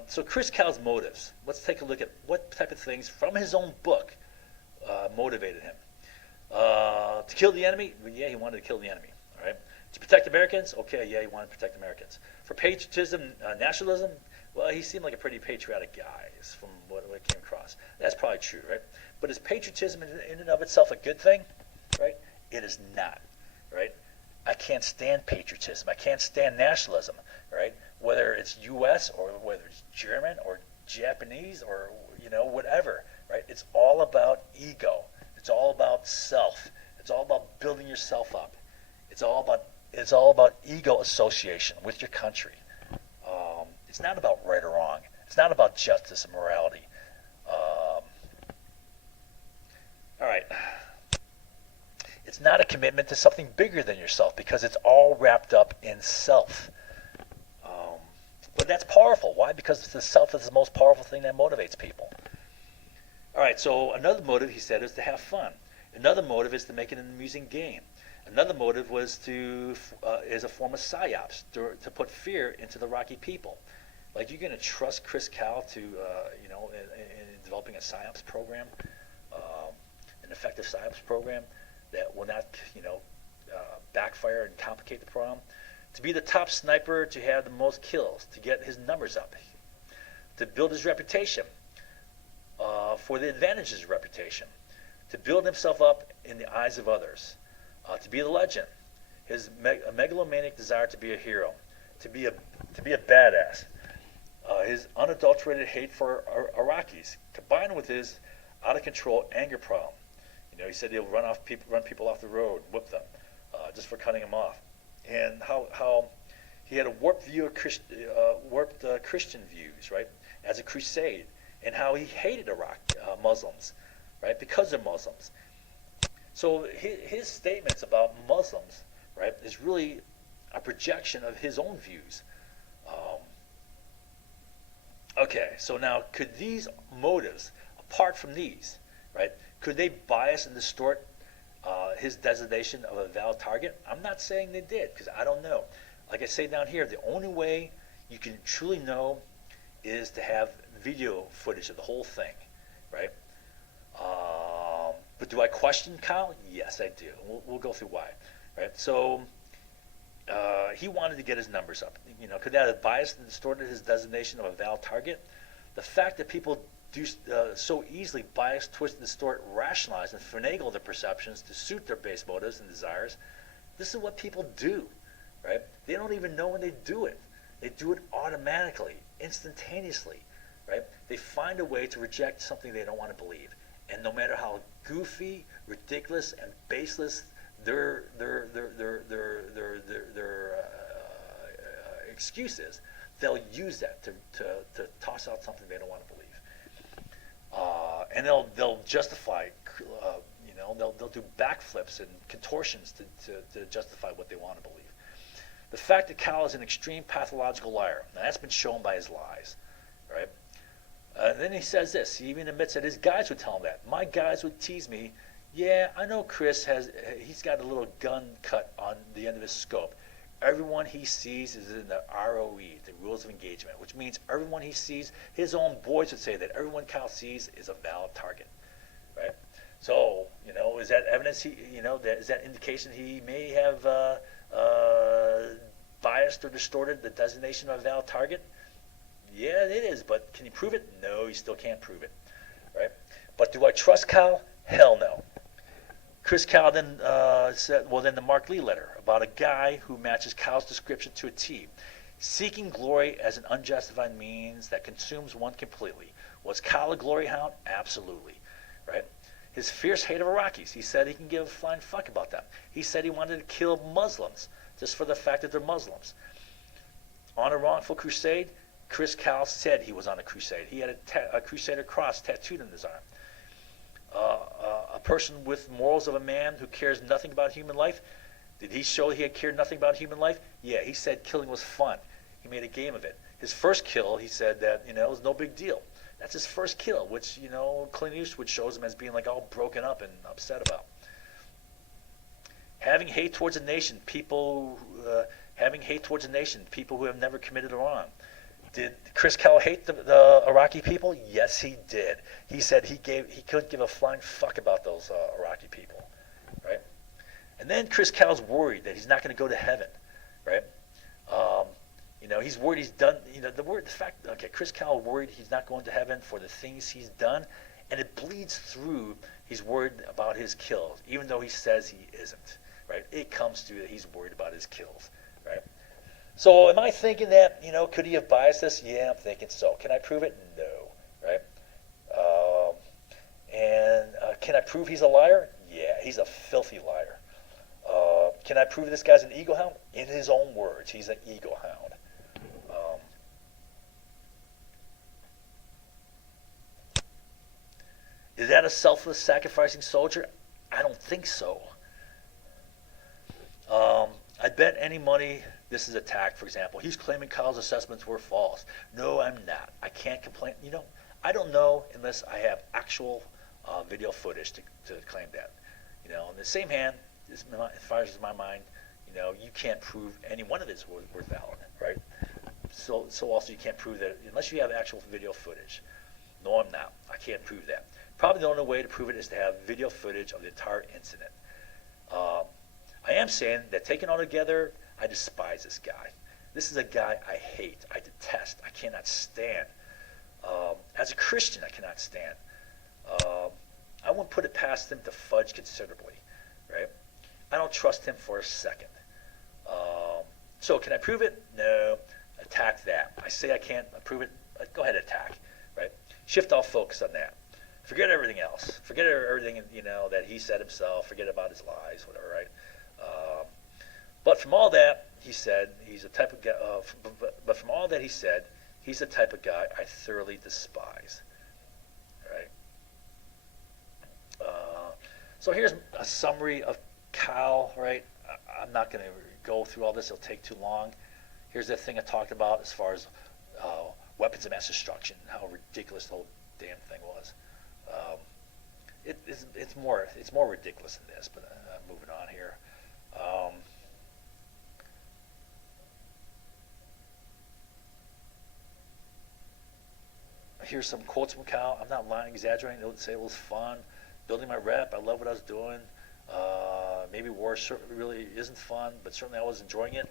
So Chris Cow's motives. Let's take a look at what type of things from his own book motivated him. To kill the enemy? Well, yeah, he wanted to kill the enemy. All right. To protect Americans? Okay, yeah, he wanted to protect Americans. For patriotism, nationalism? Well, he seemed like a pretty patriotic guy from what came across. That's probably true, right? But is patriotism in and of itself a good thing? Right? It is not. Right? I can't stand patriotism. I can't stand nationalism. Right? Whether it's U.S. or whether it's German or Japanese or whatever, right? It's all about ego. It's all about self. It's all about building yourself up. It's all about ego association with your country. It's not about right or wrong. It's not about justice and morality. All right. It's not a commitment to something bigger than yourself because it's all wrapped up in self. But that's powerful. Why? Because the self is the most powerful thing that motivates people. All right, so another motive, he said, is to have fun. Another motive is to make it an amusing game. Another motive was is a form of psyops, to put fear into the Iraqi people. Like, you're going to trust Chris Cow to, in developing a psyops program, an effective psyops program that will not, backfire and complicate the problem. To be the top sniper, to have the most kills, to get his numbers up, to build his reputation, for the advantages of reputation, to build himself up in the eyes of others, to be the legend, his megalomaniac desire to be a hero, to be a badass, his unadulterated hate for Iraqis, combined with his out-of-control anger problem. He said he'll run people off the road, whip them, just for cutting them off. And how he had a warped view of Christian views, right, as a crusade, and how he hated Iraq Muslims, right, because they're Muslims. So his statements about Muslims, right, is really a projection of his own views. Okay, so now could these motives, apart from these, right, could they bias and distort his designation of a valid target? I'm not saying they did, because I don't know. Like I say down here, the only way you can truly know is to have video footage of the whole thing, right? But do I question Kyle? Yes, I do. We'll go through why, right? So he wanted to get his numbers up. Could that have biased and distorted his designation of a valid target? The fact that people do so easily bias, twist, distort, rationalize, and finagle their perceptions to suit their base motives and desires. This is what people do, right? They don't even know when they do it. They do it automatically, instantaneously, right? They find a way to reject something they don't want to believe. And no matter how goofy, ridiculous, and baseless their excuse is, they'll use that to toss out something they don't want to believe. And they'll justify, they'll do backflips and contortions to justify what they want to believe. The fact that Cal is an extreme pathological liar. Now, that's been shown by his lies, right? Then he says this. He even admits that his guys would tell him that. My guys would tease me. Yeah, I know Chris he's got a little gun cut on the end of his scope. Everyone he sees is in the ROE, the rules of engagement, which means everyone he sees, his own boys would say that everyone Cal sees is a valid target, right? So, is that evidence is that indication he may have biased or distorted the designation of a valid target? Yeah, it is, but can you prove it? No, you still can't prove it, right? But do I trust Cal? Hell no. Chris Cal then said, then the Mark Lee letter about a guy who matches Cal's description to a T. Seeking glory as an unjustified means that consumes one completely. Was Cal a glory hound? Absolutely, right? His fierce hate of Iraqis. He said he can give a flying fuck about them. He said he wanted to kill Muslims just for the fact that they're Muslims. On a wrongful crusade, Chris Cal said he was on a crusade. He had a Crusader cross tattooed on his arm. A person with morals of a man who cares nothing about human life. Did he show he had cared nothing about human life? Yeah, he said killing was fun. He made a game of it. His first kill, he said that, it was no big deal. That's his first kill, which, Clint Eastwood shows him as being like all broken up and upset about. Having hate towards a nation, people who have never committed a wrong. Did Chris Cal hate the Iraqi people? Yes, he did. He said he couldn't give a flying fuck about those Iraqi people, right? And then Chris Cal's worried that he's not going to go to heaven, right? He's worried he's done. Chris Cal worried he's not going to heaven for the things he's done, and it bleeds through. He's worried about his kills, even though he says he isn't, right? It comes through that he's worried about his kills, right? So am I thinking that, could he have biased this? Yeah, I'm thinking so. Can I prove it? No, right? Can I prove he's a liar? Yeah, he's a filthy liar. Can I prove this guy's an ego hound? In his own words, he's an ego hound. Is that a selfless, sacrificing soldier? I don't think so. I bet any money this is attacked, for example. He's claiming Kyle's assessments were false. No, I'm not. I can't complain. I don't know unless I have actual video footage to claim that. On the same hand, as far as my mind, you can't prove any one of this were valid, right? So also you can't prove that unless you have actual video footage. No, I'm not. I can't prove that. Probably the only way to prove it is to have video footage of the entire incident. I am saying that taken all together, I despise this guy. This is a guy I hate, I detest, I cannot stand. As a Christian, I cannot stand. I wouldn't put it past him to fudge considerably, right? I don't trust him for a second. So can I prove it? No. Attack that. I say I can't prove it. Go ahead, attack, right? Shift all focus on that. Forget everything else. Forget everything that he said himself. Forget about his lies, whatever, right? But from all that he said, he's a type of guy. But from all that he said, he's the type of guy I thoroughly despise. Right. So here's a summary of Cal. Right. I'm not going to go through all this; it'll take too long. Here's the thing I talked about as far as weapons of mass destruction, how ridiculous the whole damn thing was. It's more ridiculous than this, but moving on here. Here's some quotes from Cal. I'm not lying, exaggerating. They would say it was fun, building my rep. I love what I was doing. Maybe war really isn't fun, but certainly I was enjoying it.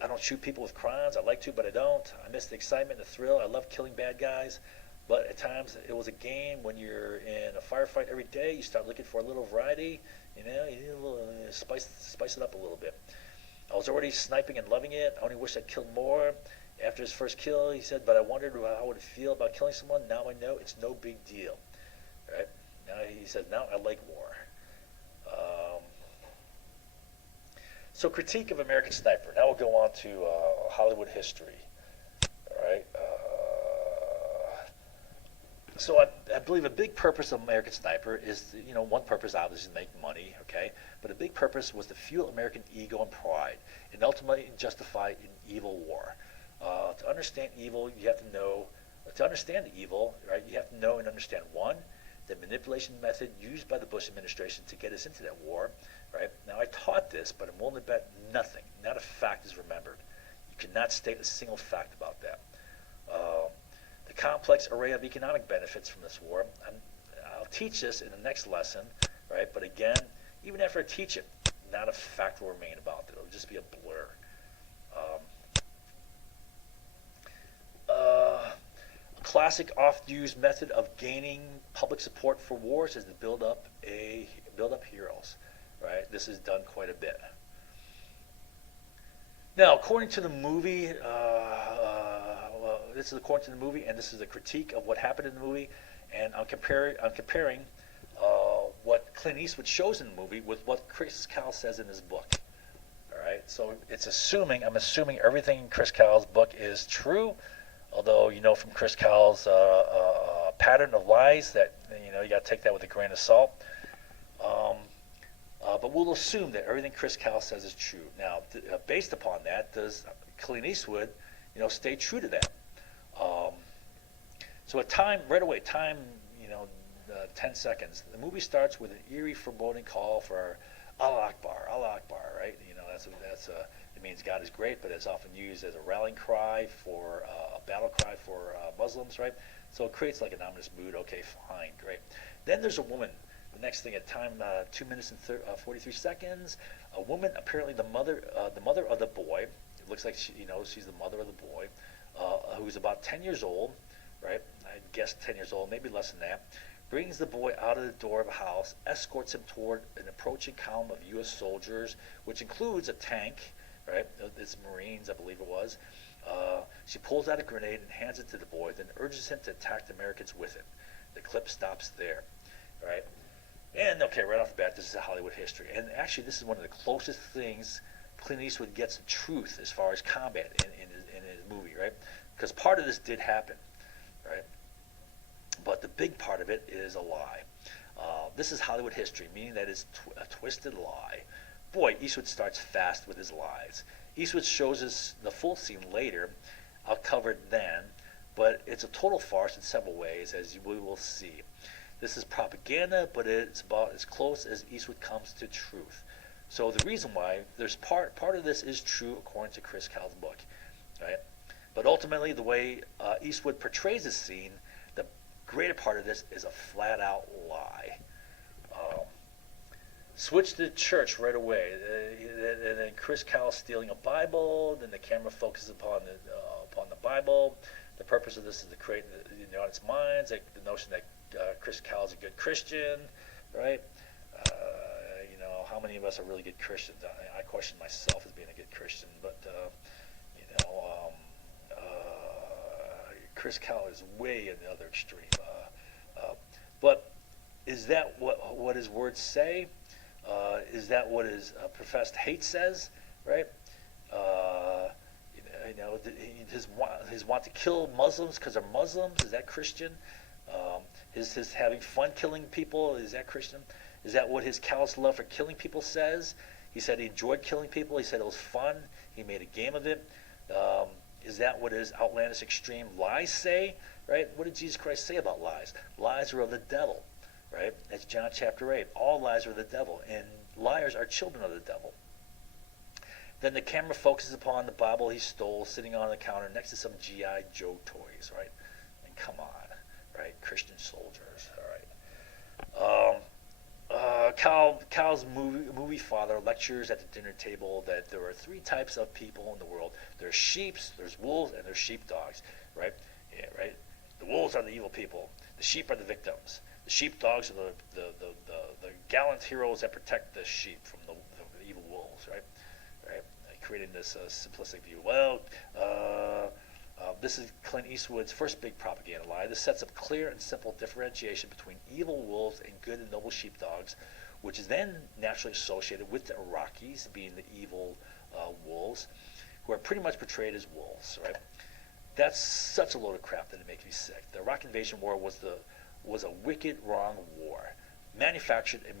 I don't shoot people with crayons. I like to, but I don't. I miss the excitement, the thrill. I love killing bad guys. But at times it was a game. When you're in a firefight every day, you start looking for a little variety. You need a little spice it up a little bit. I was already sniping and loving it. I only wish I'd killed more. After his first kill, he said, but I wondered how I would feel about killing someone. Now I know it's no big deal. Right? Now he said, now I like war. So critique of American Sniper. Now we'll go on to Hollywood history. All right. So I believe a big purpose of American Sniper is, one purpose obviously to make money, okay? But a big purpose was to fuel American ego and pride and ultimately justify an evil war. To understand evil, you have to know, to understand the evil, right, you have to know and understand, one, the manipulation method used by the Bush administration to get us into that war, right? Now, I taught this, but I'm willing to bet nothing, not a fact is remembered. You cannot state a single fact about that. The complex array of economic benefits from this war, I'll teach this in the next lesson, right? But again, even after I teach it, not a fact will remain about it. It'll just be a blur. A classic oft-used method of gaining public support for wars is to build up heroes, right? This is done quite a bit. Now, according to the movie, this is according to the movie, and this is a critique of what happened in the movie, and I'm comparing what Clint Eastwood shows in the movie with what Chris Kyle says in his book. All right, so I'm assuming everything in Chris Kyle's book is true, although from Chris Kyle's pattern of lies that you got to take that with a grain of salt. But we'll assume that everything Chris Kyle says is true. Now, based upon that, does Clint Eastwood, stay true to that? So right away, 10 seconds. The movie starts with an eerie, foreboding call for Allah Akbar, right? It means God is great, but it's often used as a rallying cry for a battle cry for Muslims, right? So it creates like an ominous mood. Okay, fine, great. Then there's a woman. The next thing at time 2 minutes and 43 seconds, a woman, apparently the mother of the boy. It looks like she's the mother of the boy, who's about 10 years old, right? I guess 10 years old, maybe less than that. Brings the boy out of the door of a house, escorts him toward an approaching column of U.S. soldiers, which includes a tank, right? It's Marines, I believe it was. She pulls out a grenade and hands it to the boy, then urges him to attack the Americans with it. The clip stops there, right? And okay, right off the bat, this is a Hollywood history. And actually, this is one of the closest things Clint Eastwood gets to truth as far as combat in his movie, right? Because part of this did happen, right? But the big part of it is a lie. This is Hollywood history, meaning that it's a twisted lie. Boy, Eastwood starts fast with his lies. Eastwood shows us the full scene later. I'll cover it then, but it's a total farce in several ways, as we will see. This is propaganda, but it's about as close as Eastwood comes to truth. So the reason why there's part of this is true according to Chris Kyle's book, right? But ultimately, the way Eastwood portrays this scene, the greater part of this is a flat-out lie. Switch to church right away, and then Chris Kyle stealing a Bible. Then the camera focuses upon the Bible. The purpose of this is to create in the audience minds the notion that Chris Kyle is a good Christian, right? How many of us are really good Christians? I question myself as being a good Christian, but Chris Kyle is way in the other extreme. But is that what his words say? Is that what his professed hate says? Right? His want to kill Muslims because they're Muslims, is that Christian? His having fun killing people, is that Christian? Is that what his callous love for killing people says? He said he enjoyed killing people. He said it was fun. He made a game of it. Is that what his outlandish extreme lies say? Right? What did Jesus Christ say about lies? Lies are of the devil. Right? That's John chapter 8. All lies are of the devil, and liars are children of the devil. Then the camera focuses upon the Bible he stole sitting on the counter next to some G.I. Joe toys, right? And come on, right? Christian soldiers, all right. Kyle's movie father lectures at the dinner table that there are three types of people in the world. There's sheep, there's wolves, and there's sheepdogs, right? Yeah, right? The wolves are the evil people. The sheep are the victims. The sheepdogs are the gallant heroes that protect the sheep from the evil wolves, right? Right? Creating this simplistic view. Well, this is Clint Eastwood's first big propaganda lie. This sets up clear and simple differentiation between evil wolves and good and noble sheepdogs, which is then naturally associated with the Iraqis being the evil wolves, who are pretty much portrayed as wolves, right? That's such a load of crap that it makes me sick. The Iraq Invasion War was a wicked, wrong war, manufactured and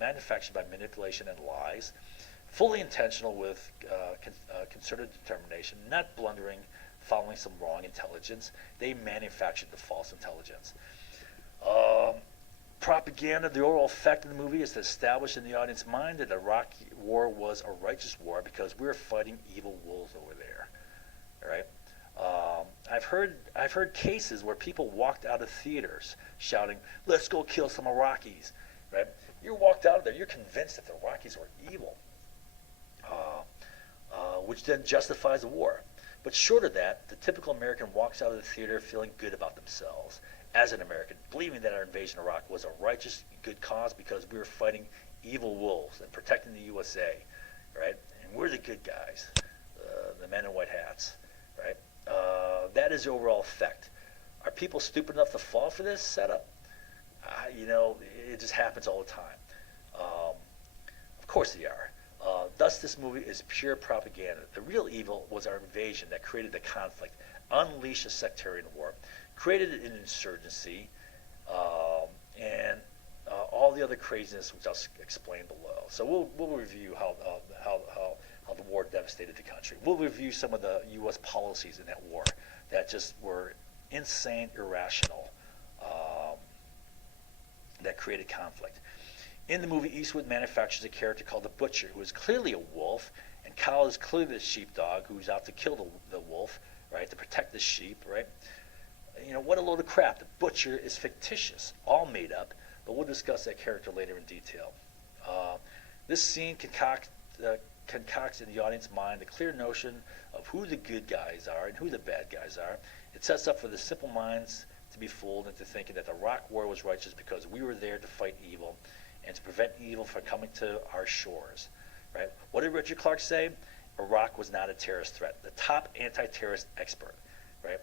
manufactured by manipulation and lies, fully intentional with concerted determination, not blundering, following some wrong intelligence. They manufactured the false intelligence. Um, Propaganda, the overall effect of the movie is to establish in the audience mind that the Iraq War was a righteous war because we were fighting evil wolves over there. All right. I've heard cases where people walked out of theaters shouting, "Let's go kill some Iraqis." Right? You walked out of there, you're convinced that the Iraqis were evil, which then justifies the war. But short of that, the typical American walks out of the theater feeling good about themselves as an American, believing that our invasion of Iraq was a righteous, good cause because we were fighting evil wolves and protecting the USA, right? And we're the good guys, the men in white hats, right? That is the overall effect. Are people stupid enough to fall for this setup? It just happens all the time. Of course they are. Thus, this movie is pure propaganda. The real evil was our invasion that created the conflict, unleashed a sectarian war, created an insurgency, and all the other craziness, which I'll explain below. So we'll review how the war devastated the country. We'll review some of the U.S. policies in that war that just were insane, irrational, that created conflict. In the movie, Eastwood manufactures a character called the Butcher, who is clearly a wolf, and Kyle is clearly the sheepdog who's out to kill the wolf, right, to protect the sheep, right? What a load of crap. The Butcher is fictitious, all made up, but we'll discuss that character later in detail. This scene concocts in the audience mind the clear notion of who the good guys are and who the bad guys are. It sets up for the simple minds to be fooled into thinking that the Iraq War was righteous because we were there to fight evil and to prevent evil from coming to our shores. Right? What did Richard Clarke say? Iraq was not a terrorist threat. The top anti-terrorist expert. Right?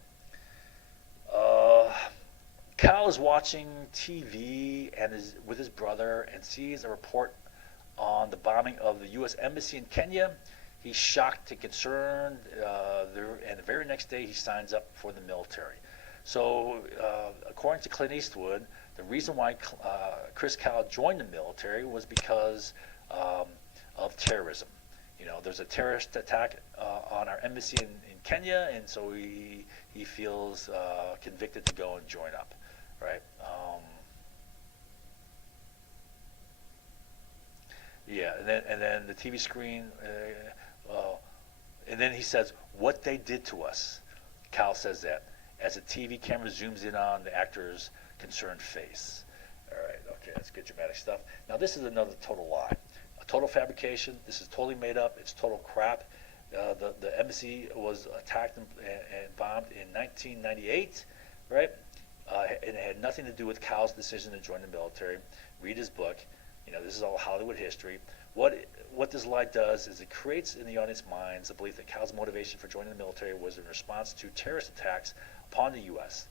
Kyle is watching TV and is with his brother and sees a report on the bombing of the U.S. Embassy in Kenya. He's shocked and concerned, and the very next day he signs up for the military. So, according to Clint Eastwood, the reason why Chris Kyle joined the military was because of terrorism. There's a terrorist attack on our embassy in Kenya, and so he feels convicted to go and join up, right? Yeah, and then the TV screen, and then he says, "What they did to us." Kyle says that as the TV camera zooms in on the actor's concerned face. All right, okay, that's good dramatic stuff. Now this is another total lie, a total fabrication. This is totally made up. It's total crap. The embassy was attacked and bombed in 1998, right? And it had nothing to do with Kyle's decision to join the military. Read his book. This is all Hollywood history. What this lie does is it creates in the audience minds the belief that Kyle's motivation for joining the military was in response to terrorist attacks upon the U.S.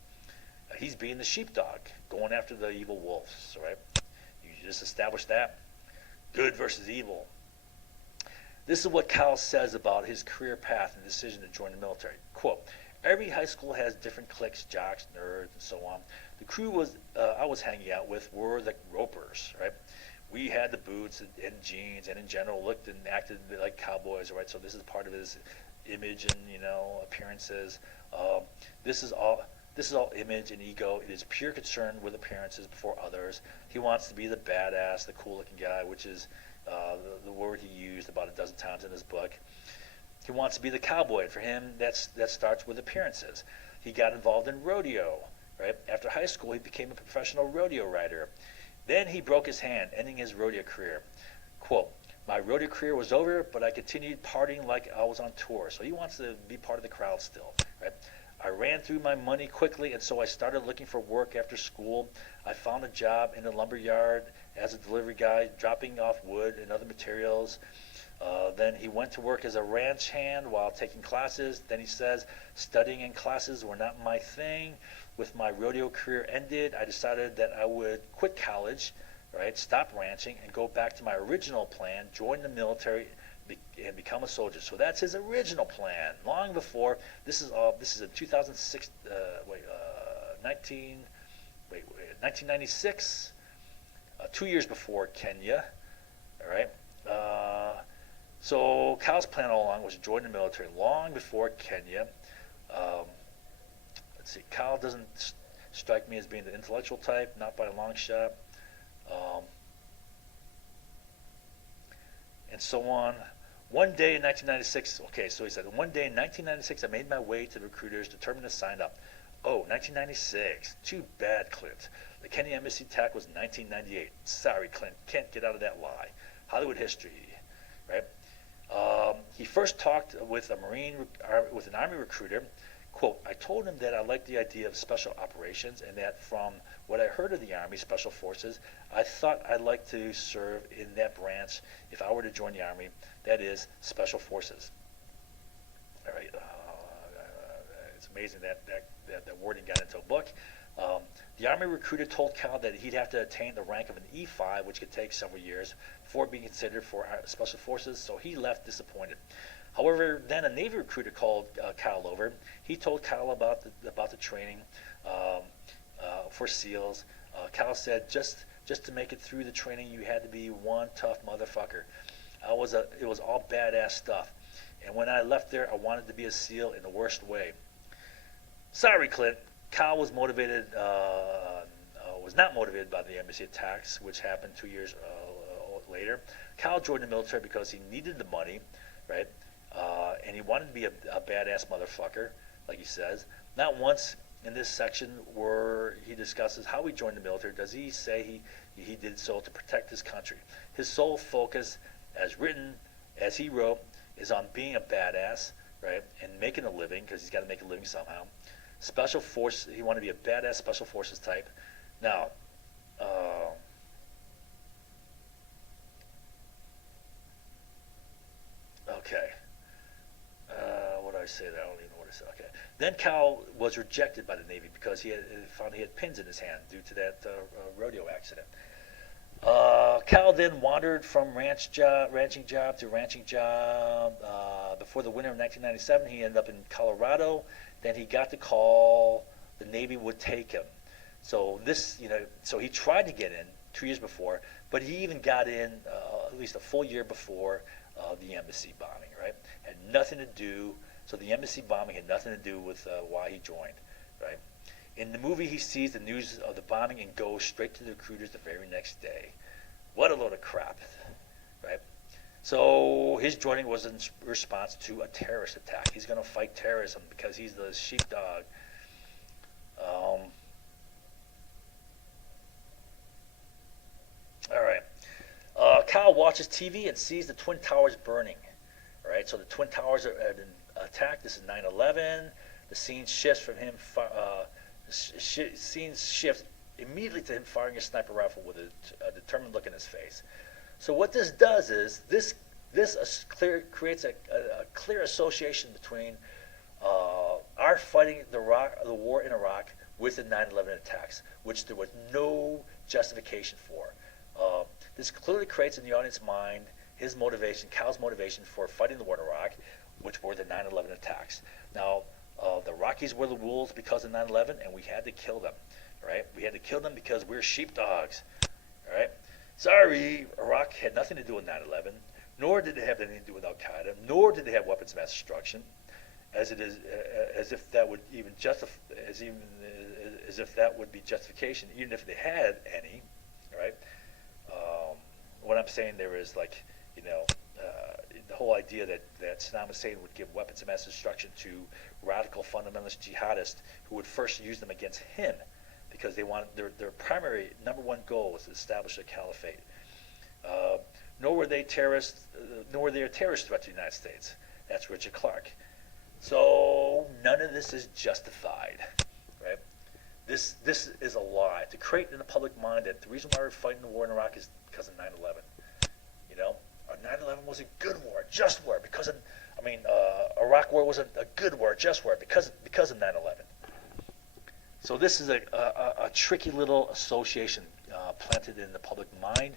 He's being the sheepdog, going after the evil wolves, right? You just established that. Good versus evil. This is what Kyle says about his career path and decision to join the military. Quote, "Every high school has different cliques, jocks, nerds, and so on. The crew I was hanging out with were the ropers, right? We had the boots and jeans, and in general looked and acted like cowboys, right? So this is part of his image and appearances. This is all image and ego. It is pure concern with appearances before others. He wants to be the badass, the cool-looking guy, which is the word he used about a dozen times in his book. He wants to be the cowboy. For him, that starts with appearances. He got involved in rodeo, right? After high school, he became a professional rodeo rider. Then he broke his hand, ending his rodeo career. Quote, "My rodeo career was over, but I continued partying like I was on tour." So he wants to be part of the crowd still, right? "I ran through my money quickly, and so I started looking for work after school. I found a job in a lumber yard as a delivery guy, dropping off wood and other materials. Then he went to work as a ranch hand while taking classes. Then he says, studying and classes were not my thing. With my rodeo career ended, I decided that I would quit college, right, stop ranching, and go back to my original plan, join the military, and become a soldier. So that's his original plan. Long before this is in 2006. 1996. 2 years before Kenya. All right. So Kyle's plan all along was to join the military long before Kenya. Um, let's see. Kyle doesn't strike me as being the intellectual type, not by a long shot. Um, and so on. One day in 1996, okay, so he said, one day in 1996, I made my way to the recruiters, determined to sign up. Oh, 1996. Too bad, Clint. The Kenya embassy attack was 1998. Sorry, Clint. Can't get out of that lie. Hollywood history, right? He first talked with an Army recruiter. Quote, I told him that I liked the idea of special operations and that from what I heard of the Army Special Forces, I thought I'd like to serve in that branch if I were to join the Army, that is, Special Forces. All right. It's amazing that wording got into a book. The Army recruiter told Cal that he'd have to attain the rank of an E5, which could take several years before being considered for Special Forces, so he left disappointed. However, then a Navy recruiter called Kyle over. He told Kyle about the training for SEALs. Kyle said, just to make it through the training, you had to be one tough motherfucker. It was all badass stuff. And when I left there, I wanted to be a SEAL in the worst way. Sorry, Clint. Kyle was not motivated by the embassy attacks, which happened 2 years later. Kyle joined the military because he needed the money, right? And he wanted to be a badass motherfucker, like he says. Not once in this section where he discusses how he joined the military does he say he did so to protect his country. His sole focus, as he wrote, is on being a badass, right, and making a living, because he's got to make a living somehow. Special force, he wanted to be a badass special forces type. Now, okay. What did I say there? I don't even know what I said. Okay. Then Cal was rejected by the Navy because he found he had pins in his hand due to that rodeo accident. Cal then wandered from ranching job to ranching job. Before the winter of 1997, he ended up in Colorado. Then he got the call the Navy would take him. So so he tried to get in 2 years before, but he even got in at least a full year before the embassy bombing, right? Had nothing to do, so the embassy bombing had nothing to do with why he joined, right? In the movie, he sees the news of the bombing and goes straight to the recruiters the very next day. What a load of crap, right? So his joining was in response to a terrorist attack. He's going to fight terrorism because he's the sheepdog. All right. Kyle watches TV and sees the Twin Towers burning. All right, so the Twin Towers have been attacked. This is 9/11. The scene shifts from him. Scenes shift immediately to him firing a sniper rifle with a determined look in his face. So what this does is this creates a clear association between our fighting the war in Iraq with the 9/11 attacks, which there was no justification for. This clearly creates in the audience's mind his motivation, Cal's motivation for fighting the war in Iraq, which were the 9/11 attacks. Now, the Iraqis were the wolves because of 9/11, and we had to kill them, right? We had to kill them because we're sheepdogs, all right? Sorry, Iraq had nothing to do with 9/11, nor did it have anything to do with Al Qaeda, nor did they have weapons of mass destruction, as if that would even as if that would be justification, even if they had any, right? What I'm saying there is the whole idea that Saddam Hussein would give weapons of mass destruction to radical fundamentalist jihadists who would first use them against him, because they want their primary number one goal was to establish a caliphate. Nor were they a terrorist threat to the United States. That's Richard Clarke. So none of this is justified, right? This is a lie to create in the public mind that the reason why we're fighting the war in Iraq is because of 9/11. 9/11 was a good war, a just war, because of, Iraq war was a good war, a just war, because of 9/11. So this is a tricky little association planted in the public mind,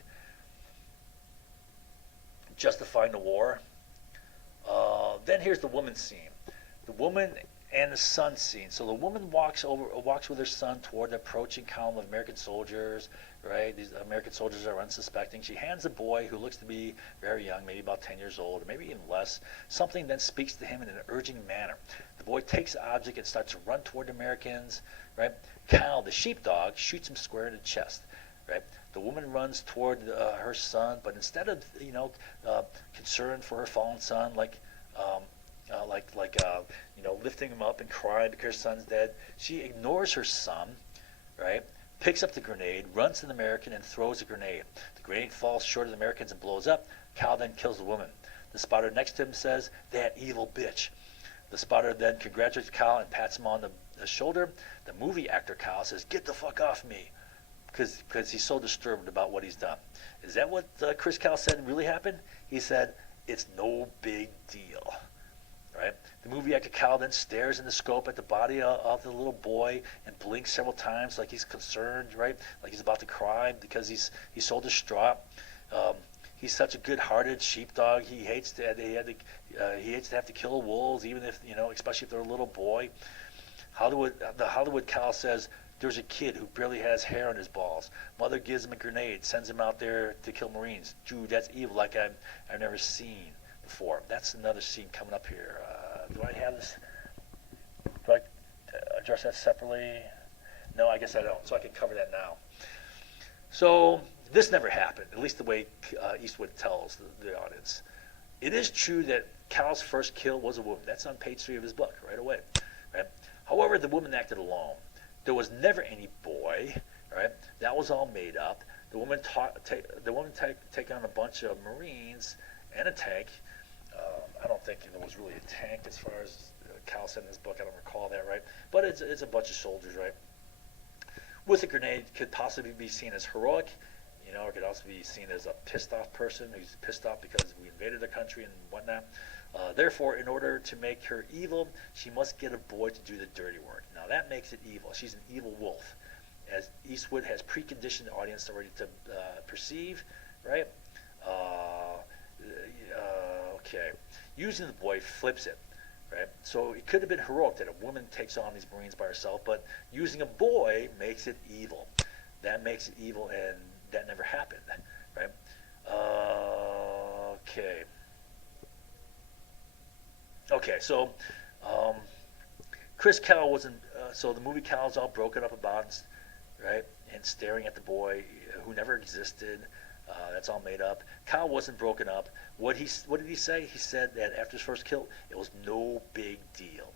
justifying the war, Then here's the woman scene. The woman and the son scene. So the woman walks with her son toward the approaching column of American soldiers. Right, these American soldiers are unsuspecting. She hands the boy, who looks to be very young, maybe about 10 years old, or maybe even less, something, then speaks to him in an urging manner. The boy takes the object and starts to run toward the Americans. Right, Cal, the sheepdog, shoots him square in the chest. Right, the woman runs toward her son, but instead of concern for her fallen son, lifting him up and crying because her son's dead, she ignores her son, right? Picks up the grenade, runs to the American, and throws the grenade. The grenade falls short of the Americans and blows up. Cal then kills the woman. The spotter next to him says, "That evil bitch." The spotter then congratulates Cal and pats him on the shoulder. The movie actor Cal says, "Get the fuck off me," because he's so disturbed about what he's done. Is that what Chris Cal said really happened? He said, "It's no big deal." Right? The movie actor Cal then stares in the scope at the body of the little boy and blinks several times like he's concerned, right? Like he's about to cry because he's so distraught. He's such a good-hearted sheepdog. He hates to have to kill wolves, even if especially if they're a little boy. The Hollywood Cal says, "There's a kid who barely has hair on his balls. Mother gives him a grenade, sends him out there to kill Marines. Dude, that's evil like I've never seen before." That's another scene coming up here. Do I have this? Do I address that separately? No, I guess I don't. So I can cover that now. So this never happened, at least the way Eastwood tells the audience. It is true that Cal's first kill was a woman. That's on page 3 of his book, right away. Right? However, the woman acted alone. There was never any boy. Right? That was all made up. The woman take on a bunch of Marines and a tank. I don't think there was really a tank as far as Cal said in his book. I don't recall that, right? But it's a bunch of soldiers, right? With a grenade could possibly be seen as heroic, or could also be seen as a pissed off person who's pissed off because we invaded the country and whatnot. Therefore, in order to make her evil, she must get a boy to do the dirty work. Now that makes it evil. She's an evil wolf, as Eastwood has preconditioned the audience already to perceive, right? Okay. Using the boy flips it, right? So it could have been heroic that a woman takes on these Marines by herself, but using a boy makes it evil. That makes it evil, and that never happened, right? Okay. Okay, so Chris Cal wasn't. So the movie Cal's all broken up about, right, and staring at the boy who never existed. That's all made up. Cal wasn't broken up. What did he say? He said that after his first kill, it was no big deal.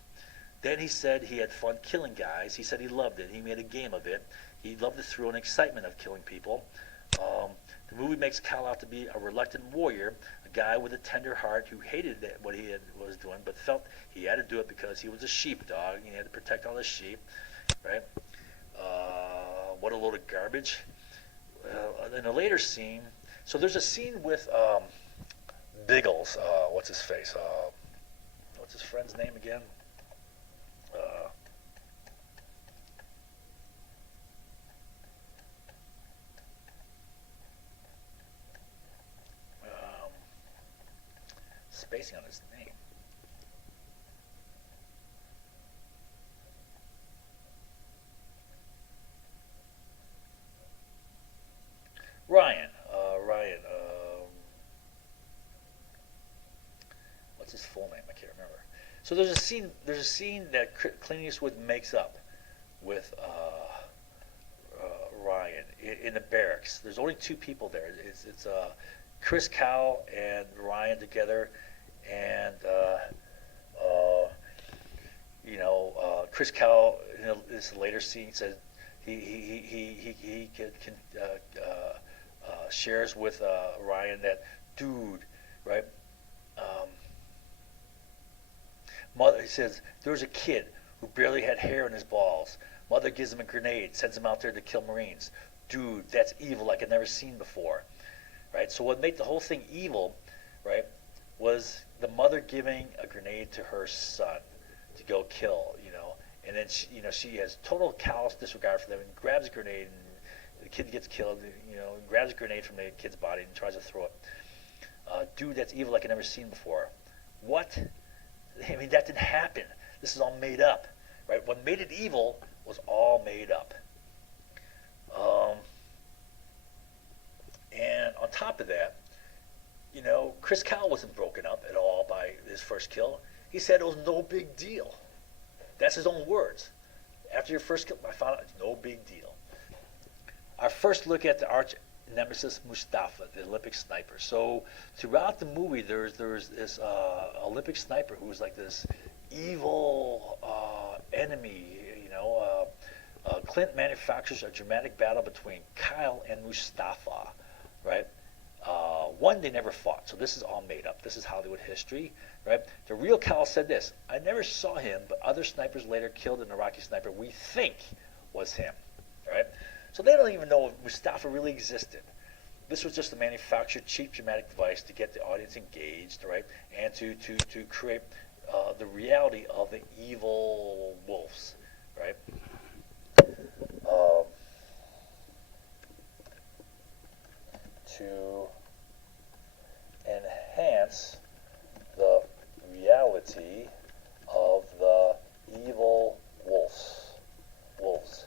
Then he said he had fun killing guys. He said he loved it. He made a game of it. He loved the thrill and excitement of killing people. The movie makes Cal out to be a reluctant warrior, a guy with a tender heart who hated what he was doing, but felt he had to do it because he was a sheepdog and he had to protect all the sheep. Right? What a load of garbage. In a later scene, so there's a scene with Biggles. What's his face? What's his friend's name again? Spacing on his name. Ryan. What's his full name? I can't remember. So there's a scene that Clint Eastwood makes up with Ryan in the barracks. There's only two people there. It's Chris Cal and Ryan together, and Chris Cal in this later scene says he can shares with Ryan that, dude, right? Mother, he says, "There's a kid who barely had hair in his balls. Mother gives him a grenade, sends him out there to kill Marines. Dude, that's evil like I've never seen before." Right? So what made the whole thing evil, right, was the mother giving a grenade to her son to go kill, and then she has total callous disregard for them and grabs a grenade, and the kid gets killed, grabs a grenade from the kid's body and tries to throw it. Dude, that's evil like I've never seen before. What I mean, that didn't happen. This is all made up, right? What made it evil was all made up. Um, and on top of that, Chris Kyle wasn't broken up at all by his first kill. He said it was no big deal. That's his own words. After your first kill, I found out it's no big deal. Our first look at the arch nemesis Mustafa, the Olympic sniper. So throughout the movie, there's this Olympic sniper who was like this evil enemy. Clint manufactures a dramatic battle between Kyle and Mustafa, right? One, they never fought, so this is all made up. This is Hollywood history, right? The real Kyle said this: "I never saw him, but other snipers later killed an Iraqi sniper we think was him," right? So they don't even know if Mustafa really existed. This was just a manufactured, cheap, dramatic device to get the audience engaged, right? And to create the reality of the evil wolves, right? Um, to enhance the reality of the evil wolves.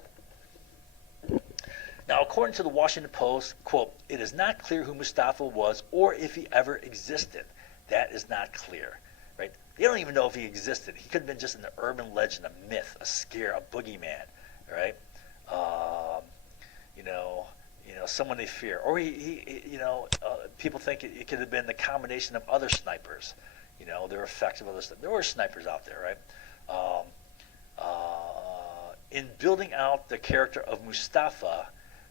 Now, according to the Washington Post, quote, "It is not clear who Mustafa was or if he ever existed." That is not clear, right? They don't even know if he existed. He could have been just an urban legend, a myth, a scare, a boogeyman, right? Someone they fear, or people think it could have been the combination of other snipers. They're effective other snipers. There were snipers out there, right? In building out the character of Mustafa,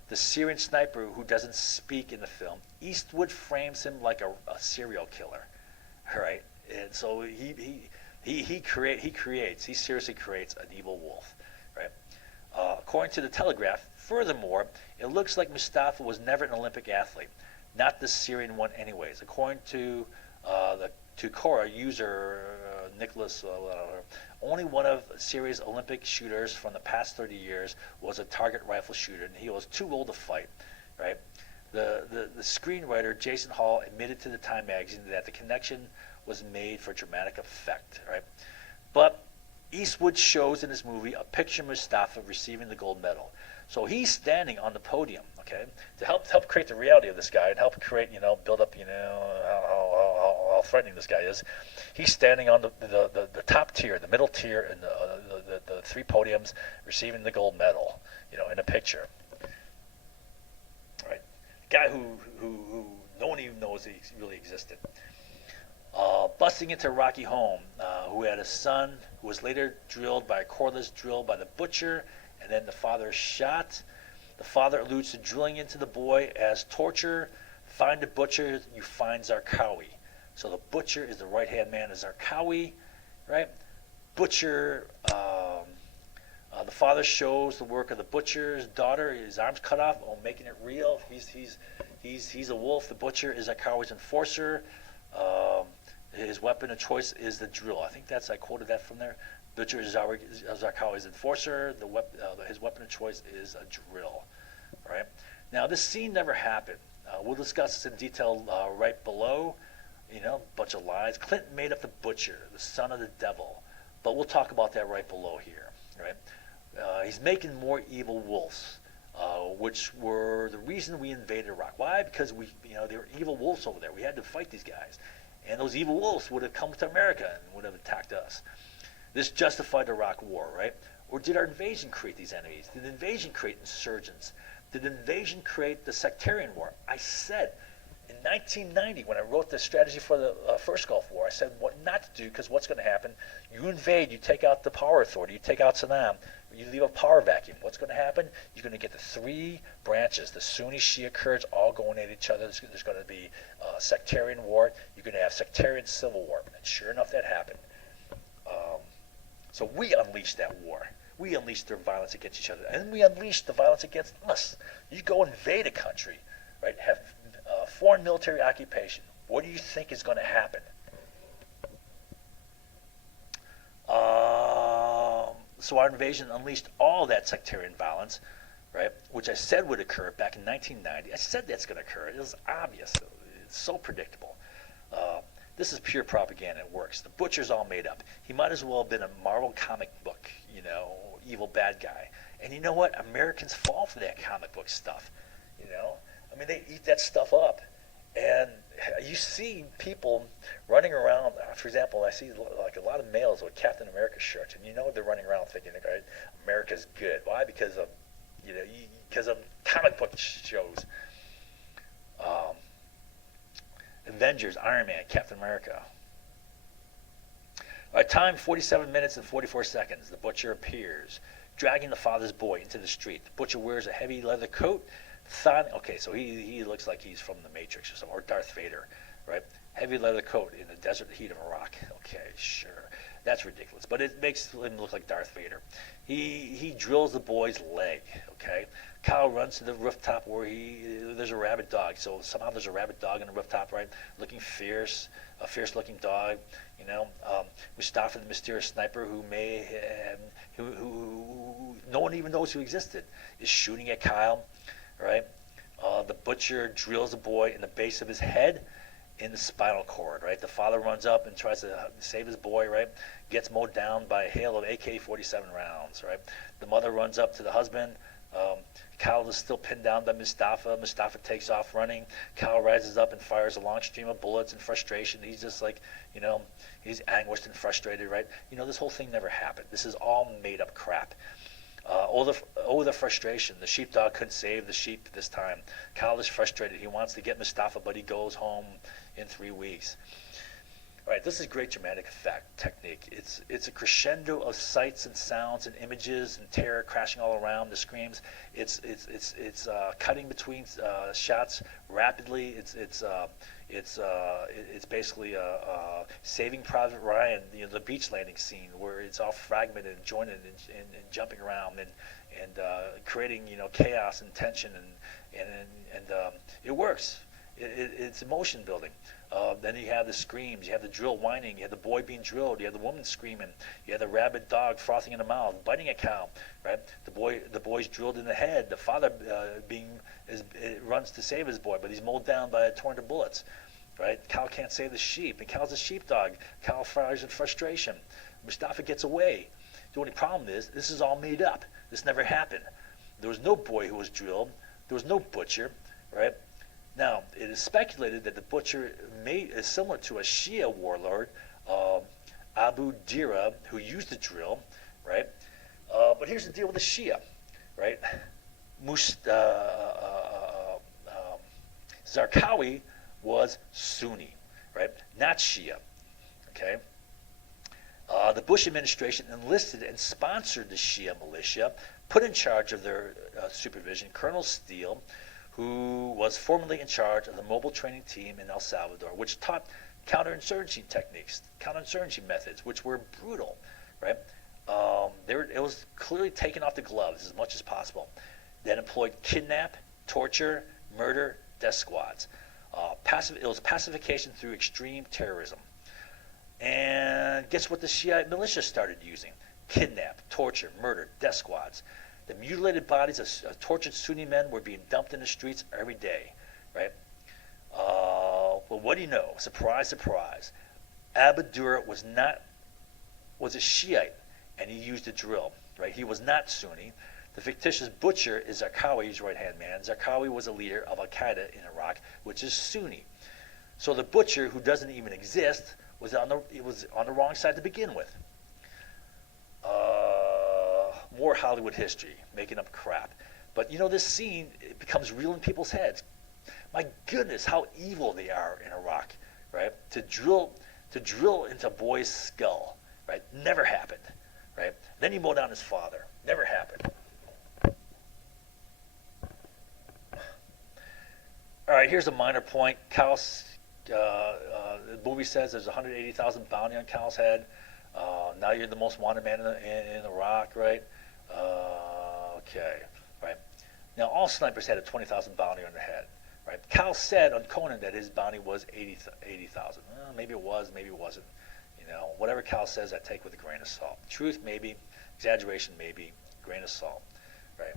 the Syrian sniper who doesn't speak in the film, Eastwood frames him like a serial killer, right? And so he seriously creates an evil wolf, right? According to the Telegraph, furthermore, it looks like Mustafa was never an Olympic athlete, not the Syrian one anyways. According to the Tukora user Nicholas, only one of Syria's Olympic shooters from the past 30 years was a target rifle shooter, and he was too old to fight, right? The screenwriter Jason Hall admitted to the Time magazine that the connection was made for dramatic effect, right? But Eastwood shows in his movie a picture of Mustafa receiving the gold medal. So he's standing on the podium, okay, to help create the reality of this guy and help create, build up, how threatening this guy is. He's standing on the top tier, the middle tier, and the three podiums, receiving the gold medal, in a picture. Right, guy who no one even knows he really existed. Busting into a Iraqi home, who had a son who was later drilled by a cordless drill by the butcher, and then the father is shot. The father alludes to drilling into the boy as torture. Find the butcher, you find Zarqawi. So the butcher is the right-hand man of Zarqawi, right? Butcher, the father shows the work of the butcher's daughter, his arms cut off, making it real. He's a wolf. The butcher is Zarqawi's enforcer. His weapon of choice is the drill. I think I quoted that from there. Butcher is Zarqawi's enforcer. His weapon of choice is a drill. Right? Now, this scene never happened. We'll discuss this in detail right below. Bunch of lies. Clinton made up the butcher, the son of the devil. But we'll talk about that right below here. Right? He's making more evil wolves, which were the reason we invaded Iraq. Why? Because there were evil wolves over there. We had to fight these guys. And those evil wolves would have come to America and would have attacked us. This justified the Iraq War, right? Or did our invasion create these enemies? Did the invasion create insurgents? Did the invasion create the sectarian war? I said in 1990, when I wrote the strategy for the first Gulf War, I said what not to do, because what's going to happen? You invade, you take out the power authority, you take out Saddam, you leave a power vacuum. What's going to happen? You're going to get the three branches, the Sunni, Shia, Kurds, all going at each other. There's going to be sectarian war. You're going to have sectarian civil war. And sure enough, that happened. So we unleashed that war. We unleashed their violence against each other. And we unleashed the violence against us. You go invade a country, right? Have foreign military occupation. What do you think is going to happen? So our invasion unleashed all that sectarian violence, right? Which I said would occur back in 1990. I said that's going to occur. It was obvious. It's so predictable. This is pure propaganda. It works. The butcher's all made up. He might as well have been a Marvel comic book, evil bad guy. And you know what? Americans fall for that comic book stuff. I mean, they eat that stuff up. And you see people running around. For example, I see like a lot of males with Captain America shirts, and they're running around thinking, right, America's good. Why? Because of comic book shows. Avengers, Iron Man, Captain America. All right, time 47 minutes and 44 seconds. The butcher appears, dragging the father's boy into the street. The butcher wears a heavy leather coat. Okay, so he looks like he's from the Matrix or something, or Darth Vader, right? Heavy leather coat in the desert heat of Iraq. Okay, sure. That's ridiculous, but it makes him look like Darth Vader. He drills the boy's leg, okay? Kyle runs to the rooftop where there's a rabid dog. So somehow there's a rabid dog on the rooftop, right? Looking fierce, a fierce-looking dog. Mustafa, the mysterious sniper who no one even knows who existed, is shooting at Kyle, right? The butcher drills the boy in the base of his head, in the spinal cord, right? The father runs up and tries to save his boy, right? Gets mowed down by a hail of AK-47 rounds, right? The mother runs up to the husband. Kyle is still pinned down by Mustafa. Mustafa takes off running. Kyle rises up and fires a long stream of bullets in frustration. He's just like, he's anguished and frustrated, right? This whole thing never happened. This is all made up crap. The frustration. The sheepdog couldn't save the sheep this time. Kyle is frustrated. He wants to get Mustafa, but he goes home in 3 weeks. All right, this is great dramatic effect technique. It's a crescendo of sights and sounds and images and terror crashing all around. The screams. It's cutting between shots rapidly. It's basically Saving Private Ryan, the beach landing scene where it's all fragmented and jointed and jumping around and creating chaos and tension and it works. It's emotion building. Then you have the screams, you have the drill whining, you have the boy being drilled, you have the woman screaming, you have the rabid dog frothing in the mouth, biting a cow, right? The boy's drilled in the head. The father runs to save his boy, but he's mowed down by a torrent of bullets, right? Kyle can't save the sheep, and Kyle's a sheepdog. Kyle fires in frustration. Mustafa gets away. The only problem is this is all made up. This never happened. There was no boy who was drilled. There was no butcher, right? Now, it is speculated that the butcher is similar to a Shia warlord, Abu Dira, who used the drill, right? But here's the deal with the Shia, right? Zarqawi was Sunni, right? Not Shia, okay? The Bush administration enlisted and sponsored the Shia militia, put in charge of their supervision Colonel Steele, who was formerly in charge of the mobile training team in El Salvador, which taught counterinsurgency techniques, counterinsurgency methods, which were brutal, right? It was clearly taking off the gloves as much as possible. That employed kidnap, torture, murder, death squads. It was pacification through extreme terrorism. And guess what the Shiite militia started using? Kidnap, torture, murder, death squads. The mutilated bodies of tortured Sunni men were being dumped in the streets every day, right? Well, what do you know? Surprise, surprise. Abu Dura was a Shiite, and he used a drill, right? He was not Sunni. The fictitious butcher is Zarqawi's right-hand man. Zarqawi was a leader of Al-Qaeda in Iraq, which is Sunni. So the butcher, who doesn't even exist, was on the wrong side to begin with. More Hollywood history, making up crap. But this scene, it becomes real in people's heads. My goodness, how evil they are in Iraq, right? To drill into a boy's skull, right? Never happened, right? Then he mowed down his father. Never happened. All right, here's a minor point. Kyle's, the movie says there's 180,000 bounty on Kyle's head. Now you're the most wanted man in Iraq, right? Okay, right. Now all snipers had a 20,000 bounty on their head, right? Kyle said on Conan that his bounty was 80,000. Maybe it was, maybe it wasn't. Whatever Kyle says, I take with a grain of salt. Truth, maybe. Exaggeration, maybe. Grain of salt, right?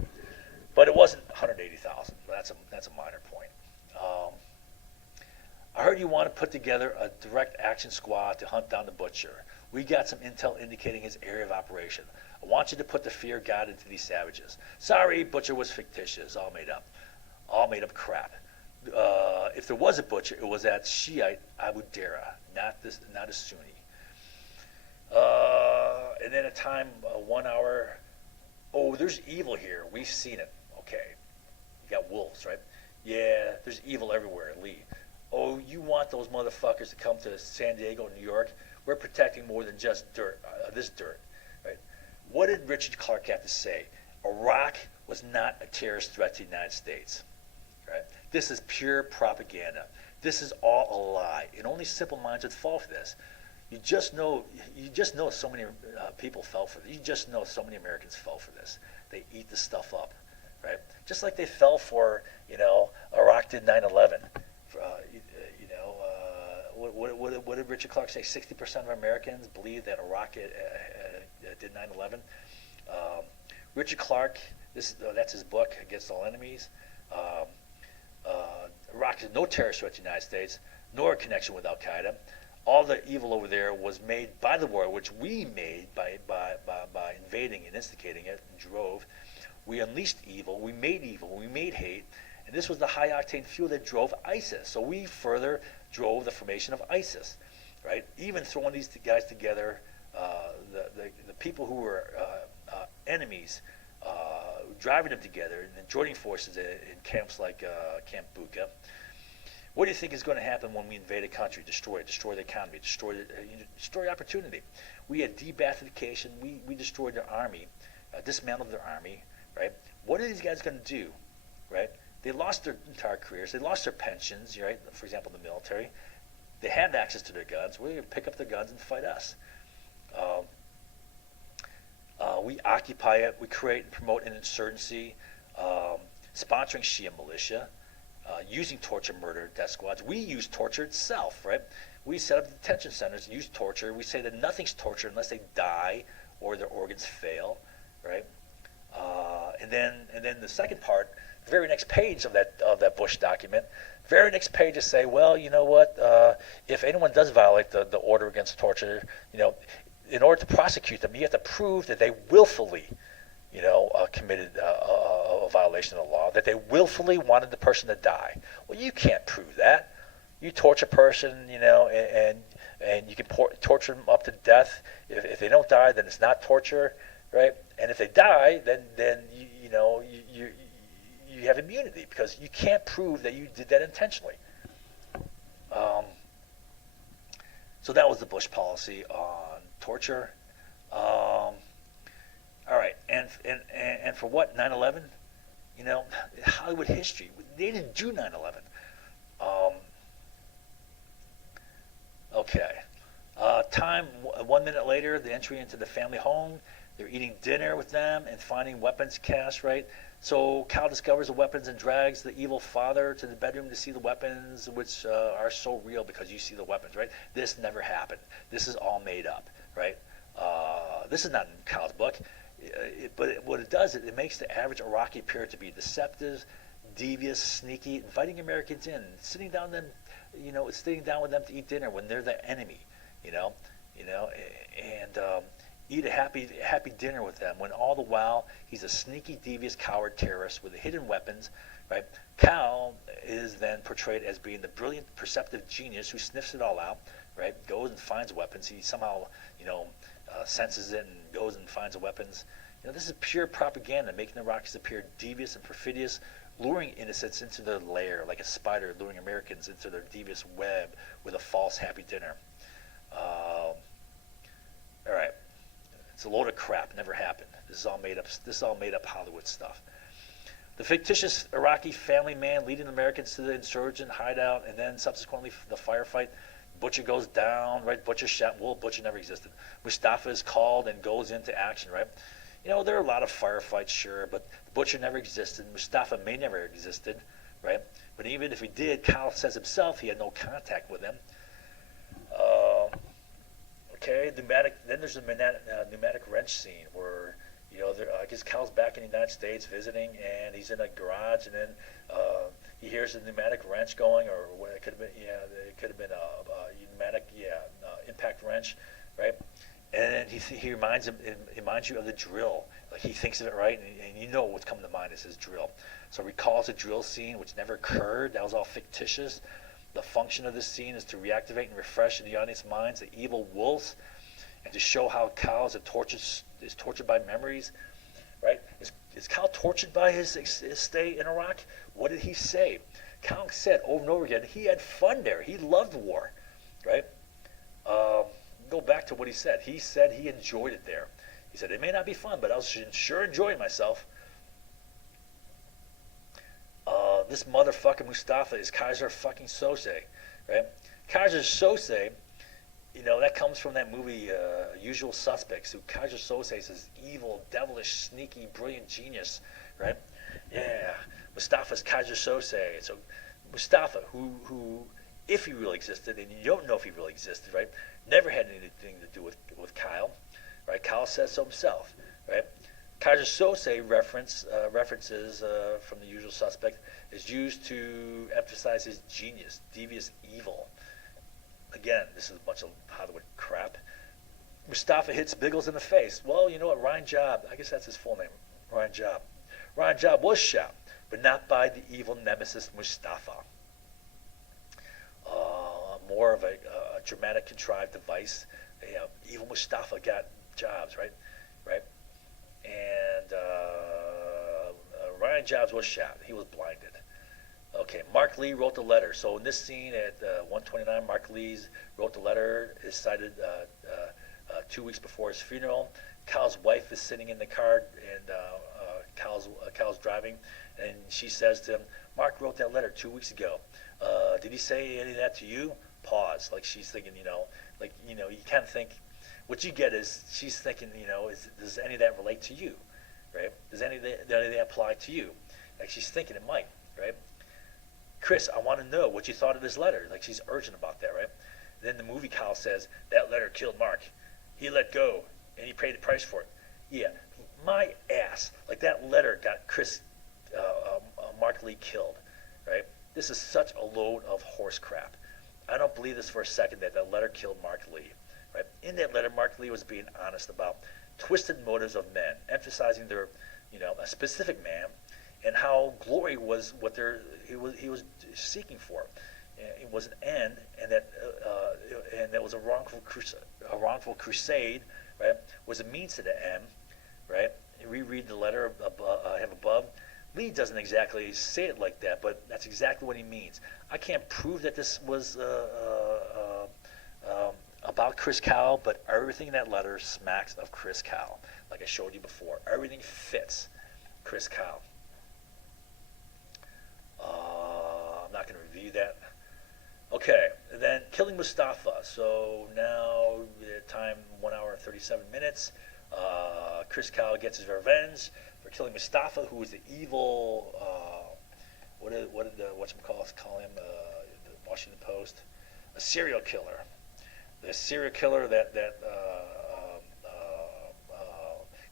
But it wasn't 180,000. That's a minor point. I heard do you want to put together a direct action squad to hunt down the butcher? We got some intel indicating his area of operation. I want you to put the fear of God into these savages. Sorry, butcher was fictitious, all made up. All made up crap. If there was a butcher, it was that Shiite Abu Dara, not a Sunni. And then a time, 1 hour, oh, there's evil here. We've seen it. Okay. You got wolves, right? Yeah, there's evil everywhere, Lee. Oh, you want those motherfuckers to come to San Diego, New York? We're protecting more than just dirt, this dirt, right? What did Richard Clarke have to say? Iraq was not a terrorist threat to the United States, right? This is pure propaganda. This is all a lie, and only simple minds would fall for this. You just know so many people fell for this. You just know so many Americans fell for this. They eat this stuff up, right? Just like they fell for, Iraq did 9/11. What did Richard Clarke say? 60% of Americans believe that Iraq did 9/11. Richard Clarke, that's his book, Against All Enemies. Iraq is no terrorist threat to the United States, nor a connection with Al Qaeda. All the evil over there was made by the war, which we made by invading and instigating it and drove. We unleashed evil, we made hate, and this was the high octane fuel that drove ISIS. So we further drove the formation of ISIS, right? Even throwing these guys together, the people who were enemies, driving them together and joining forces in camps like Camp Bucha. What do you think is going to happen when we invade a country, destroy the economy, destroy opportunity? We had de-Baathification. We destroyed their army, dismantled their army, right? What are these guys going to do, right? They lost their entire careers. They lost their pensions, right? For example, the military. They had access to their guns. We're going to pick up their guns and fight us. We occupy it. We create and promote an insurgency, sponsoring Shia militia, using torture, murder, death squads. We use torture itself, right? We set up detention centers, use torture. We say that nothing's torture unless they die or their organs fail, right? And then the second part, the very next page of that Bush document, very next page is say, well, you know what? If anyone does violate the order against torture, in order to prosecute them, you have to prove that they willfully, committed a violation of the law, that they willfully wanted the person to die. Well, you can't prove that. You torture a person, and you can torture them up to death. If they don't die, then it's not torture, right? And if they die, then you have immunity because you can't prove that you did that intentionally. So that was the Bush policy on torture. All right, and for what 9/11? Hollywood history. They didn't do 9/11. Okay. Time 1 minute later, the entry into the family home. They're eating dinner with them and finding weapons cache, right? So Cal discovers the weapons and drags the evil father to the bedroom to see the weapons, which are so real because you see the weapons, right? This never happened. This is all made up, right? This is not in Cal's book. But what it does, it makes the average Iraqi appear to be deceptive, devious, sneaky, inviting Americans in, sitting down with them to eat dinner when they're the enemy, and eat a happy dinner with them when all the while he's a sneaky, devious, coward terrorist with hidden weapons, right? Cal is then portrayed as being the brilliant, perceptive genius who sniffs it all out, right? Goes and finds weapons. He somehow, senses it and goes and finds the weapons. This is pure propaganda, making the Iraqis appear devious and perfidious, luring innocents into their lair like a spider luring Americans into their devious web with a false happy dinner. All right. It's a load of crap. Never happened. This is all made up. This is all made up Hollywood stuff. The fictitious Iraqi family man leading Americans to the insurgent hideout, and then subsequently the firefight. Butcher goes down, right? Butcher shot. Well, Butcher never existed. Mustafa is called and goes into action, right? There are a lot of firefights, sure, but Butcher never existed. Mustafa may never existed, right? But even if he did, Kyle says himself he had no contact with him. Okay, then there's a pneumatic wrench scene where, I guess Cal's back in the United States visiting, and he's in a garage, and then he hears a pneumatic wrench going, or what it could have been. Yeah, it could have been a pneumatic, impact wrench, right? And then he reminds him, it reminds you of the drill. Like he thinks of it, right, and you know what's coming to mind is his drill. So recalls a drill scene which never occurred. That was all fictitious. The function of this scene is to reactivate and refresh in the audience minds the evil wolves, and to show how Cal is tortured by memories, right? Is Cal tortured by his stay in Iraq? What did he say? Cal said over and over again he had fun there. He loved war, right? Go back to what he said. He said he enjoyed it there. He said it may not be fun, but I was sure enjoying myself. This motherfucker Mustafa is Kaiser fucking Sose, right? Kaiser Sose, that comes from that movie Usual Suspects. Who Kaiser Sose is this evil, devilish, sneaky, brilliant genius, right? Yeah, Mustafa's Kaiser Sose. So Mustafa, who if he really existed, and you don't know if he really existed, right? Never had anything to do with Kyle, right? Kyle says so himself, right? Kaiser Sose references from the Usual Suspect is used to emphasize his genius, devious evil. Again, this is a bunch of Hollywood crap. Mustafa hits Biggles in the face. Well, you know what? Ryan Job, I guess that's his full name, Ryan Job. Ryan Job was shot, but not by the evil nemesis Mustafa. More of a dramatic, contrived device. Evil Mustafa got Jobs, right? And Ryan Jobs was shot. He was blinded. Okay, Mark Lee wrote the letter. So in this scene at 129, Mark Lee wrote the letter. It's cited 2 weeks before his funeral. Cal's wife is sitting in the car, and Cal's driving, and she says to him, "Mark wrote that letter 2 weeks ago. Did he say any of that to you?" Pause. Like she's thinking, you kind of think. What you get is she's thinking, does any of that relate to you, right? Does any of that apply to you? Like she's thinking it might, right? Chris, I want to know what you thought of this letter. Like she's urgent about that, right? Then the movie Kyle says, that letter killed Mark. He let go, and he paid the price for it. Yeah, my ass. Like that letter got Mark Lee killed, right? This is such a load of horse crap. I don't believe this for a second that letter killed Mark Lee. Right? In that letter, Mark Lee was being honest about twisted motives of men, emphasizing their, a specific man, and how glory was what he was seeking for. It was an end, and that was a wrongful crusade, right? Was a means to the end, right? And reread the letter I have above. Lee doesn't exactly say it like that, but that's exactly what he means. I can't prove that this was about Chris Kyle, but everything in that letter smacks of Chris Kyle. Like I showed you before, everything fits Chris Kyle. I'm not going to review that. Okay, then killing Mustafa. So now time 1 hour and 37 minutes. Chris Kyle gets his revenge for killing Mustafa, who is the evil. What did whatchamacallit call him? The Washington Post, a serial killer. The serial killer that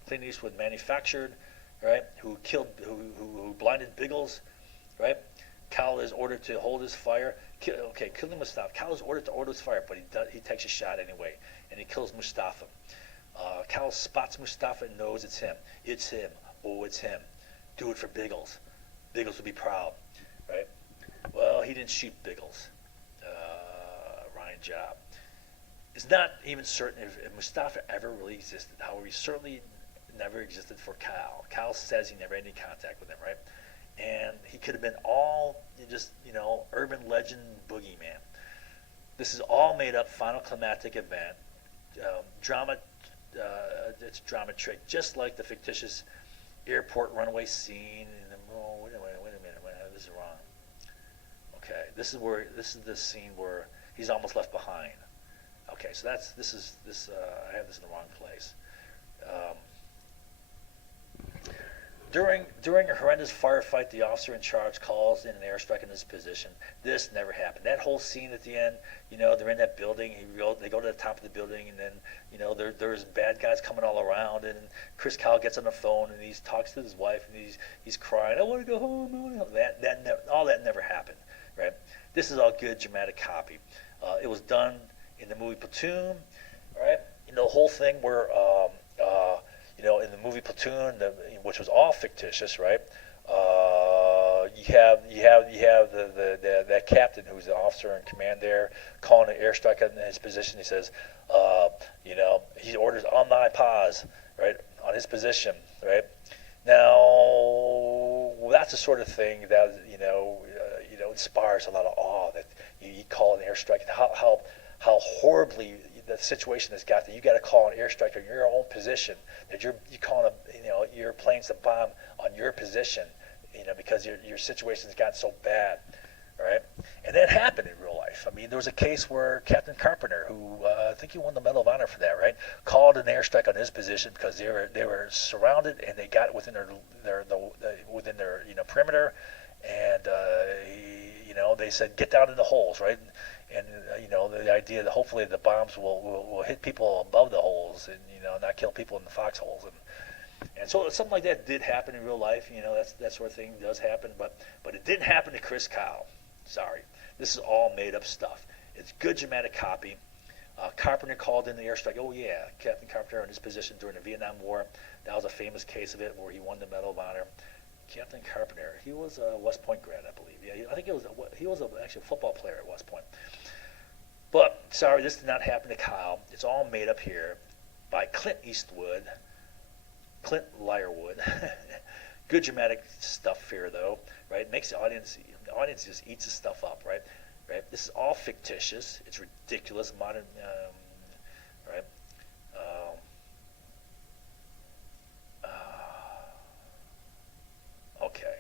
Clint Eastwood manufactured, right? Who blinded Biggles, right? Cal is ordered to hold his fire. Killing Mustafa. Cal is ordered to hold his fire, but he takes a shot anyway, and he kills Mustafa. Cal spots Mustafa and knows it's him. It's him. Oh, it's him. Do it for Biggles. Biggles will be proud, right? Well, he didn't shoot Biggles. Ryan Job. It's not even certain if Mustafa ever really existed. However, he certainly never existed for Cal. Cal says he never had any contact with him, right? And he could have been all just, urban legend boogeyman. This is all made up final climactic event. Drama, it's drama trick, just like the fictitious airport runaway scene. Wait a minute, this is wrong. Okay, this is the scene where he's almost left behind. Okay, so I have this in the wrong place. During a horrendous firefight, the officer in charge calls in an airstrike in this position. This never happened. That whole scene at the end, they're in that building. They go to the top of the building, and then there's bad guys coming all around. And Chris Kyle gets on the phone and he talks to his wife and he's crying. I want to go home. I want to go home. All that never happened, right? This is all good dramatic copy. It was done in the movie Platoon, right? The whole thing where in the movie Platoon, which was all fictitious, right? You have that captain who's the officer in command there calling an airstrike in his position. He says, he orders on thy pause, right, on his position, right. Now that's the sort of thing that inspires a lot of awe. That you call an airstrike, and how horribly the situation has got that you got to call an airstrike on your own position. That you're calling your planes to bomb on your position, because your situation has gotten so bad, right? And that happened in real life. I mean, there was a case where Captain Carpenter, who I think he won the Medal of Honor for that, right, called an airstrike on his position because they were surrounded and they got within their perimeter, and they said get down in the holes, right? And the idea that hopefully the bombs will hit people above the holes and not kill people in the foxholes. And so something like that did happen in real life. That sort of thing does happen, but it didn't happen to Chris Kyle. Sorry, this is all made up stuff. It's good dramatic copy. Carpenter called in the airstrike. Oh yeah, Captain Carpenter in his position during the Vietnam War. That was a famous case of it where he won the Medal of Honor. Captain Carpenter, he was a West Point grad, I believe. Yeah, I think he was actually a football player at West Point. But sorry, this did not happen to Kyle. It's all made up here by Clint Lyrewood. Good dramatic stuff here, though, right? Makes the audience just eats the stuff up, right? Right. This is all fictitious. It's ridiculous, modern, right? Okay,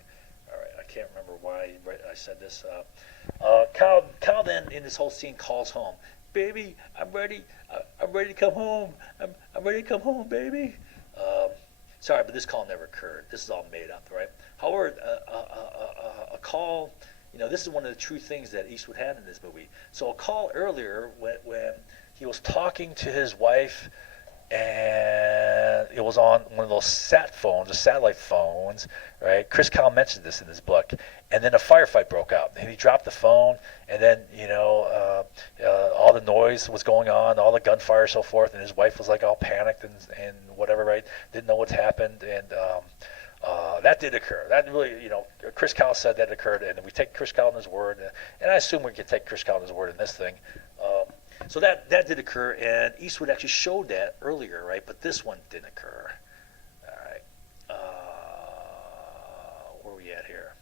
all right. I can't remember why I said this. Kyle then in this whole scene calls home, baby. I'm ready. I'm ready to come home. I'm ready to come home, baby. Sorry, but this call never occurred. This is all made up, right? However, a call, this is one of the true things that Eastwood had in this movie. So a call earlier when he was talking to his wife, and it was on one of those sat phones, the satellite phones, right? Chris Kyle mentioned this in his book. And then a firefight broke out, and he dropped the phone, and then, all the noise was going on, all the gunfire and so forth, and his wife was like all panicked and whatever, right? Didn't know what's happened, and that did occur. That really, Chris Kyle said that occurred, and we take Chris Kyle on his word, and I assume we can take Chris Kyle on his word in this thing. So that did occur, and Eastwood actually showed that earlier, right? But this one didn't occur. All right. Where are we at here?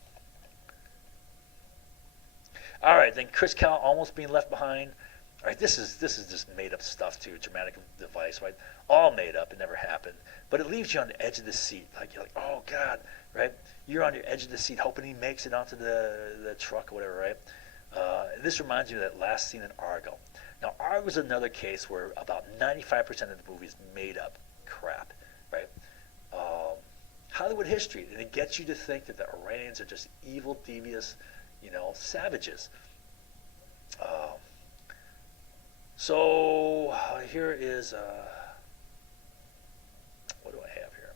All right, then Chris Kyle almost being left behind. All right, this is just made up stuff too, dramatic device, right? All made up. It never happened, but it leaves you on the edge of the seat, like you're like, oh God, right? You're on your edge of the seat, hoping he makes it onto the truck or whatever, right? This reminds me of that last scene in Argo. Now, Argo is another case where about 95% of the movie is made up crap, right? Hollywood history, and it gets you to think that the Iranians are just evil, devious, savages. So here is, what do I have here?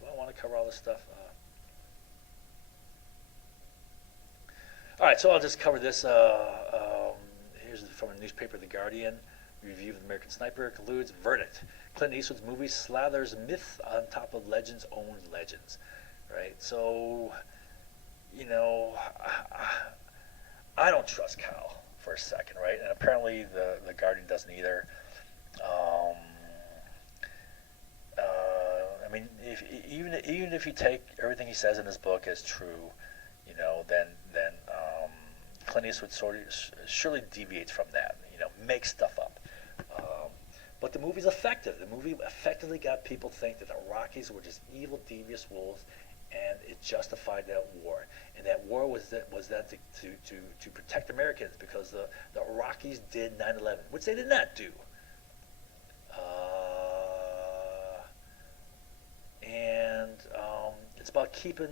Do I want to cover all this stuff? All right, so I'll just cover this. Here's from a newspaper, The Guardian. Review of the American Sniper concludes, verdict. Clint Eastwood's movie slathers myth on top of legends own legends. Right? So, I don't trust Kyle for a second, right? And apparently the Guardian doesn't either. I mean, even if you take everything he says in his book as true, then Clint Eastwood surely deviates from that. Makes stuff up. But the movie's effective. The movie effectively got people to think that the Rockies were just evil, devious wolves, and it justified that war. And that war was that to protect Americans, because the Iraqis did 9/11, which they did not do. And it's about keeping,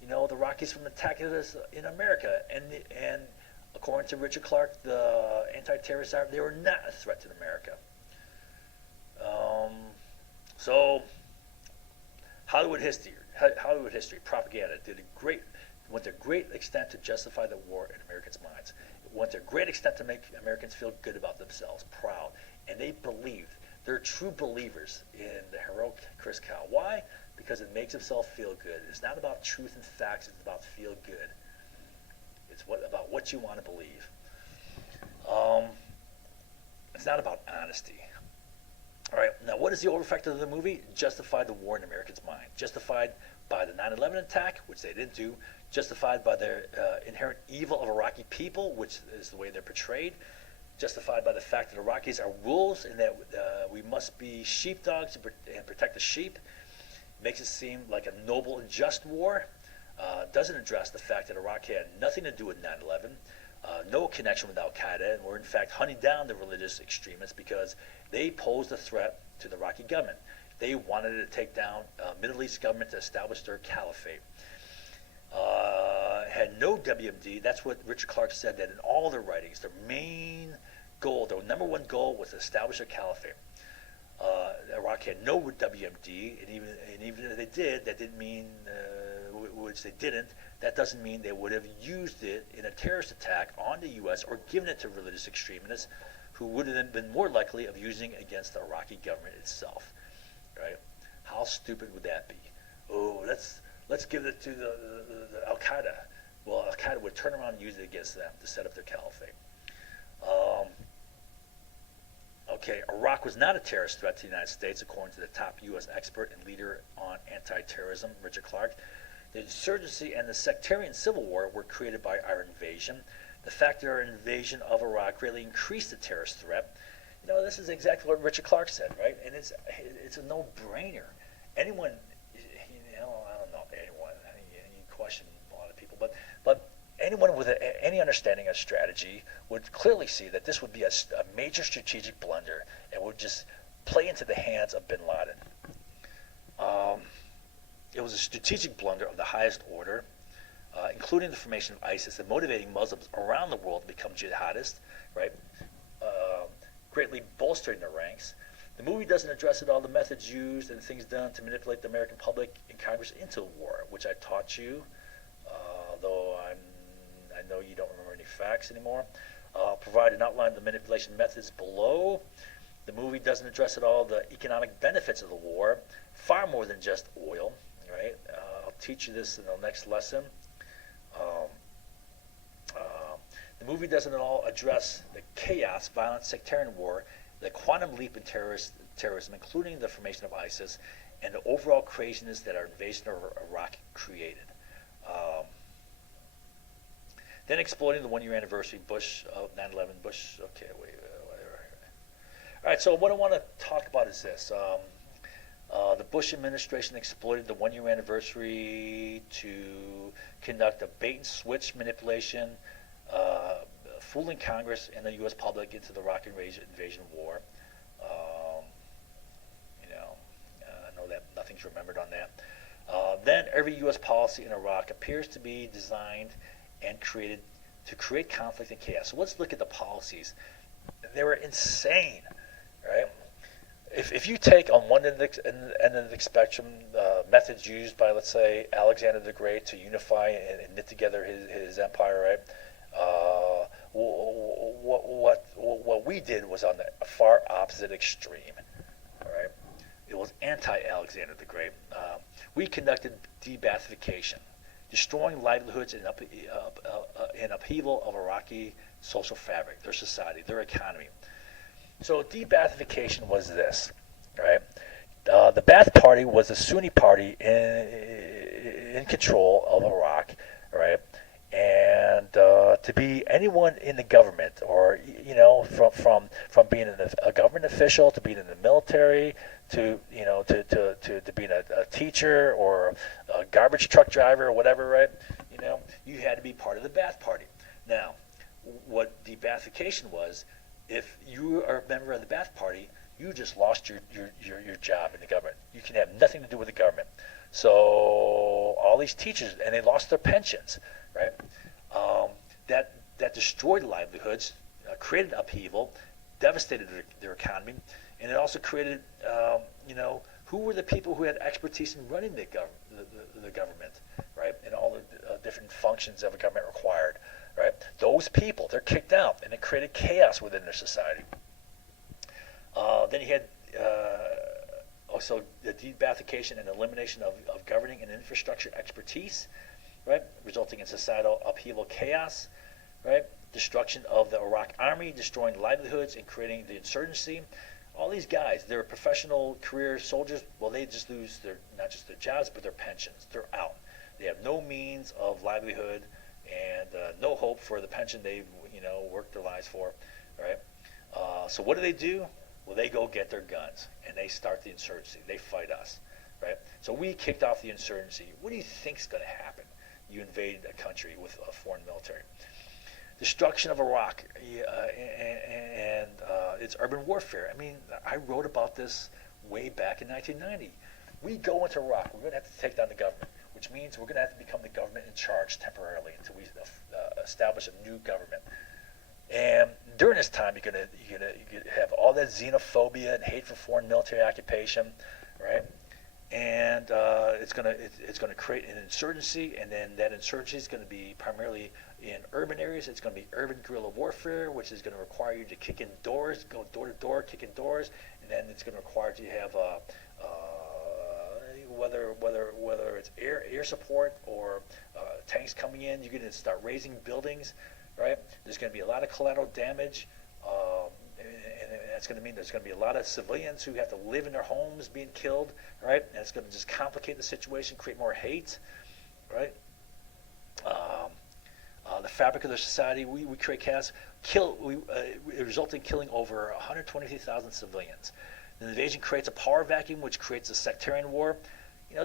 the Iraqis from attacking us in America. And according to Richard Clarke, the anti-terrorists they were not a threat to America. So Hollywood history, propaganda went to great extent to justify the war in Americans' minds. It went to great extent to make Americans feel good about themselves, proud, and they're true believers in the heroic Chris Kyle. Why? Because it makes himself feel good. It's not about truth and facts. It's about feel good. It's about what you want to believe. It's not about honesty. All right. Now, what is the overeffect of the movie? Justified the war in Americans' mind. Justified by the 9/11 attack, which they didn't do. Justified by their inherent evil of Iraqi people, which is the way they're portrayed. Justified by the fact that Iraqis are wolves and that we must be sheepdogs and protect the sheep. Makes it seem like a noble and just war. Doesn't address the fact that Iraq had nothing to do with 9/11, no connection with Al-Qaeda, and were in fact hunting down the religious extremists because they posed a threat to the Iraqi government. They wanted to take down Middle East government to establish their caliphate. Had no WMD. That's what Richard Clarke said, that in all their writings, their main goal, their number one goal, was to establish a caliphate. Iraq had no WMD, and even if they did, that didn't mean, which they didn't, that doesn't mean they would have used it in a terrorist attack on the U.S. or given it to religious extremists who would have been more likely of using it against the Iraqi government itself. Right? How stupid would that be? Oh, let's give it to the Al-Qaeda. Well, Al-Qaeda would turn around and use it against them to set up their caliphate. Okay, Iraq was not a terrorist threat to the United States, according to the top U.S. expert and leader on anti-terrorism, Richard Clarke. The insurgency and the sectarian civil war were created by our invasion. The fact that our invasion of Iraq greatly increased the terrorist threat. This is exactly what Richard Clarke said, right? And it's a no-brainer. Anyone, I don't know anyone, you question a lot of people, but anyone with any understanding of strategy would clearly see that this would be a major strategic blunder and would just play into the hands of bin Laden. It was a strategic blunder of the highest order, including the formation of ISIS and motivating Muslims around the world to become jihadists, right? Greatly bolstering their ranks. The movie doesn't address at all the methods used and things done to manipulate the American public and Congress into the war, which I taught you, though I know you don't remember any facts anymore. Provide an outline of the manipulation methods below. The movie doesn't address at all the economic benefits of the war, far more than just oil. Right? I'll teach you this in the next lesson. The movie doesn't at all address the chaos, violent, sectarian war, the quantum leap in terrorism, including the formation of ISIS, and the overall craziness that our invasion of Iraq created. Then exploiting the one-year anniversary of 9/11. Bush. Okay, whatever. All right. So what I want to talk about is this. The Bush administration exploited the one-year anniversary to conduct a bait-and-switch manipulation, fooling Congress and the U.S. public into the Iraq invasion war. I know that nothing's remembered on that. Then every U.S. policy in Iraq appears to be designed and created to create conflict and chaos. So let's look at the policies. They were insane, right? If you take on one end of the spectrum methods used by, let's say, Alexander the Great to unify and knit together his empire, right? What we did was on the far opposite extreme, all right? It was anti-Alexander the Great. We conducted de-Baathification, destroying livelihoods and upheaval of Iraqi social fabric, their society, their economy. So de-Baathification was this, right? The Ba'ath Party was a Sunni party in control of Iraq, right? And to be anyone in the government, or from being a government official to being in the military, to to being a teacher or a garbage truck driver or whatever, right? You had to be part of the Ba'ath Party. Now, what de-Ba'athification was, if you are a member of the Ba'ath Party, you just lost your job in the government. You can have nothing to do with the government. So all these teachers, and they lost their pensions, right? That destroyed livelihoods, created upheaval, devastated their economy, and it also created, who were the people who had expertise in running the government, right? And all the different functions of a government required, right? Those people, they're kicked out, and it created chaos within their society. Then you had also the de-Ba'athification and elimination of governing and infrastructure expertise, right, resulting in societal upheaval, chaos, right, destruction of the Iraq army, destroying livelihoods and creating the insurgency. All these guys, they're professional career soldiers. Well, they just lose not just their jobs, but their pensions. They're out. They have no means of livelihood and no hope for the pension they've worked their lives for, right? So what do? Well, they go get their guns and they start the insurgency. They fight us, right? So we kicked off the insurgency. What do you think's going to happen? You invade a country with a foreign military. Destruction of Iraq and its urban warfare. I mean, I wrote about this way back in 1990. We go into Iraq. We're going to have to take down the government, which means we're going to have to become the government in charge temporarily until we establish a new government. And during this time, you're gonna have all that xenophobia and hate for foreign military occupation, right? And it's gonna create an insurgency, and then that insurgency is going to be primarily in urban areas. It's going to be urban guerrilla warfare, which is going to require you to kick in doors, go door to door, kick in doors, and then it's going to require you to have whether it's air support or tanks coming in. You're going to start raising buildings. Right? There's going to be a lot of collateral damage, and that's going to mean there's going to be a lot of civilians who have to live in their homes being killed, right? And it's going to just complicate the situation, create more hate, right? The fabric of the society, we create chaos, it resulted in killing over 123,000 civilians. The invasion creates a power vacuum, which creates a sectarian war.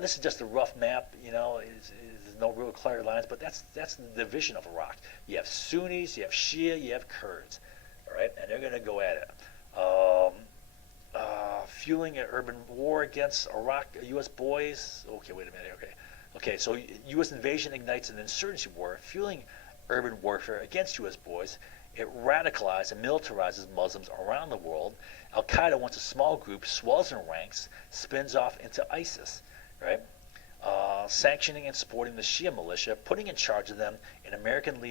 This is just a rough map, there's no real clear lines, but that's the division of Iraq. You have Sunnis, you have Shia, you have Kurds, all right? And they're going to go at it. Fueling an urban war against Iraq, U.S. boys. Okay, wait a minute, okay, so U.S. invasion ignites an insurgency war, fueling urban warfare against U.S. boys. It radicalizes and militarizes Muslims around the world. Al-Qaeda, once a small group, swells in ranks, spins off into ISIS, right? Sanctioning and supporting the Shia militia, putting in charge of them as an American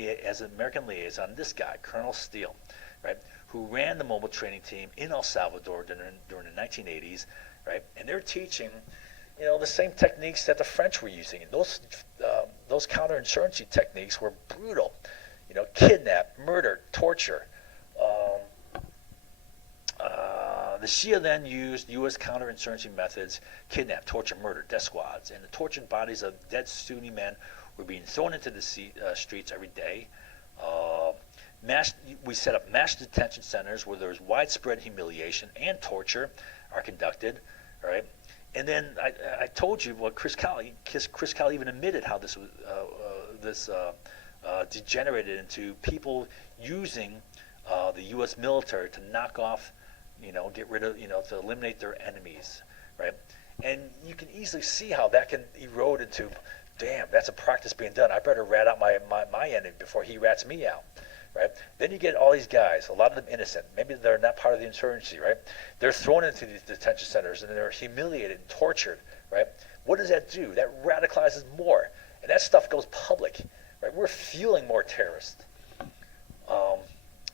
liaison, this guy, Colonel Steele, right, who ran the mobile training team in El Salvador during the 1980s, right? And they're teaching, the same techniques that the French were using. And those counterinsurgency techniques were brutal, kidnap, murder, torture. The Shia then used U.S. counterinsurgency methods, kidnap, torture, murder, death squads, and the tortured bodies of dead Sunni men were being thrown into the streets every day. We set up mass detention centers where there was widespread humiliation and torture are conducted, right? And then I told you what Chris Kyle even admitted how this was degenerated into people using the U.S. military to knock off, get rid of, to eliminate their enemies, right? And you can easily see how that can erode into, damn, that's a practice being done. I better rat out my enemy before he rats me out, right? Then you get all these guys, a lot of them innocent. Maybe they're not part of the insurgency, right? They're thrown into these detention centers and they're humiliated and tortured, right? What does that do? That radicalizes more. And that stuff goes public, right? We're fueling more terrorists.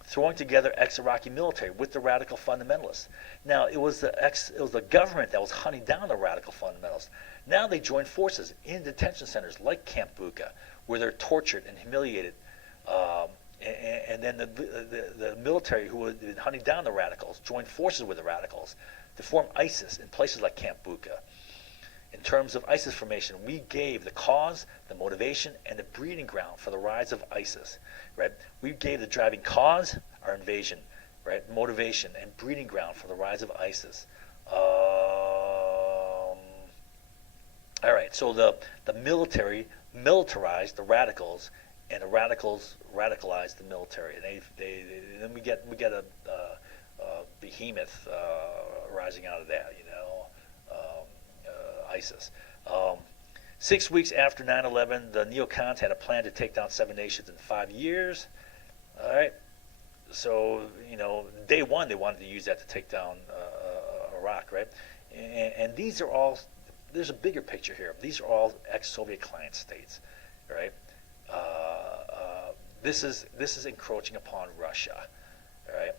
Throwing together ex-Iraqi military with the radical fundamentalists. Now, it was the government that was hunting down the radical fundamentalists. Now they join forces in detention centers like Camp Bucca, where they're tortured and humiliated. And then the military who had been hunting down the radicals joined forces with the radicals to form ISIS in places like Camp Bucca. In terms of ISIS formation, we gave the cause, the motivation, and the breeding ground for the rise of ISIS. Right? We gave the driving cause, our invasion, right? Motivation and breeding ground for the rise of ISIS. All right, so the military militarized the radicals, and the radicals radicalized the military. And then we get a behemoth rising out of that, ISIS. Um, 6 weeks after 9/11, the neocons had a plan to take down 7 nations in 5 years. All right, so day one they wanted to use that to take down Iraq, right? And these are all. There's a bigger picture here. These are all ex-Soviet client states, right? This is encroaching upon Russia, all right?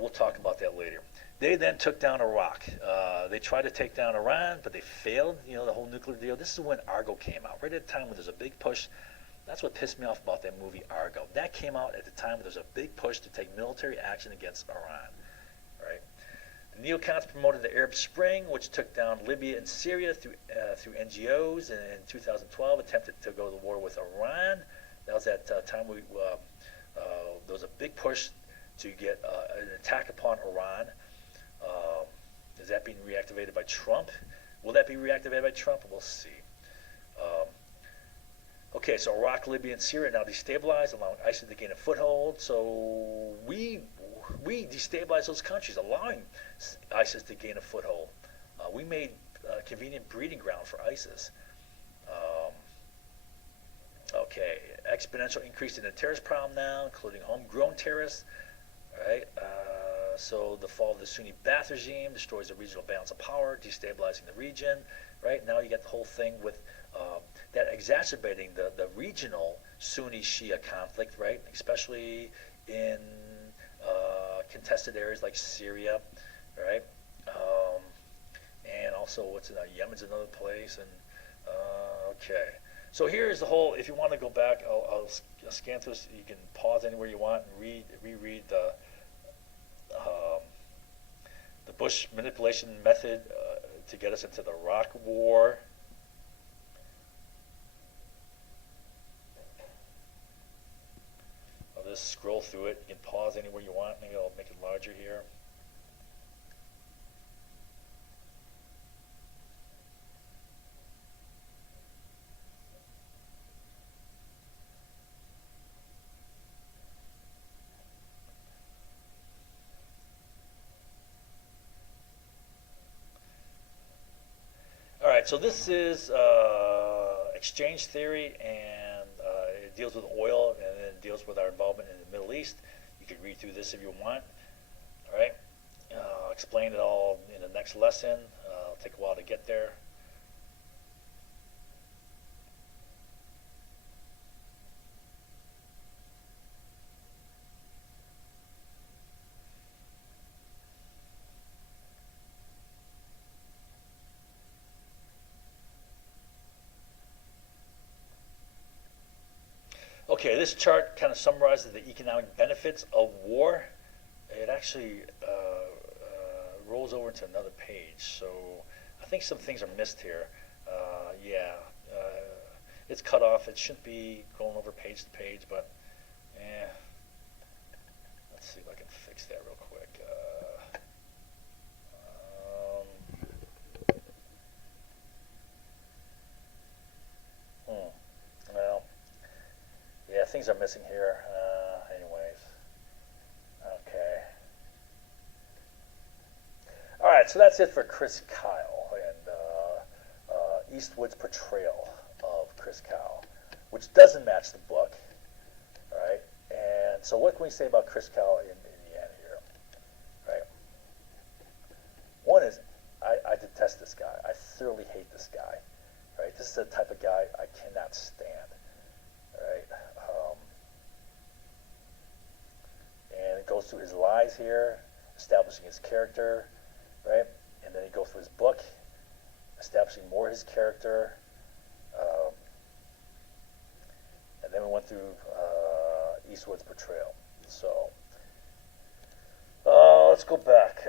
We'll talk about that later. They then took down Iraq. They tried to take down Iran, but they failed. The whole nuclear deal. This is when Argo came out, right at the time when there's a big push. That's what pissed me off about that movie Argo. That came out at the time when there's a big push to take military action against Iran, right? The neocons promoted the Arab Spring, which took down Libya and Syria through NGOs, and in 2012 attempted to go to war with Iran. That was that time there was a big push to get an attack upon Iran. Is that being reactivated by Trump? Will that be reactivated by Trump? We'll see. Okay, so Iraq, Libya, and Syria are now destabilized, allowing ISIS to gain a foothold. So we destabilized those countries, allowing ISIS to gain a foothold. We made a convenient breeding ground for ISIS. Okay, exponential increase in the terrorist problem now, including homegrown terrorists. Right. So the fall of the Sunni Ba'ath regime destroys the regional balance of power, destabilizing the region. Right now, you get the whole thing with that exacerbating the regional Sunni-Shia conflict. Right, especially in contested areas like Syria, right? And also, Yemen's another place. And okay, so here's the whole. If you want to go back, I'll scan through this. You can pause anywhere you want and reread the Bush manipulation method to get us into the Iraq War. I'll just scroll through it. You can pause anywhere you want. Maybe I'll make it larger here. All right, so this is exchange theory, and it deals with oil, and then it deals with our involvement in the Middle East. You can read through this if you want. All right, I'll explain it all in the next lesson. It'll take a while to get there. Okay, this chart kind of summarizes the economic benefits of war. It actually rolls over into another page, so I think some things are missed here. Yeah, it's cut off. It shouldn't be going over page to page, but let's see if I can fix that real quick. Well, yeah, things are missing here. Anyways, okay. All right, so that's it for Chris Kyle and Eastwood's portrayal of Chris Kyle, which doesn't match the book. All right, and so what can we say about Chris Kyle in the end here? Right. One is I detest this guy. I thoroughly hate this guy. Right. This is the type of guy I cannot stand. Right. And it goes through his lies here, establishing his character, right? And then he goes through his book, establishing more his character. And then we went through Eastwood's portrayal. So let's go back.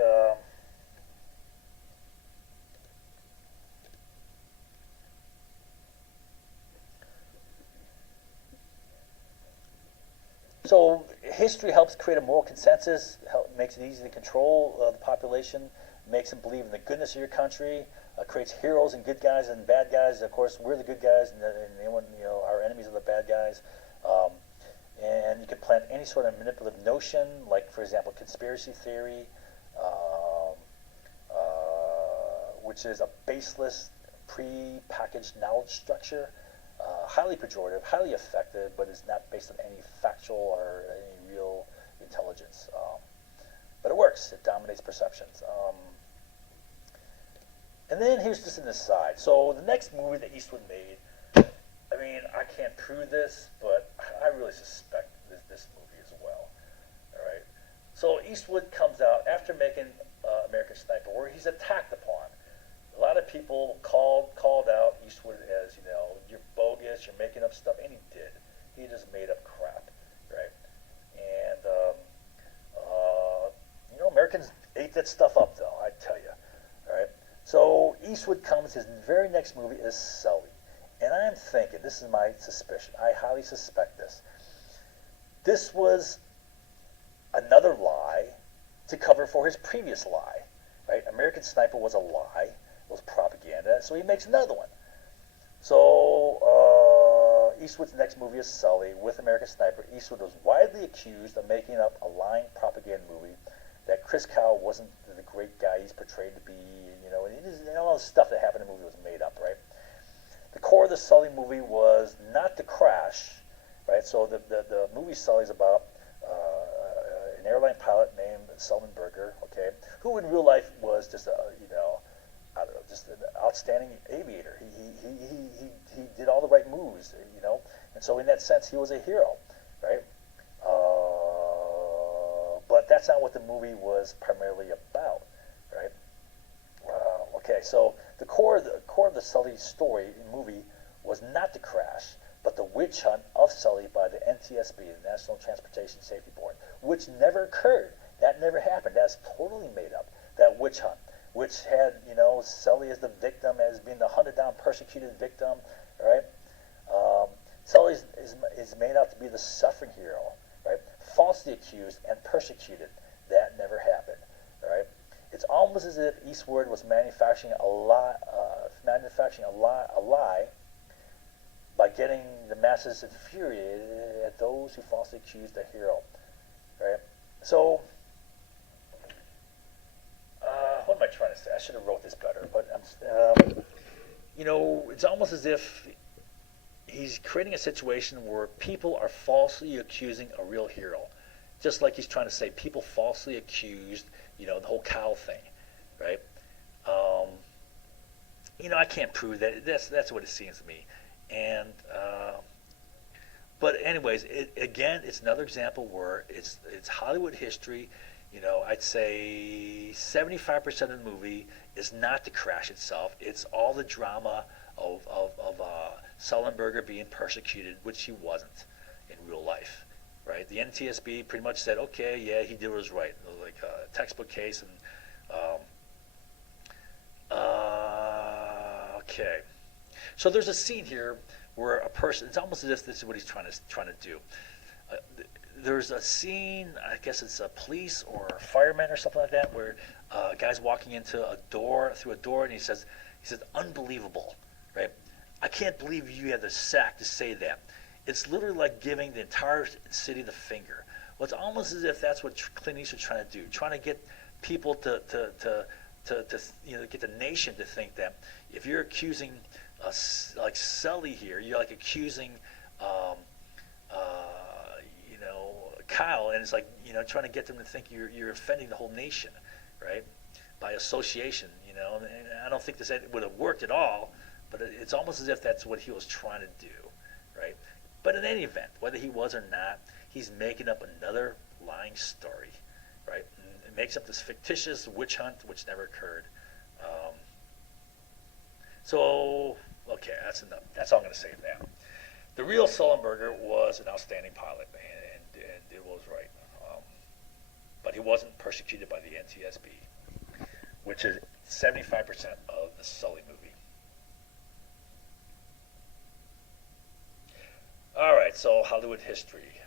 history helps create a moral consensus, makes it easy to control the population, makes them believe in the goodness of your country, creates heroes and good guys and bad guys. Of course, we're the good guys, and anyone, our enemies are the bad guys. And you can plant any sort of manipulative notion, like, for example, conspiracy theory, which is a baseless, pre-packaged knowledge structure, highly pejorative, highly effective, but is not based on any factual or any real intelligence. But it works. It dominates perceptions. And then here's just an aside. So the next movie that Eastwood made, I mean, I can't prove this, but I really suspect this movie as well. All right. So Eastwood comes out after making American Sniper, where he's attacked upon. A lot of people called out Eastwood as, you're bogus, you're making up stuff, and he did. He just made up crap, right? And Americans ate that stuff up, though, I tell you. All right. So Eastwood comes. His very next movie is Sully. And I'm thinking, this is my suspicion, I highly suspect this. This was another lie to cover for his previous lie, right? American Sniper was a lie, was propaganda, so he makes another one. So Eastwood's next movie is Sully with American Sniper. Eastwood was widely accused of making up a lying propaganda movie, that Chris Kyle wasn't the great guy he's portrayed to be, and all the stuff that happened in the movie was made up, right? The core of the Sully movie was not the crash, right? So the movie Sully is about an airline pilot named Sullenberger, okay, who in real life was just I don't know, just an outstanding aviator. He did all the right moves, and so in that sense he was a hero, right? But that's not what the movie was primarily about, right? Okay, so the core of the Sully story movie was not the crash, but the witch hunt of Sully by the NTSB, the National Transportation Safety Board, which never occurred. That never happened. That's totally made up. That witch hunt, which had Sully as the victim, as being the hunted down, persecuted victim, right? Sully is made out to be the suffering hero, right? Falsely accused and persecuted. That never happened, right? It's almost as if Eastwood was manufacturing a lie by getting the masses infuriated at those who falsely accused the hero, right? So, what am I trying to say? I should have wrote this better, but it's almost as if he's creating a situation where people are falsely accusing a real hero, just like he's trying to say people falsely accused, the whole cow thing, right? I can't prove that. That's what it seems to me. And but anyways, it's another example where it's Hollywood history. I'd say 75% of the movie is not the crash itself. It's all the drama of Sullenberger being persecuted, which he wasn't in real life, right? The NTSB pretty much said, okay, yeah, he did what was right. It was like a textbook case, and okay. So there's a scene here where a person, it's almost as if this is what he's trying to do. There's a scene, I guess it's a police or a fireman or something like that, where a guy's walking through a door, and he says, unbelievable, right? I can't believe you had the sack to say that. It's literally like giving the entire city the finger. Well, it's almost as if that's what Clint Eastwood's trying to do, trying to get people to get the nation to think that if you're accusing like Sully here, you're like accusing Kyle, and it's like trying to get them to think you're offending the whole nation, right? By association, And I don't think this would have worked at all, but it's almost as if that's what he was trying to do, right? But in any event, whether he was or not, he's making up another lying story, right? And it makes up this fictitious witch hunt which never occurred. So, okay, that's enough. That's all I'm going to say now. The real Sullenberger was an outstanding pilot, and it was right. But he wasn't persecuted by the NTSB, which is 75% of the Sully movie. All right, so Hollywood history.